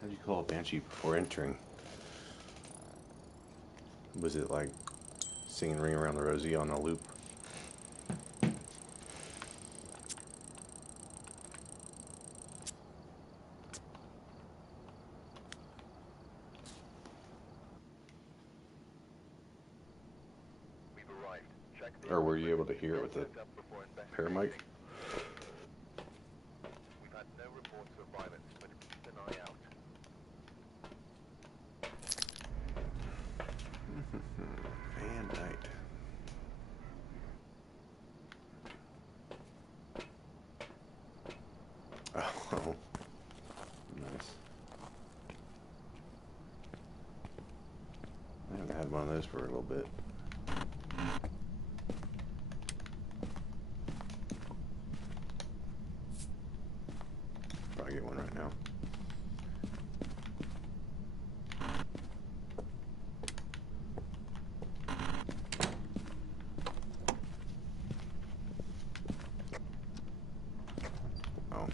How'd you call a banshee before entering? Was it like singing Ring Around the Rosie on a loop? We've arrived. Check the Or were you able to hear it with the set up before paramic? investigating. We've had no reports of violence, but keep an eye out. And night. Oh, nice. I haven't had one of those for a little bit. Probably get one right now. Oh.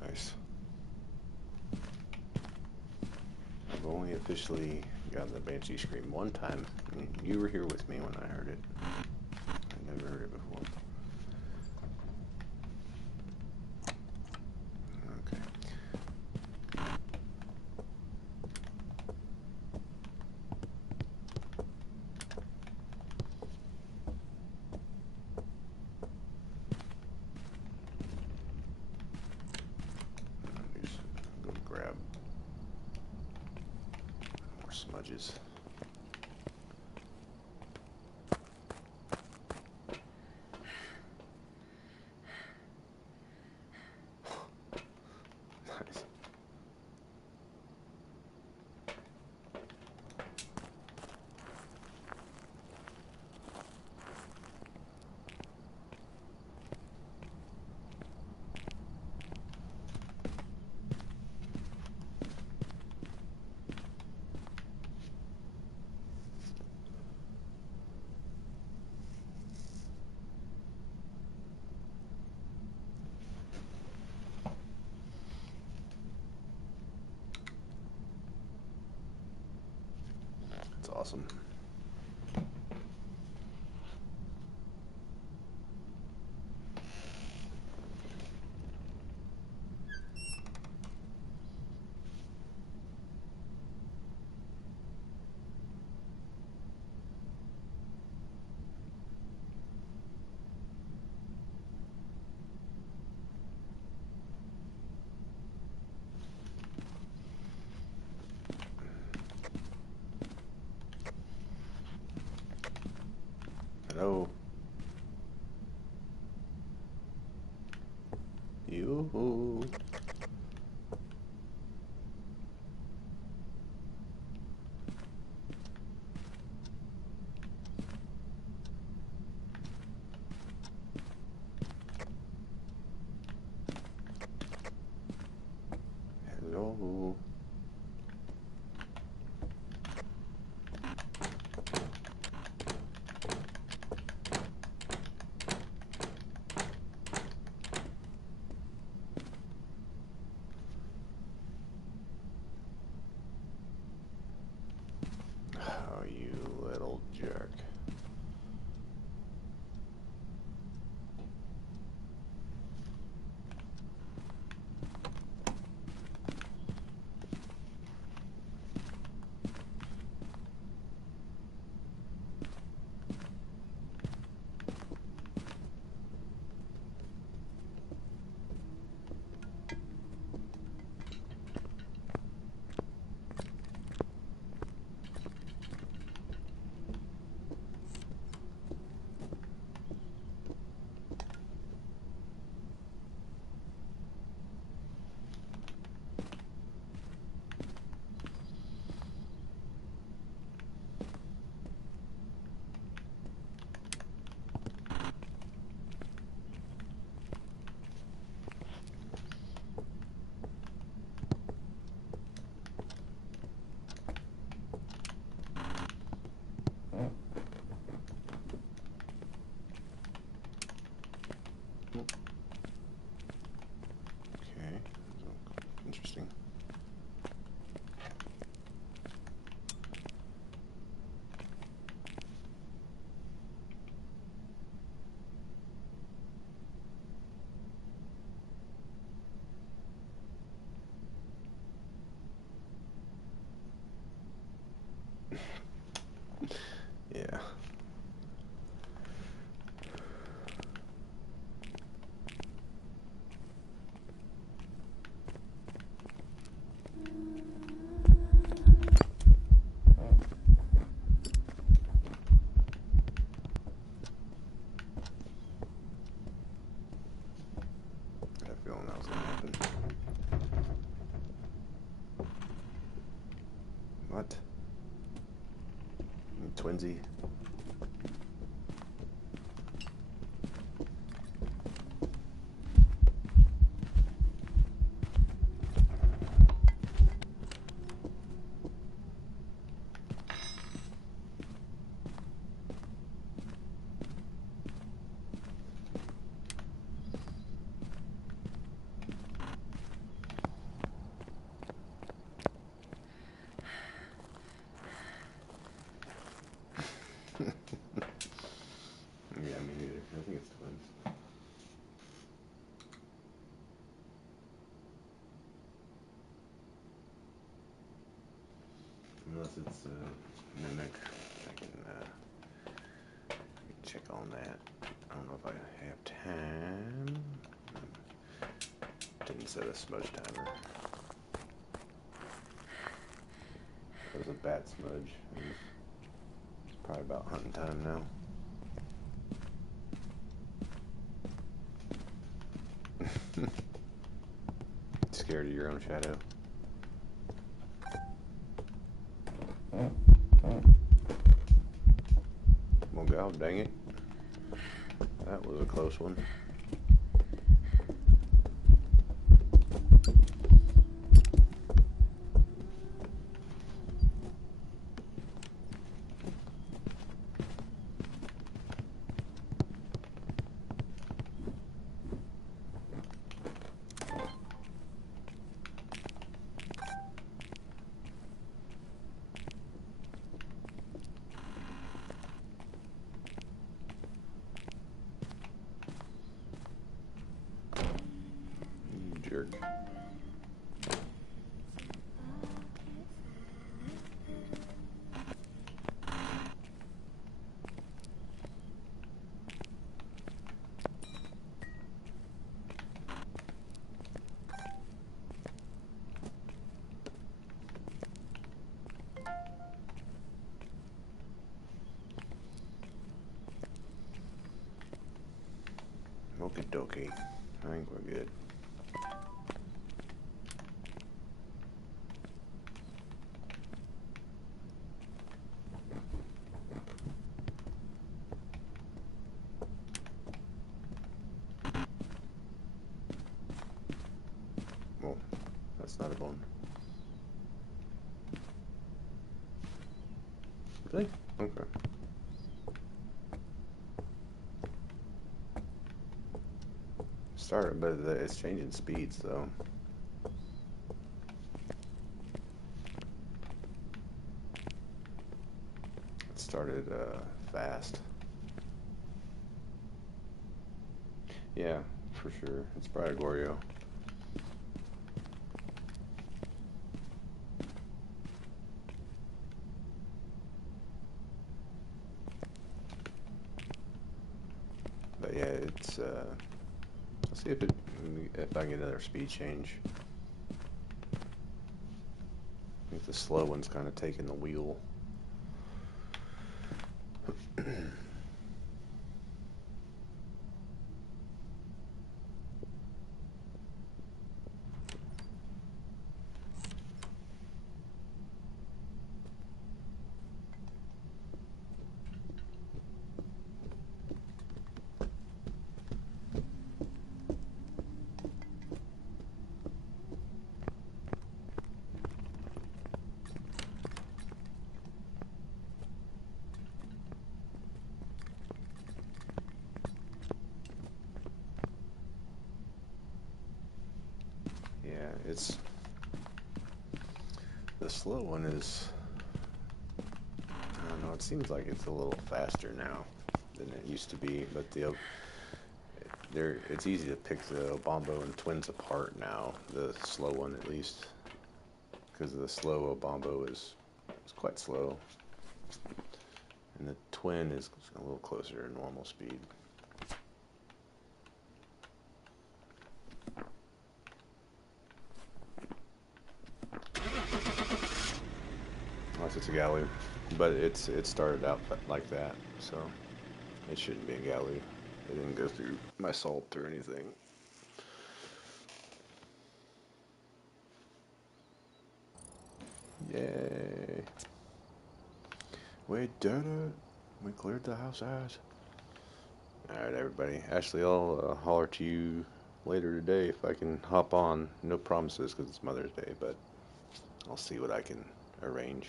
Nice. I've only officially gotten the banshee scream one time. You were here with me when I heard it. I never heard it before. Okay. Just go grab more smudges. Nice. It's awesome. Hello. Yoo-hoo. Hello. twinsy. Yeah, me neither. I think it's twins. Unless it's mimic. I can check on that. I don't know if I have time. Didn't set a smudge timer. It was a bat smudge. It's probably about hunting time now. Scared of your own shadow. Well, God dang it. That was a close one. Jerk. Okie dokie. I think we're good. Oh, that's not a bone. Really? Okay. Started, but it's changing speeds though. It started fast. Yeah, for sure. It's probably Goryo. But yeah, it's let's see if I can get another speed change. I think the slow one's kind of taking the wheel. Yeah, it's the slow one is, I don't know, it seems like it's a little faster now than it used to be, but it's easy to pick the Obombo and twins apart now, the slow one at least, because the slow Obombo is quite slow, and the twin is a little closer to normal speed. Unless it's a Galoo, but it started out like that, so it shouldn't be a Galoo. It didn't go through my salt or anything. Yay! We did it. We cleared the house out. Alright, everybody. Ashley, I'll holler to you later today if I can hop on. No promises because it's Mother's Day, but I'll see what I can arrange.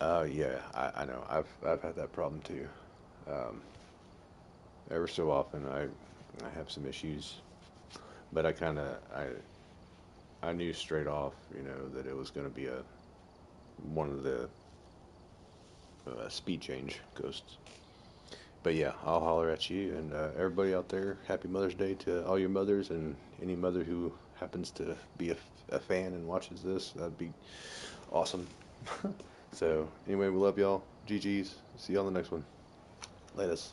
Yeah, I know. I've had that problem too. Um, Ever so often, I have some issues, but I knew straight off, that it was going to be a one of the speed change ghosts. But yeah, I'll holler at you and everybody out there. Happy Mother's Day to all your mothers and any mother who happens to be a fan and watches this. That'd be awesome. So anyway, we love y'all. GG's. See y'all on the next one. Latest.